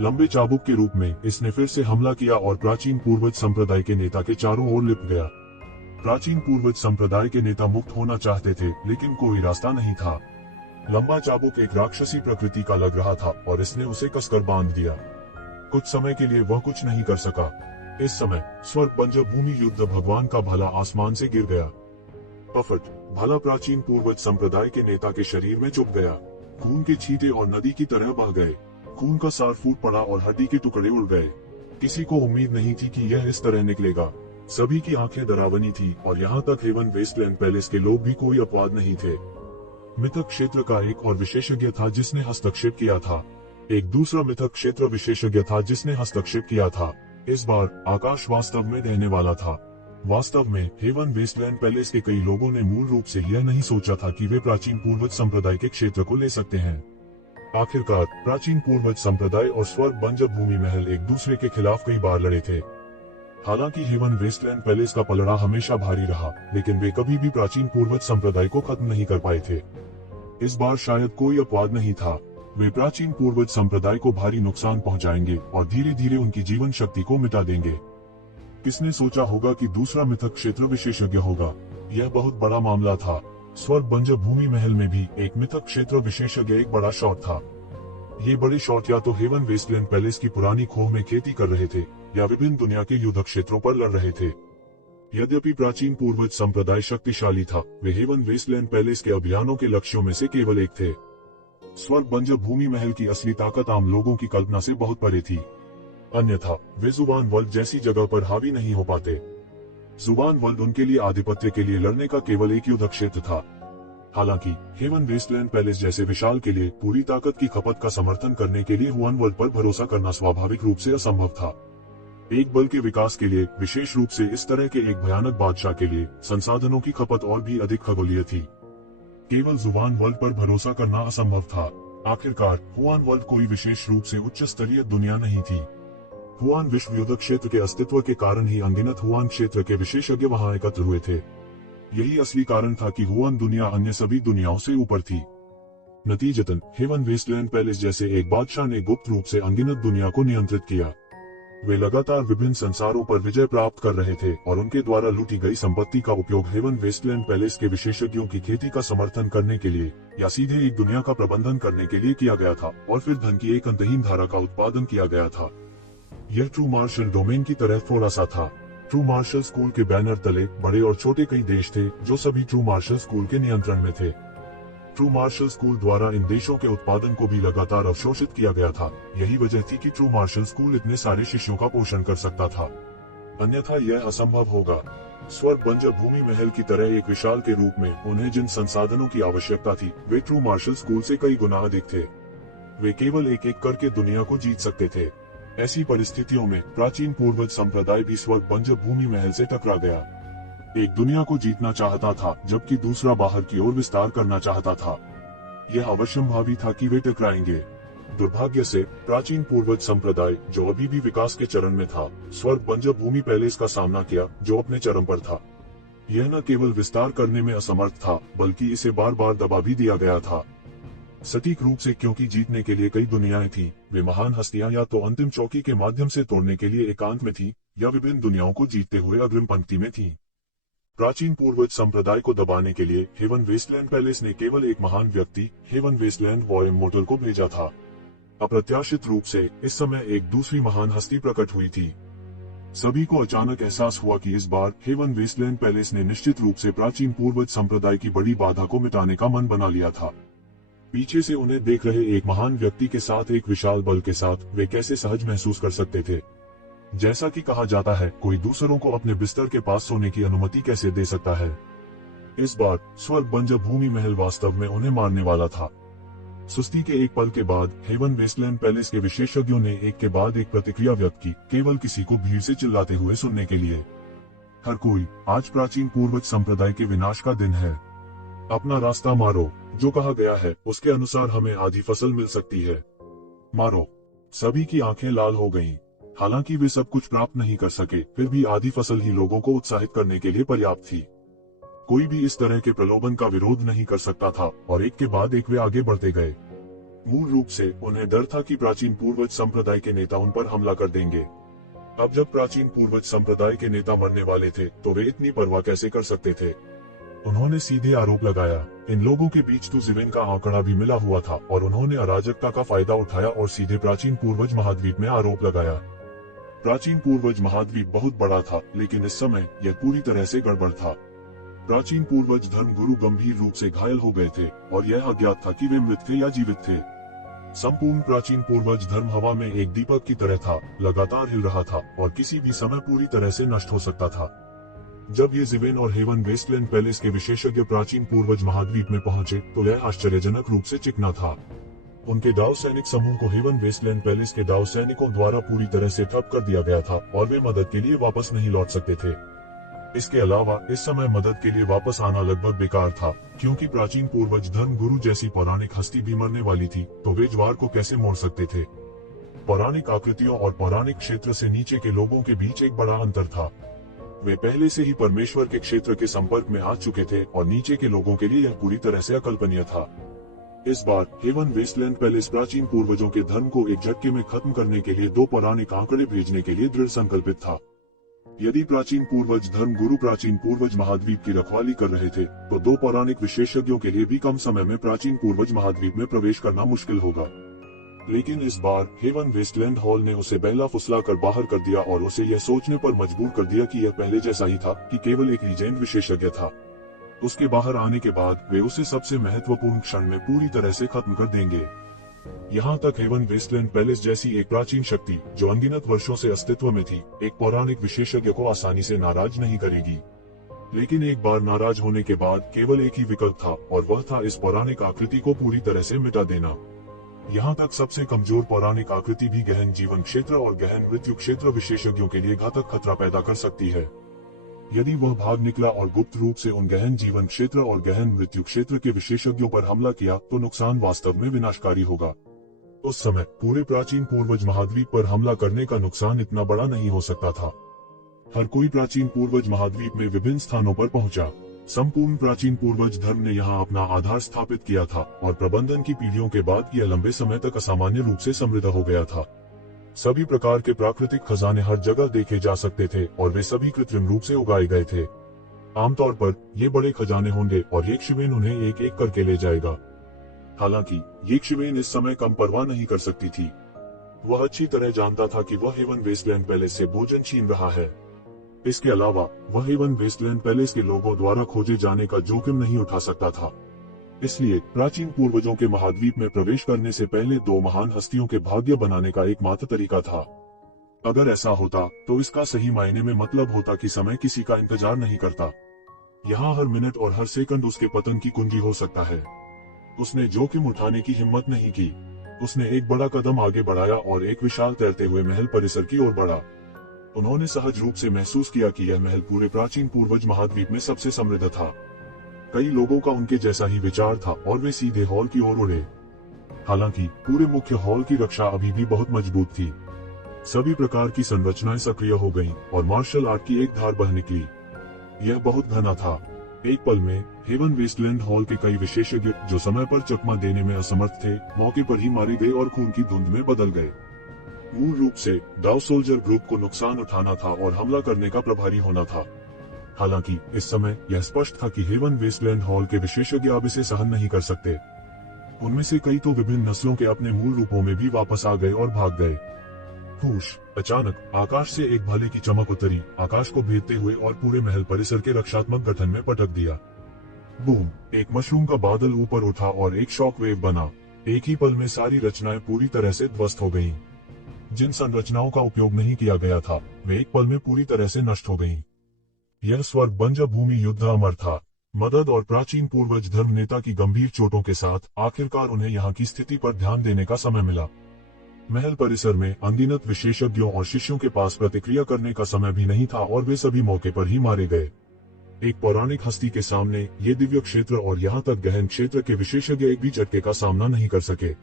लंबे चाबुक के रूप में इसने फिर से हमला किया और प्राचीन पूर्वज संप्रदाय के नेता के चारों ओर लिप गया। प्राचीन पूर्वज संप्रदाय के नेता मुक्त होना चाहते थे, लेकिन कोई रास्ता नहीं था। लंबा चाबुक एक राक्षसी प्रकृति का लग रहा था और इसने उसे कसकर बांध दिया। कुछ समय के लिए वह कुछ नहीं कर सका। इस समय स्वर्ग बंजर भूमि युद्ध भगवान का भला आसमान से गिर गया। पफट भला प्राचीन पूर्वज संप्रदाय के नेता के शरीर में चुभ गया। खून के छींटे और नदी की तरह बह गए। खून का सार फूट पड़ा और हड्डी के टुकड़े उड़ गए। किसी को उम्मीद नहीं थी कि यह इस तरह निकलेगा। सभी की आंखें डरावनी थी और यहाँ तक हेवन वेस्टलैंड पैलेस के लोग भी कोई अपवाद नहीं थे। मिथक क्षेत्र का एक और विशेषज्ञ था जिसने हस्तक्षेप किया था। एक दूसरा मिथक क्षेत्र विशेषज्ञ था जिसने हस्तक्षेप किया था। इस बार आकाश वास्तव में रहने वाला था। वास्तव में हेवन वेस्टलैंड पैलेस के कई लोगों ने मूल रूप से यह नहीं सोचा था कि वे प्राचीन पूर्वज संप्रदाय के क्षेत्र को ले सकते हैं। आखिरकार प्राचीन पूर्वज संप्रदाय और स्वर्ग बंजर भूमि महल एक दूसरे के खिलाफ कई बार लड़े थे। हालांकि हेवन वेस्टलैंड पैलेस का पलड़ा हमेशा भारी रहा, लेकिन वे कभी भी प्राचीन पूर्वज संप्रदाय को खत्म नहीं कर पाए थे। इस बार शायद कोई अपवाद नहीं था। वे प्राचीन पूर्वज संप्रदाय को भारी नुकसान पहुंचाएंगे और धीरे धीरे उनकी जीवन शक्ति को मिटा देंगे। किसने सोचा होगा कि दूसरा मिथक क्षेत्र विशेषज्ञ होगा। यह बहुत बड़ा मामला था। स्वर्ग बंजर भूमि महल में भी एक मिथक क्षेत्र विशेषज्ञ एक बड़ा शॉट था। ये बड़े शॉट या तो हेवन वेस्टलैंड पैलेस की पुरानी खोह में खेती कर रहे थे या विभिन्न दुनिया के युद्ध क्षेत्रों पर लड़ रहे थे। यद्यपि प्राचीन पूर्वज संप्रदाय शक्तिशाली था, वे हेवन वेस्टलैंड पैलेस के अभियानों के लक्ष्यों में से केवल एक थे। स्वर्ग बंजर भूमि महल की असली ताकत आम लोगों की कल्पना से बहुत परे थी। अन्यथा वे जुबान वर्ल्ड जैसी जगह पर हावी नहीं हो पाते। जुबान वर्ल्ड उनके लिए आधिपत्य के लिए लड़ने का केवल एक युद्ध क्षेत्र था। हालांकि हेवन वेस्टलैंड पैलेस जैसे विशाल के लिए पूरी ताकत की खपत का समर्थन करने के लिए हुआन वर्ल्ड पर भरोसा करना स्वाभाविक रूप से असंभव था। एक बल के विकास के लिए, विशेष रूप से इस तरह के एक भयानक बादशाह के लिए, संसाधनों की खपत और भी अधिक खगोलीय थी। केवल जुबान वर्ल्ड पर भरोसा करना असंभव था। आखिरकार हुआन वर्ल्ड कोई विशेष रूप से उच्च स्तरीय दुनिया नहीं थी। हुआन विश्व युद्ध क्षेत्र के अस्तित्व के कारण ही अनगिनत हुआन क्षेत्र के विशेषज्ञ वहां एकत्र हुए थे। यही असली कारण था कि हुआन दुनिया अन्य सभी दुनियाओं से ऊपर थी। नतीजतन हेवन वेस्टलैंड पैलेस जैसे एक बादशाह ने गुप्त रूप से अनगिनत दुनिया को नियंत्रित किया। वे लगातार विभिन्न संसारों पर विजय प्राप्त कर रहे थे और उनके द्वारा लूटी गई संपत्ति का उपयोग हेवन वेस्टलैंड पैलेस के विशेषज्ञों की खेती का समर्थन करने के लिए या सीधे एक दुनिया का प्रबंधन करने के लिए किया गया था और फिर धन की एक अंतहीन धारा का उत्पादन किया गया था। यह ट्रू मार्शल डोमेन की तरह थोड़ा सा था। ट्रू मार्शल स्कूल के बैनर तले बड़े और छोटे कई देश थे जो सभी ट्रू मार्शल स्कूल के नियंत्रण में थे। ट्रू मार्शल स्कूल द्वारा इन देशों के उत्पादन को भी लगातार अवशोषित किया गया था। यही वजह थी कि ट्रू मार्शल स्कूल इतने सारे शिष्यों का पोषण कर सकता था, अन्यथा यह असंभव होगा। स्वर्ग बंजर भूमि महल की तरह एक विशाल के रूप में उन्हें जिन संसाधनों की आवश्यकता थी वे ट्रू मार्शल स्कूल से कई गुना अधिक थे। वे केवल एक एक करके दुनिया को जीत सकते थे। ऐसी परिस्थितियों में प्राचीन पूर्वज संप्रदाय भी स्वर्ग बंजर भूमि महल से टकरा गया। एक दुनिया को जीतना चाहता था जबकि दूसरा बाहर की ओर विस्तार करना चाहता था। यह अवश्यंभावी था कि वे टकराएंगे। दुर्भाग्य से प्राचीन पूर्वज संप्रदाय, जो अभी भी विकास के चरण में था, स्वर्ग बंजर भूमि पैलेस का सामना किया जो अपने चरम पर था। यह न केवल विस्तार करने में असमर्थ था बल्कि इसे बार बार दबा भी दिया गया था। सटीक रूप से क्योंकि जीतने के लिए कई दुनियाएं थीं, वे महान हस्तियां या तो अंतिम चौकी के माध्यम से तोड़ने के लिए एकांत में थीं या विभिन्न दुनियाओं को जीतते हुए अग्रिम पंक्ति में थीं। प्राचीन पूर्वज संप्रदाय को दबाने के लिए हेवन वेस्टलैंड पैलेस ने केवल एक महान व्यक्ति, हेवन वेस्टलैंड वॉर इमोर्टल को भेजा था। अप्रत्याशित रूप से इस समय एक दूसरी महान हस्ती प्रकट हुई थी। सभी को अचानक एहसास हुआ कि इस बार हेवन वेस्टलैंड पैलेस ने निश्चित रूप से प्राचीन पूर्वज संप्रदाय की बड़ी बाधा को मिटाने का मन बना लिया था। पीछे से उन्हें देख रहे एक महान व्यक्ति के साथ एक विशाल बल के साथ वे कैसे सहज महसूस कर सकते थे। जैसा कि कहा जाता है, कोई दूसरों को अपने बिस्तर के पास सोने की अनुमति कैसे दे सकता है। इस बार स्वर्ग बंजर भूमि महल वास्तव में उन्हें मारने वाला था। सुस्ती के एक पल के बाद हेवन वेस्टलैंड पैलेस के विशेषज्ञों ने एक के बाद एक प्रतिक्रिया व्यक्त की, केवल किसी को भीड़ से चिल्लाते हुए सुनने के लिए। हर कोई, आज प्राचीन पूर्वज संप्रदाय के विनाश का दिन है। अपना रास्ता मारो। जो कहा गया है उसके अनुसार हमें आधी फसल मिल सकती है। मारो। सभी की आंखें लाल हो गईं। हालांकि वे सब कुछ प्राप्त नहीं कर सके, फिर भी आधी फसल ही लोगों को उत्साहित करने के लिए पर्याप्त थी। कोई भी इस तरह के प्रलोभन का विरोध नहीं कर सकता था और एक के बाद एक वे आगे बढ़ते गए। मूल रूप से उन्हें डर था कि प्राचीन पूर्वज संप्रदाय के नेता उन पर हमला कर देंगे। अब जब प्राचीन पूर्वज संप्रदाय के नेता मरने वाले थे तो वे इतनी परवाह कैसे कर सकते थे। उन्होंने सीधे आरोप लगाया, इन लोगों के बीच तो जीवन का आंकड़ा भी मिला हुआ था और उन्होंने अराजकता का फायदा उठाया और सीधे प्राचीन पूर्वज महाद्वीप में आरोप लगाया। प्राचीन पूर्वज महाद्वीप बहुत बड़ा था, लेकिन इस समय यह पूरी तरह से गड़बड़ था। प्राचीन पूर्वज धर्मगुरु गंभीर रूप से घायल हो गए थे और यह अज्ञात था कि वे मृत थे या जीवित थे। संपूर्ण प्राचीन पूर्वज धर्म हवा में एक दीपक की तरह था, लगातार हिल रहा था और किसी भी समय पूरी तरह से नष्ट हो सकता था। जब ये जिवेन और हेवन वेस्टलैंड पैलेस के विशेषज्ञ प्राचीन पूर्वज महाद्वीप में पहुंचे तो यह आश्चर्यजनक रूप से चिकना था। उनके दाव सैनिक समूह को हेवन वेस्टलैंड पैलेस के दाव सैनिकों द्वारा पूरी तरह से ठप कर दिया गया था और वे मदद के लिए वापस नहीं लौट सकते थे। इसके अलावा इस समय मदद के लिए वापस आना लगभग बेकार था, क्योंकि प्राचीन पूर्वज धर्म गुरु जैसी पौराणिक हस्ती भी मरने वाली थी, तो वे ज्वार को कैसे मोड़ सकते थे। पौराणिक आकृतियों और पौराणिक क्षेत्र से नीचे के लोगों के बीच एक बड़ा अंतर था। वे पहले से ही परमेश्वर के क्षेत्र के संपर्क में आ चुके थे और नीचे के लोगों के लिए यह पूरी तरह से अकल्पनीय था। इस बार हेवन वेस्टलैंड पैलेस प्राचीन पूर्वजों के धर्म को एक झटके में खत्म करने के लिए 2 पौराणिक आंकड़े भेजने के लिए दृढ़ संकल्पित था। यदि प्राचीन पूर्वज धर्म गुरु प्राचीन पूर्वज महाद्वीप की रखवाली कर रहे थे तो 2 पौराणिक विशेषज्ञों के लिए भी कम समय में प्राचीन पूर्वज महाद्वीप में प्रवेश करना मुश्किल होगा। लेकिन इस बार हेवन वेस्टलैंड हॉल ने उसे बहला फुसला कर बाहर कर दिया और उसे यह सोचने पर मजबूर कर दिया कि यह पहले जैसा ही था कि केवल एक लीजेंड विशेषज्ञ था। उसके बाहर आने के बाद वे उसे सबसे महत्वपूर्ण क्षण में पूरी तरह से खत्म कर देंगे। यहाँ तक हेवन वेस्टलैंड पैलेस जैसी एक प्राचीन शक्ति जो अनगिनत वर्षों से अस्तित्व में थी, एक पौराणिक विशेषज्ञ को आसानी से नाराज नहीं करेगी। लेकिन एक बार नाराज होने के बाद केवल एक ही विकल्प था और वह था इस पौराणिक आकृति को पूरी तरह से मिटा देना। यहाँ तक सबसे कमजोर पौराणिक आकृति भी गहन जीवन क्षेत्र और गहन मृत्यु क्षेत्र विशेषज्ञों के लिए घातक खतरा पैदा कर सकती है। यदि वह भाग निकला और गुप्त रूप से उन गहन जीवन क्षेत्र और गहन मृत्यु क्षेत्र के विशेषज्ञों पर हमला किया तो नुकसान वास्तव में विनाशकारी होगा। उस समय पूरे प्राचीन पूर्वज महाद्वीप पर हमला करने का नुकसान इतना बड़ा नहीं हो सकता था। हर कोई प्राचीन पूर्वज महाद्वीप में विभिन्न स्थानों पर पहुंचा। संपूर्ण प्राचीन पूर्वज धर्म ने यहाँ अपना आधार स्थापित किया था और प्रबंधन की पीढ़ियों के बाद यह लंबे समय तक असामान्य रूप से समृद्ध हो गया था। सभी प्रकार के प्राकृतिक खजाने हर जगह देखे जा सकते थे और वे सभी कृत्रिम रूप से उगाए गए थे। आमतौर पर ये बड़े खजाने होंगे और यक्षवेन उन्हें एक एक करके ले जाएगा। हालांकि यक्षवेन इस समय कम परवाह नहीं कर सकती थी। वह अच्छी तरह जानता था कि वह हेवन वेस्टलैंड पैलेस से भोजन छीन रहा है। इसके अलावा वह हेवन वेस्टलैंड पैलेस के लोगों द्वारा खोजे जाने का जोखिम नहीं उठा सकता था। इसलिए प्राचीन पूर्वजों के महाद्वीप में प्रवेश करने से पहले 2 महान हस्तियों के भाग्य बनाने का एकमात्र तरीका था। अगर ऐसा होता तो इसका सही मायने में मतलब होता कि समय किसी का इंतजार नहीं करता। यहाँ हर मिनट और हर सेकंड उसके पतन की कुंजी हो सकता है। उसने जोखिम उठाने की हिम्मत नहीं की। उसने एक बड़ा कदम आगे बढ़ाया और एक विशाल तैरते हुए महल परिसर की ओर बढ़ा। उन्होंने सहज रूप से महसूस किया कि यह महल पूरे प्राचीन पूर्वज महाद्वीप में सबसे समृद्ध था। कई लोगों का उनके जैसा ही विचार था और वे सीधे हॉल की ओर उड़े। हालांकि पूरे मुख्य हॉल की रक्षा अभी भी बहुत मजबूत थी। सभी प्रकार की संरचनाएं सक्रिय हो गईं और मार्शल आर्ट की एक धार बह निकली। यह बहुत घना था। एक पल में हेवन वेस्टलैंड हॉल के कई विशेषज्ञ जो समय पर चकमा देने में असमर्थ थे, मौके पर ही मारे गए और खून की धुंध में बदल गए। मूल रूप से डाउ सोल्जर ग्रुप को नुकसान उठाना था और हमला करने का प्रभारी होना था। हालांकि इस समय यह स्पष्ट था कि हेवन वेस्टलैंड हॉल के विशेषज्ञ अब इसे सहन नहीं कर सकते। उनमें से कई तो विभिन्न नस्लों के अपने मूल रूपों में भी वापस आ गए और भाग गए। हुश! अचानक आकाश से एक भाले की चमक उतरी, आकाश को भेदते हुए और पूरे महल परिसर के रक्षात्मक गठन में पटक दिया। बूम! एक मशरूम का बादल ऊपर उठा और एक शॉक वेव बना। एक ही पल में सारी रचनाएं पूरी तरह से ध्वस्त हो गईं। जिन संरचनाओं का उपयोग नहीं किया गया था वे एक पल में पूरी तरह से नष्ट हो गईं। यह स्वर्ग बंजर भूमि युद्ध अमर था। मदद और प्राचीन पूर्वज धर्म नेता की गंभीर चोटों के साथ आखिरकार उन्हें यहाँ की स्थिति पर ध्यान देने का समय मिला। महल परिसर में अनगिनत विशेषज्ञों और शिष्यों के पास प्रतिक्रिया करने का समय भी नहीं था और वे सभी मौके पर ही मारे गए। एक पौराणिक हस्ती के सामने ये दिव्य क्षेत्र और यहाँ तक गहन क्षेत्र के विशेषज्ञ एक भी झटके का सामना नहीं कर सके।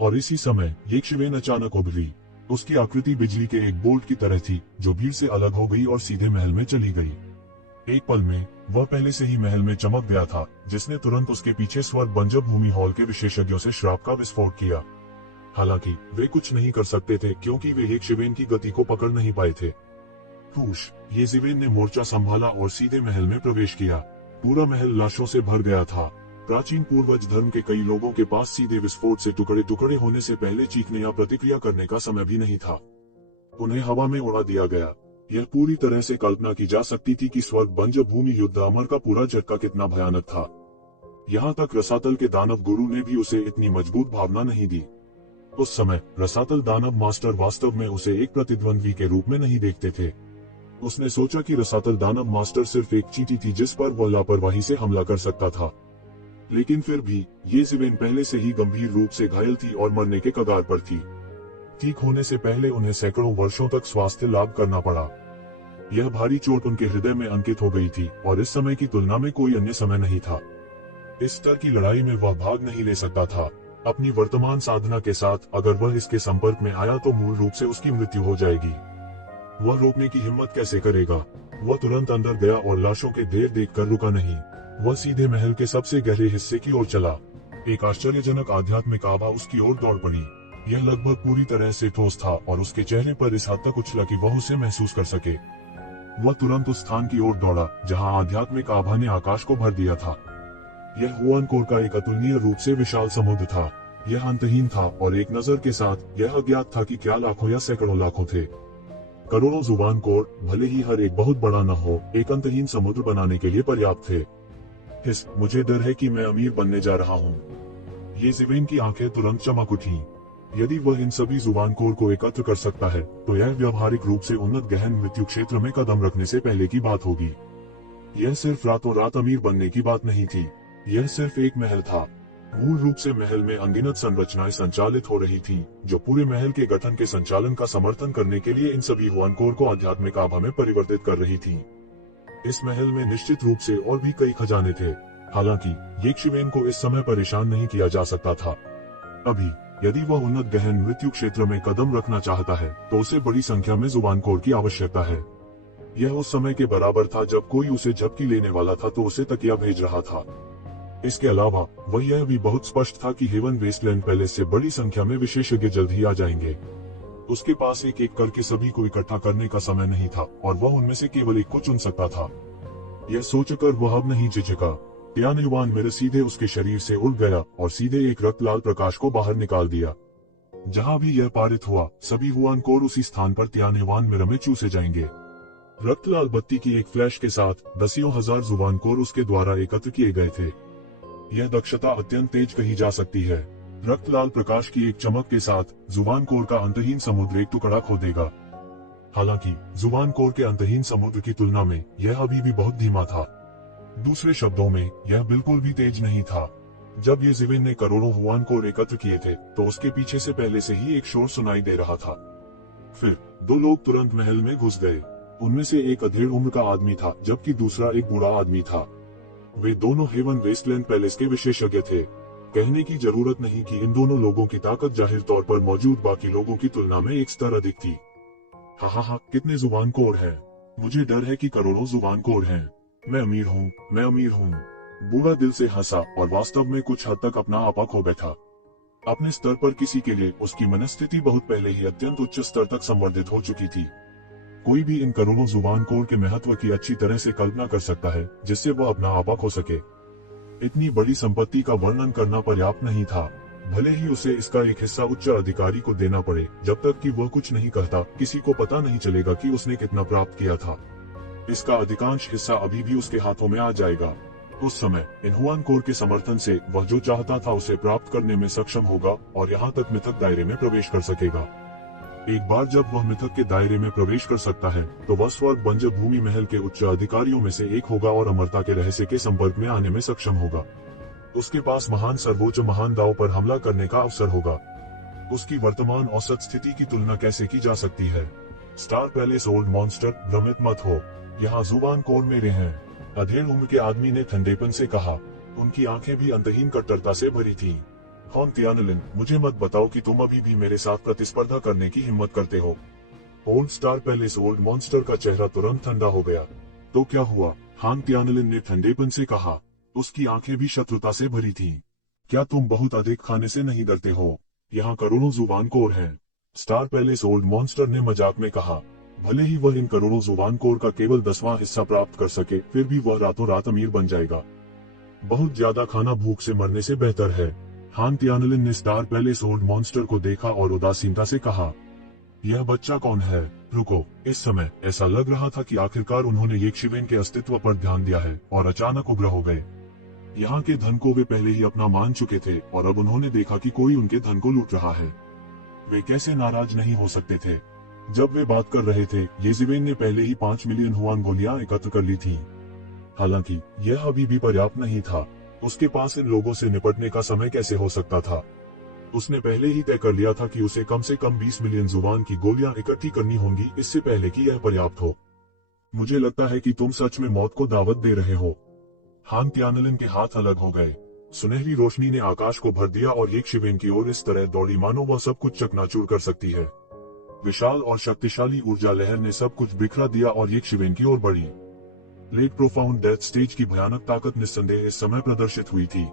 और इसी समय यक्षवेन अचानक उभरी। उसकी आकृति बिजली के एक बोल्ट की तरह थी जो भीड़ से अलग हो गई और सीधे महल में चली गई। एक पल में वह पहले से ही महल में चमक गया था, जिसने तुरंत उसके पीछे स्वर्ग बंजर भूमि हॉल के विशेषज्ञों से श्राप का विस्फोट किया। हालांकि वे कुछ नहीं कर सकते थे क्योंकि वे एक शिवेन की गति को पकड़ नहीं पाए थे। हुश, ये शिवेन ने मोर्चा संभाला और सीधे महल में प्रवेश किया। पूरा महल लाशों से भर गया था। प्राचीन पूर्वज धर्म के कई लोगों के पास सीधे विस्फोट से टुकड़े टुकड़े होने से पहले चीखने या प्रतिक्रिया करने का समय भी नहीं था। उन्हें हवा में उड़ा दिया गया। यह पूरी तरह से कल्पना की जा सकती थी कि स्वर्ग बंजर भूमि युद्ध अमर का पूरा झटका कितना भयानक था। यहाँ तक रसातल के दानव गुरु ने भी उसे इतनी मजबूत भावना नहीं दी। उस समय रसातल दानव मास्टर वास्तव में उसे एक प्रतिद्वंद्वी के रूप में नहीं देखते थे। उसने सोचा कि रसातल दानव मास्टर सिर्फ एक चींटी थी जिस पर वह लापरवाही से हमला कर सकता था। लेकिन फिर भी ये शिवेन पहले से ही गंभीर रूप से घायल थी और मरने के कगार पर थी। ठीक होने से पहले उन्हें सैकड़ों वर्षों तक स्वास्थ्य लाभ करना पड़ा। यह भारी चोट उनके हृदय में अंकित हो गई थी और इस समय की तुलना में कोई अन्य समय नहीं था। इस स्तर की लड़ाई में वह भाग नहीं ले सकता था। अपनी वर्तमान साधना के साथ अगर वह इसके संपर्क में आया तो मूल रूप से उसकी मृत्यु हो जाएगी। वह रोकने की हिम्मत कैसे करेगा? वह तुरंत अंदर गया और लाशों के ढेर देखकर रुका नहीं। वह सीधे महल के सबसे गहरे हिस्से की ओर चला। एक आश्चर्यजनक आध्यात्मिक आभा उसकी ओर दौड़ पड़ी। यह लगभग पूरी तरह से ठोस था और उसके चेहरे पर इस हद तक उछला कि वह उसे महसूस कर सके। वह तुरंत उस स्थान की ओर दौड़ा जहां आध्यात्मिक आभा ने आकाश को भर दिया था। यह हुआनकोर का एक अतुलनीय रूप से विशाल समुद्र था। यह अंतहीन था और एक नजर के साथ यह अज्ञात था कि क्या लाखों या सैकड़ों लाखों थे। करोड़ों जुबानकोर, भले ही हर एक बहुत बड़ा न हो, एक अंतहीन समुद्र बनाने के लिए पर्याप्त थे। मुझे डर है कि मैं अमीर बनने जा रहा हूँ। ये शिवेन की आंखें तुरंत चमक उठी। यदि वह इन सभी जुबानकोर को एकत्र कर सकता है तो यह व्यावहारिक रूप से उन्नत गहन मृत्यु क्षेत्र में कदम रखने से पहले की बात होगी। यह सिर्फ रातों रात अमीर बनने की बात नहीं थी। यह सिर्फ एक महल था। मूल रूप से महल में अनगिनत संरचनाएं संचालित हो रही थी जो पूरे महल के गठन के संचालन का समर्थन करने के लिए इन सभी हुआनकोर को आध्यात्मिक आभा में परिवर्तित कर रही थी। इस महल में निश्चित रूप से और भी कई खजाने थे। हालांकि ये शिवेन को इस समय परेशान नहीं किया जा सकता था। अभी यदि वह उन्नत गहन मृत्यु क्षेत्र में कदम रखना चाहता है तो उसे बड़ी संख्या में जुबानकोर की आवश्यकता है। यह उस समय के बराबर था जब कोई उसे झपकी लेने वाला था तो उसे तकिया भेज रहा था। इसके अलावा वह यह भी बहुत स्पष्ट था कि हेवन वेस्टलैंड पैलेस से बड़ी संख्या में विशेषज्ञ जल्द ही आ जाएंगे। उसके पास एक एक करके सभी को इकट्ठा करने का समय नहीं था और वह उनमें से केवल एक को चुन सकता था। यह सोचकर वह अब नहीं झिझका। त्यानयुआन मेरे सीधे उसके शरीर से उड़ गया और सीधे एक रक्त लाल प्रकाश को बाहर निकाल दिया। जहां भी यह पारित हुआ सभी हुआनकोर उसी स्थान पर त्यानयुआन मेरे में चूसे जाएंगे। रक्त लाल बत्ती की एक फ्लैश के साथ दसियों हजार जुबानकोर उसके द्वारा एकत्र किए गए थे। यह दक्षता अत्यंत तेज कही जा सकती है। रक्त लाल प्रकाश की एक चमक के साथ जुबानकोर का अंतहीन समुद्र एक टुकड़ा खो देगा। हालांकि जुबानकोर के अंतहीन समुद्र की तुलना में यह अभी भी बहुत धीमा था। दूसरे शब्दों में यह बिल्कुल भी तेज नहीं था। जब ये शिवेन ने करोड़ों हुआनकोर एकत्र किए थे तो उसके पीछे से पहले से ही एक शोर सुनाई दे रहा था। फिर दो लोग तुरंत महल में घुस गए। उनमें से एक अधेड़ उम्र का आदमी था जबकि दूसरा एक बूढ़ा आदमी था। वे दोनों हेवन वेस्टलैंड पैलेस के विशेषज्ञ थे। कहने की जरूरत नहीं कि इन दोनों लोगों की ताकत जाहिर तौर पर मौजूद बाकी लोगों की तुलना में एक स्तर अधिक थी। हा, कितने जुबानकोर हैं। मुझे डर है कि करोड़ों जुबानकोर हैं। मैं अमीर हूँ। बूढ़ा दिल से हंसा और वास्तव में कुछ हद तक अपना आपा खो बैठा। अपने स्तर पर किसी के लिए उसकी मनस्थिति बहुत पहले ही अत्यंत उच्च स्तर तक संवर्धित हो चुकी थी। कोई भी इन करोड़ों जुबानकोर के महत्व की अच्छी तरह से कल्पना कर सकता है जिससे वह अपना आपा खो सके। इतनी बड़ी संपत्ति का वर्णन करना पर्याप्त नहीं था। भले ही उसे इसका एक हिस्सा उच्च अधिकारी को देना पड़े, जब तक कि वह कुछ नहीं कहता किसी को पता नहीं चलेगा कि उसने कितना प्राप्त किया था। इसका अधिकांश हिस्सा अभी भी उसके हाथों में आ जाएगा। उस समय इन हुआनकोर के समर्थन से वह जो चाहता था उसे प्राप्त करने में सक्षम होगा और यहाँ तक मिथक दायरे में प्रवेश कर सकेगा। एक बार जब वह मिथक के दायरे में प्रवेश कर सकता है तो वह स्वर्ग बंजर भूमि महल के उच्च अधिकारियों में से एक होगा और अमरता के रहस्य के संपर्क में आने में सक्षम होगा। उसके पास महान सर्वोच्च महान दाव पर हमला करने का अवसर होगा। उसकी वर्तमान औसत स्थिति की तुलना कैसे की जा सकती है? स्टार पैलेस ओल्ड मॉन्स्टर, भ्रमित मत हो, यहाँ जुबानकोर मेरे हैं। अधेड़ उम्र के आदमी ने ठंडेपन से कहा। उनकी आंखें भी अंतहीन कट्टरता से भरी थीं। हॉन त्यानलिन, मुझे मत बताओ कि तुम अभी भी मेरे साथ प्रतिस्पर्धा करने की हिम्मत करते हो। Old star palace old monster का चेहरा तुरंत ठंडा हो गया। तो क्या हुआ? हान त्यानलिन ने ठंडेपन से कहा। उसकी आंखें भी शत्रुता से भरी थीं। क्या तुम बहुत अधिक खाने से नहीं डरते हो? यहाँ करोड़ों जुबानखोर हैं। स्टार पैलेस ओल्ड मॉन्स्टर ने मजाक में कहा। भले ही वह इन करोड़ों जुबानखोर का केवल 10वां हिस्सा प्राप्त कर सके, फिर भी वह रातों रात अमीर बन जाएगा। बहुत ज्यादा खाना भूख से मरने से बेहतर है। हान त्यानलिन ने स्टार पैलेस ओल्ड मॉन्स्टर को देखा और उदासीनता से कहा, यह बच्चा कौन है? रुको। इस समय ऐसा लग रहा था कि आखिरकार उन्होंने येक्षिवेन के अस्तित्व पर ध्यान दिया है और अचानक उग्र हो गए। यहाँ के धन को वे पहले ही अपना मान चुके थे और अब उन्होंने देखा कि कोई उनके धन को लूट रहा है। वे कैसे नाराज नहीं हो सकते थे? जब वे बात कर रहे थे, येज़िवेन ने पहले ही 5 मिलियन हुआन गोलियां एकत्र कर ली थीं। हालांकि यह अभी भी पर्याप्त नहीं था। उसके पास इन लोगों से निपटने का समय कैसे हो सकता था? उसने पहले ही तय कर लिया था कि उसे कम से कम 20 मिलियन जुबान की गोलियां इकट्ठी करनी होंगी, इससे पहले कि यह पर्याप्त हो। मुझे लगता है कि तुम सच में मौत को दावत दे रहे हो। हान त्यानलिन के हाथ अलग हो गए। सुनहरी रोशनी ने आकाश को भर दिया और येक्षिवेन की ओर इस तरह दौड़ी मानो वह सब कुछ चकनाचूर कर सकती है। विशाल और शक्तिशाली ऊर्जा लहर ने सब कुछ बिखरा दिया और येक्षिवेन की ओर बढ़ी। लेट प्रोफाउंड डेथ स्टेज की भयानक ताकत निस्संदेह इस समय प्रदर्शित हुई थी।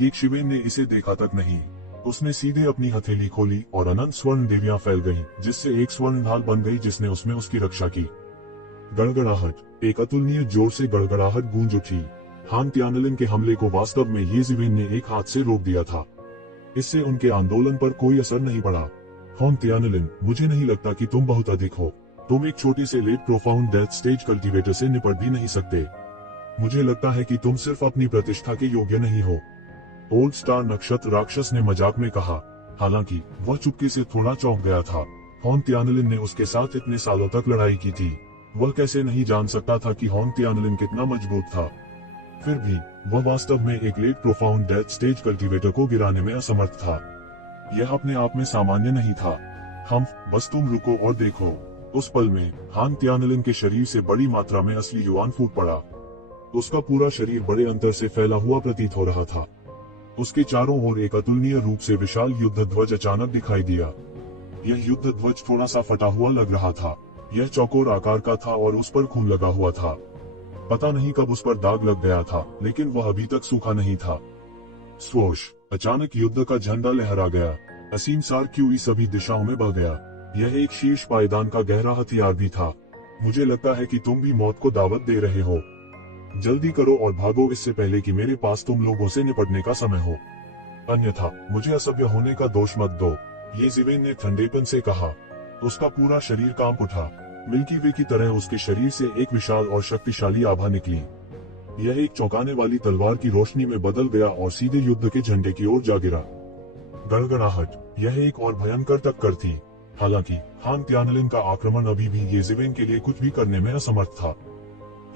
येक्षिवेन ने इसे देखा तक नहीं। उसने सीधे अपनी हथेली खोली और अनंत स्वर्ण देवियां फैल गईं, जिससे एक स्वर्ण ढाल बन गई जिसने उसमें उसकी रक्षा की। गड़गड़ाहट। एक अतुलनीय जोर से गड़गड़ाहट गूंज उठी। हान त्यानलिन के हमले को वास्तव में येज़िवेन ने एक हाथ से रोक दिया था। इससे उनके आंदोलन पर कोई असर नहीं पड़ा। हान त्यानलिन, मुझे नहीं लगता कि तुम बहुत अधिक हो। तुम एक छोटे से late profound death stage cultivator से निपट भी नहीं सकते। मुझे लगता है कि तुम सिर्फ अपनी प्रतिष्ठा के योग्य नहीं हो। ओल्ड स्टार नक्षत्र राक्षस ने मजाक में कहा। हालांकि वह चुपके से थोड़ा चौंक गया था। हान त्यानलिन ने उसके साथ इतने सालों तक लड़ाई की थी। वह कैसे नहीं जान सकता था कि हान त्यानलिन कितना मजबूत था। फिर भी वह वास्तव में एक late profound death stage cultivator को गिराने में असमर्थ था। यह अपने आप में सामान्य नहीं था। बस तुम रुको और देखो। उस पल में हान त्यानलिन के शरीर से बड़ी मात्रा में असली युआन फूट पड़ा। उसका पूरा शरीर बड़े अंतर से फैला हुआ प्रतीत हो रहा था। उसके चारों ओर एक अतुलनीय रूप से विशाल युद्ध ध्वज अचानक दिखाई दिया। यह युद्ध ध्वज थोड़ा सा फटा हुआ लग रहा था। यह चौकोर आकार का था और उस पर खून लगा हुआ था। पता नहीं कब उस पर दाग लग गया था, लेकिन वह अभी तक सूखा नहीं था। स्वोश। अचानक युद्ध का झंडा लहरा गया। असीम सार क्यूई सभी दिशाओं में बह गया। यह एक शीर्ष पायदान का गहरा हथियार भी था। मुझे लगता है कि तुम भी मौत को दावत दे रहे हो। जल्दी करो और भागो, इससे पहले कि मेरे पास तुम लोगों से निपटने का समय हो। अन्यथा मुझे असभ्य होने का दोष मत दो, येज़िवेन ने ठंडेपन से कहा। उसका पूरा शरीर कांप उठा। मिल्की वे की तरह उसके शरीर से एक विशाल और शक्तिशाली आभा निकली। यह एक चौंकाने वाली तलवार की रोशनी में बदल गया और सीधे युद्ध के झंडे की ओर जा गिरा। गड़गड़ाहट। यह एक और भयंकर टक्कर थी। हालांकि हान त्यानलिन का आक्रमण अभी भी येज़िवेन के लिए कुछ भी करने में असमर्थ था।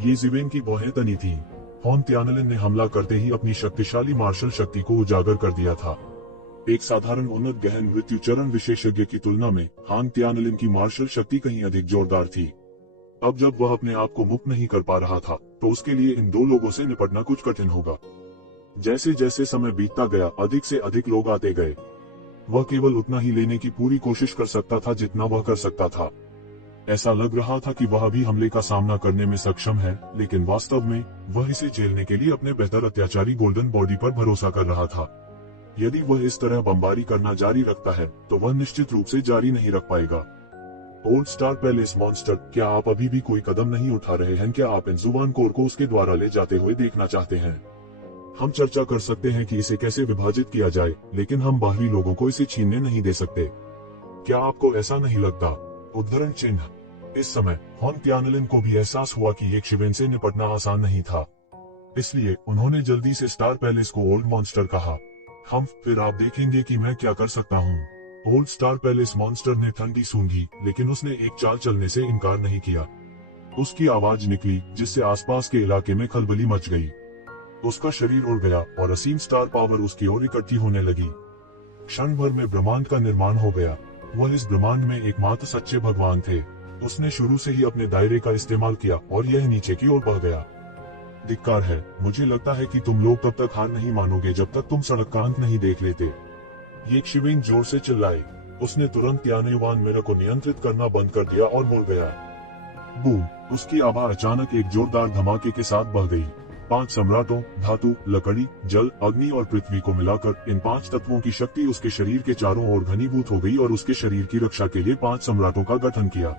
येज़िवेन की भौहें तनी थीं। हान त्यानलिन ने हमला करते ही अपनी शक्तिशाली मार्शल शक्ति को उजागर कर दिया था। एक साधारण उन्नत गहन मृत्यु चरण विशेषज्ञ की तुलना में हान त्यानलिन की मार्शल शक्ति कहीं अधिक जोरदार थी। अब जब वह अपने आप को मुक्त नहीं कर पा रहा था, तो उसके लिए इन दो लोगों से निपटना कुछ कठिन होगा। जैसे जैसे समय बीतता गया, अधिक से अधिक लोग आते गए। वह केवल उतना ही लेने की पूरी कोशिश कर सकता था जितना वह कर सकता था। ऐसा लग रहा था कि वह भी हमले का सामना करने में सक्षम है, लेकिन वास्तव में वह इसे झेलने के लिए अपने बेहतर अत्याचारी गोल्डन बॉडी पर भरोसा कर रहा था। यदि वह इस तरह बमबारी करना जारी रखता है, तो वह निश्चित रूप से जारी नहीं रख पाएगा। ओल्ड स्टार पैलेस मॉन्स्टर, क्या आप अभी भी कोई कदम नहीं उठा रहे हैं? क्या आप इन जुबानखोर को उसके द्वारा ले जाते हुए देखना चाहते हैं? हम चर्चा कर सकते हैं कि इसे कैसे विभाजित किया जाए, लेकिन हम बाहरी लोगों को इसे छीनने नहीं दे सकते। क्या आपको ऐसा नहीं लगता? उद्धरण चिन्ह। इस समय हान त्यानलिन को भी एहसास हुआ कि येक्षिवेन से निपटना आसान नहीं था। इसलिए उन्होंने जल्दी से स्टार पैलेस को ओल्ड मॉन्स्टर कहा। फिर आप देखेंगे कि मैं क्या कर सकता हूँ। ओल्ड स्टार पैलेस मॉन्स्टर ने ठंडी सूंघी, लेकिन उसने एक चाल चलने से इनकार नहीं किया। उसकी आवाज निकली, जिससे आसपास के इलाके में खलबली मच गई। उसका शरीर उड़ गया और असीम स्टार पावर उसकी ओर इकट्ठी होने लगी। क्षण भर में ब्रह्मांड का निर्माण हो गया। वह इस ब्रह्मांड में एकमात्र सच्चे भगवान थे। उसने शुरू से ही अपने दायरे का इस्तेमाल किया और यह नीचे की ओर बढ़ गया। धिक्कार है, मुझे लगता है कि तुम लोग तब तक हार नहीं मानोगे जब तक तुम सड़क का अंत नहीं देख लेते। येक्षिवेन जोर से चिल्लाई। उसने तुरंत यानेवान मेरे को नियंत्रित करना बंद कर दिया और मुड़ गया। बूम! उसकी आभा अचानक एक जोरदार धमाके के साथ बह गई। 5 सम्राटों, धातु, लकड़ी, जल, अग्नि और पृथ्वी को मिलाकर इन 5 तत्वों की शक्ति उसके शरीर के चारों ओर घनीभूत हो गई और उसके शरीर की रक्षा के लिए 5 सम्राटों का गठन किया।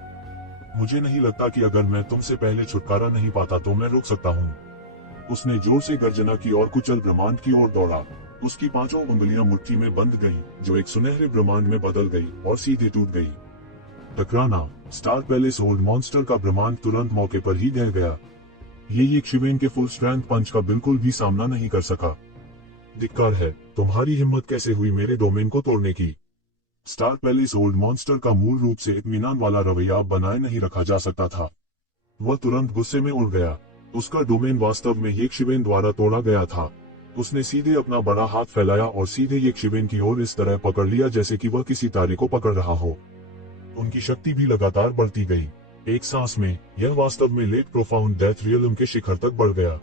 मुझे नहीं लगता कि अगर मैं तुमसे पहले छुटकारा नहीं पाता तो मैं रुक सकता हूँ। उसने जोर से गर्जना की और कुचल ब्रह्मांड की ओर दौड़ा। उसकी 5 उंगलियां मुट्ठी में बंध गईं, जो एक सुनहरे ब्रह्मांड में बदल गई और सीधे टूट गई। टकराना। स्टार पैलेस ओल्ड मॉन्स्टर का ब्रह्मांड तुरंत मौके पर ही ढह गया। ये यक्षिवेन के फुल स्ट्रेंथ पंच का बिल्कुल भी सामना नहीं कर सका। धिक्कार है, तुम्हारी हिम्मत कैसे हुई मेरे डोमेन को तोड़ने की। स्टार पैलेस ओल्ड मॉन्स्टर का मूल रूप से इत्मीनान वाला रवैया बनाए नहीं रखा जा सकता था। वह तुरंत गुस्से में उड़ गया। उसका डोमेन वास्तव में यक्षिवेन द्वारा तोड़ा गया था। उसने सीधे अपना बड़ा हाथ फैलाया और सीधे यक्षिवेन की ओर इस तरह पकड़ लिया जैसे कि वह किसी तारे को पकड़ रहा हो। उनकी शक्ति भी लगातार बढ़ती गई। एक सांस में यह वास्तव में लेट प्रोफाउंड डेथ रियलम के शिखर तक बढ़ गया।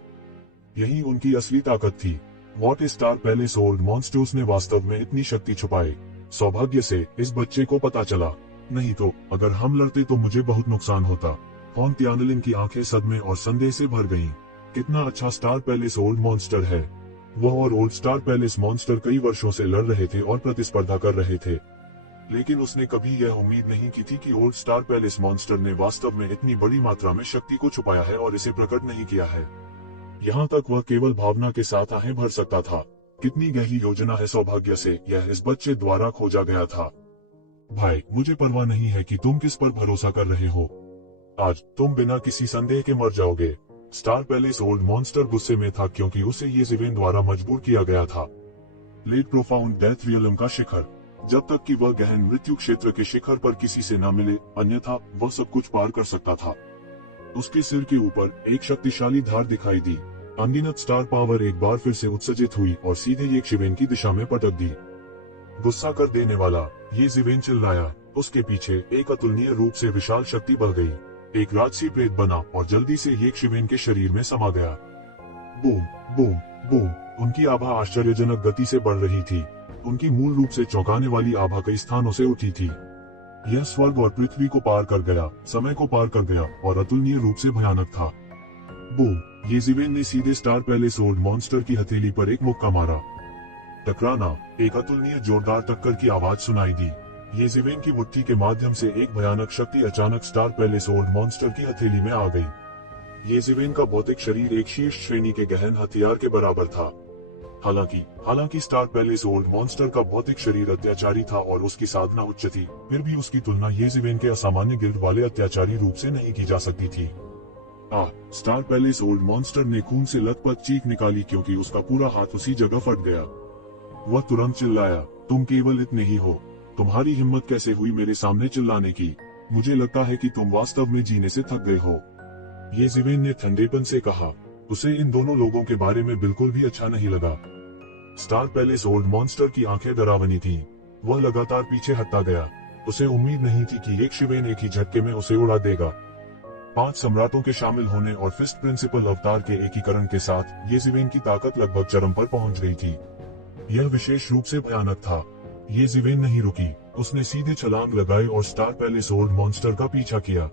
यही उनकी असली ताकत थी। What is star palace old monsters ने वास्तव में इतनी शक्ति छुपाई। सौभाग्य से इस बच्चे को पता चला, नहीं तो अगर हम लड़ते तो मुझे बहुत नुकसान होता। हॉन त्यानलिन की आंखें सदमे और संदेह से भर गईं। कितना अच्छा स्टार पैलेस ओल्ड मॉन्स्टर है। वह और ओल्ड स्टार पैलेस मॉन्स्टर कई वर्षों से लड़ रहे थे और प्रतिस्पर्धा कर रहे थे, लेकिन उसने कभी यह उम्मीद नहीं की थी कि ओल्ड स्टार पैलेस मॉन्स्टर ने वास्तव में इतनी बड़ी मात्रा में शक्ति को छुपाया है और इसे प्रकट नहीं किया है। यहाँ तक वह केवल भावना के साथ आहें भर सकता था। कितनी गहरी योजना है। सौभाग्य से यह इस बच्चे द्वारा खोजा गया था। भाई, मुझे परवाह नहीं है कि तुम किस पर भरोसा कर रहे हो। आज तुम बिना किसी संदेह के मर जाओगे। स्टार पैलेस ओल्ड मॉन्स्टर गुस्से में था क्योंकि उसे यक्षिवेन द्वारा मजबूर किया गया था। लेट प्रोफाउंड डेथ रियलम का शिखर। जब तक कि वह गहन मृत्यु क्षेत्र के शिखर पर किसी से न मिले, अन्यथा वह सब कुछ पार कर सकता था। उसके सिर के ऊपर एक शक्तिशाली धार दिखाई दी। अनगिनत स्टार पावर एक बार फिर से उत्सर्जित हुई और सीधे यक्षिवेन की दिशा में पटक दी। गुस्सा कर देने वाला, यक्षिवेन चिल्लाया। उसके पीछे एक अतुलनीय रूप से विशाल शक्ति बह गई। एक राजसी प्रेत बना और जल्दी से यक्षिवेन के शरीर में समा गया। Boom boom boom! उनकी आभा आश्चर्यजनक गति से बढ़ रही थी। उनकी मूल रूप से चौंकाने वाली आभा कई स्थानों से उठी थी। यह स्वर्ग और पृथ्वी को पार कर गया, समय को पार कर गया और अतुलनीय रूप से भयानक था। बूम! यक्षिवेन ने सीधे स्टार पैलेस ओल्ड मॉन्स्टर की हथेली पर एक मुक्का मारा। टकराना। एक अतुलनीय जोरदार टक्कर की आवाज सुनाई दी। यक्षिवेन की मुट्ठी के माध्यम से एक भयानक शक्ति अचानक स्टार पैलेस ओल्ड मॉन्स्टर की हथेली में आ गई। यक्षिवेन का भौतिक शरीर एक शीर्ष श्रेणी के गहन हथियार के बराबर था। हालांकि स्टार पैलेस ओल्ड मॉन्स्टर का भौतिक शरीर अत्याचारी था और उसकी साधना उच्च थी, फिर भी उसकी तुलना यक्षिवेन के असामान्य गिल्ड वाले अत्याचारी रूप से नहीं की जा सकती थी। स्टार पैलेस ओल्ड मॉन्स्टर ने खून से लथपथ चीख निकाली क्योंकि उसका पूरा हाथ उसी जगह फट गया। वह तुरंत चिल्लाया, तुम केवल इतने ही हो। तुम्हारी हिम्मत कैसे हुई मेरे सामने चिल्लाने की। मुझे लगता है कि तुम वास्तव में जीने से थक गए हो। यक्षिवेन ने ठंडेपन से कहा। उसे इन दोनों लोगों के बारे में बिल्कुल भी अच्छा नहीं लगा। स्टार पैलेस ओल्ड मॉन्स्टर की आंखें डरावनी थीं। वह लगातार पीछे हटता गया। उसे उम्मीद नहीं थी कि यक्षिवेन एक ही झटके में उसे उड़ा देगा। 5 सम्राटों के शामिल होने और फिस्ट प्रिंसिपल अवतार के एकीकरण के साथ यक्षिवेन की ताकत लगभग चरम पर पहुंच गई थी। यह विशेष रूप से भयानक था। यक्षिवेन नहीं रुकी। उसने सीधे छलांग लगाई और स्टार पैलेस ओल्ड मॉन्स्टर का पीछा किया।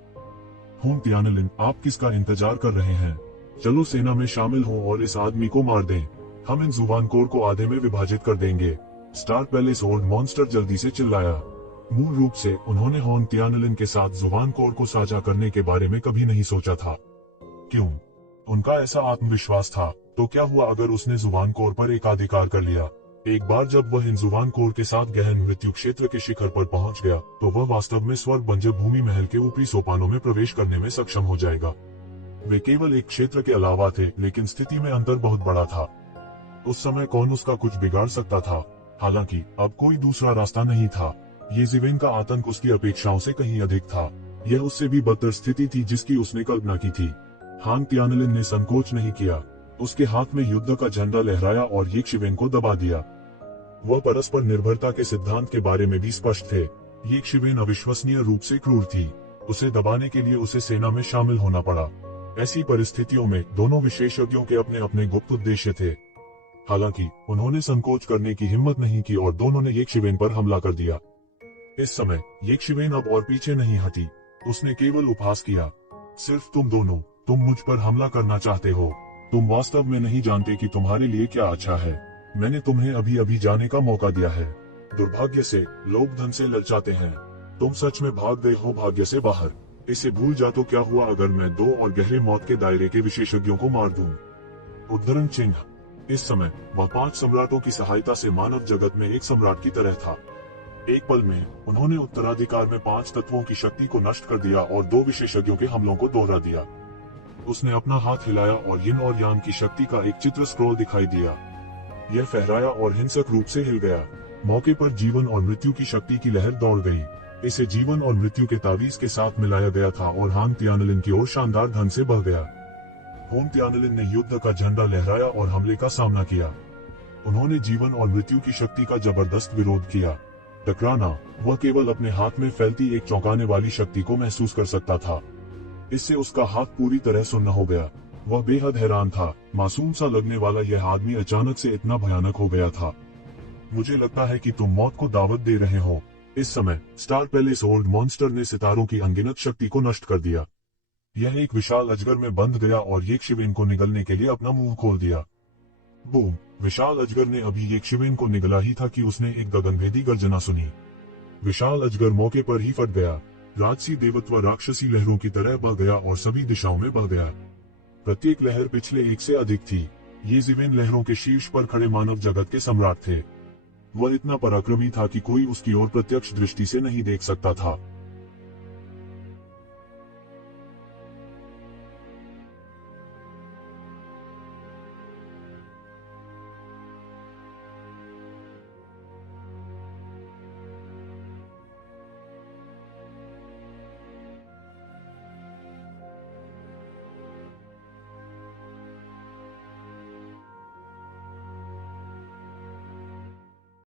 हॉन त्यानलिन, आप किसका इंतजार कर रहे हैं? चलो सेना में शामिल हो और इस आदमी को मार दें। हम इन जुबान कोर को आधे में विभाजित कर देंगे। स्टार पैलेस ओल्ड मॉन्स्टर जल्दी से चिल्लाया। मूल रूप से उन्होंने हॉन त्यानलिन के साथ जुबान कोर को साझा करने के बारे में कभी नहीं सोचा था। क्यों? उनका ऐसा आत्मविश्वास था। तो क्या हुआ अगर उसने जुबान कोर पर एकाधिकार कर लिया? एक बार जब वह इन जुबान कोर के साथ गहन मृत्यु क्षेत्र के शिखर पर पहुंच गया, तो वह वास्तव में स्वर्ग बंजर भूमि महल के ऊपरी सोपानों में प्रवेश करने में सक्षम हो जाएगा। वे केवल एक क्षेत्र के अलावा थे, लेकिन स्थिति में अंतर बहुत बड़ा था। उस समय कौन उसका कुछ बिगाड़ सकता था? हालांकि अब कोई दूसरा रास्ता नहीं था। यक्षिवेन का आतंक उसकी अपेक्षाओं से कहीं अधिक था। यह उससे भी बदतर स्थिति थी जिसकी उसने कल्पना की थी। हॉन त्यानलिन ने संकोच नहीं किया। उसके हाथ में युद्ध का झंडा लहराया और यक्षिवेन को दबा दिया। वह परस्पर निर्भरता के सिद्धांत के बारे में भी स्पष्ट थे। यक्षिवेन अविश्वसनीय रूप से क्रूर थी। उसे दबाने के लिए उसे सेना में शामिल होना पड़ा। ऐसी परिस्थितियों में दोनों विशेषज्ञों के अपने अपने गुप्त उद्देश्य थे। हालांकि उन्होंने संकोच करने की हिम्मत नहीं की और दोनों ने यक्षिवेन पर हमला कर दिया। इस समय यक्षिवेन अब और पीछे नहीं हटी। उसने केवल उपहास किया। सिर्फ तुम दोनों, तुम मुझ पर हमला करना चाहते हो। तुम वास्तव में नहीं जानते कि तुम्हारे लिए क्या अच्छा है। मैंने तुम्हें अभी अभी जाने का मौका दिया है। दुर्भाग्य से लोग धन से ललचाते हैं। तुम सच में भाग गए हो भाग्य से बाहर। इसे भूल जा तो क्या हुआ अगर मैं 2 और गहरे मौत के दायरे के विशेषज्ञों को मार दूं। उद्धरण चिन्ह। इस समय वह 5 सम्राटों की सहायता से मानव जगत में एक सम्राट की तरह था। एक पल में उन्होंने उत्तराधिकार में 5 तत्वों की शक्ति को नष्ट कर दिया और 2 विशेषज्ञों के हमलों को दोहरा दिया। उसने अपना हाथ हिलाया और यिन और यांग की शक्ति का एक चित्र स्क्रॉल दिखाई दिया। यह फहराया और हिंसक रूप से हिल गया। मौके पर जीवन और मृत्यु की शक्ति की लहर दौड़ गई। इसे जीवन और मृत्यु के तावीज के साथ मिलाया गया था और हांग त्यानलिन की ओर शानदार ढंग से बह गया। होंग त्यानलिन ने युद्ध का झंडा लहराया और हमले का सामना किया। उन्होंने जीवन और मृत्यु की शक्ति का जबरदस्त विरोध किया। टकराना, वह केवल अपने हाथ में फैलती एक चौंकाने वाली शक्ति को महसूस कर सकता था। इससे उसका हाथ पूरी तरह सुन्न हो गया। वह बेहद हैरान था। मासूम सा लगने वाला यह आदमी अचानक से इतना भयानक हो गया था। मुझे लगता है कि तुम मौत को दावत दे रहे हो। इस समय स्टार पैलेस ओल्ड मॉन्स्टर ने सितारों की अनगिनत शक्ति को नष्ट कर दिया। यह एक विशाल अजगर में बंध गया और येकशिवेन को निगलने के लिए अपना मुंह खोल दिया। बूम! विशाल अजगर ने अभी येकशिवेन को निगला ही था कि उसने एक गगनभेदी गर्जना सुनी। विशाल अजगर मौके पर ही फट गया। राजसी देवत्व राक्षसी लहरों की तरह बह गया और सभी दिशाओं में बह गया। प्रत्येक लहर पिछले एक से अधिक थी। ये जीवेन लहरों के शीर्ष पर खड़े मानव जगत के सम्राट थे। वह इतना पराक्रमी था कि कोई उसकी ओर प्रत्यक्ष दृष्टि से नहीं देख सकता था।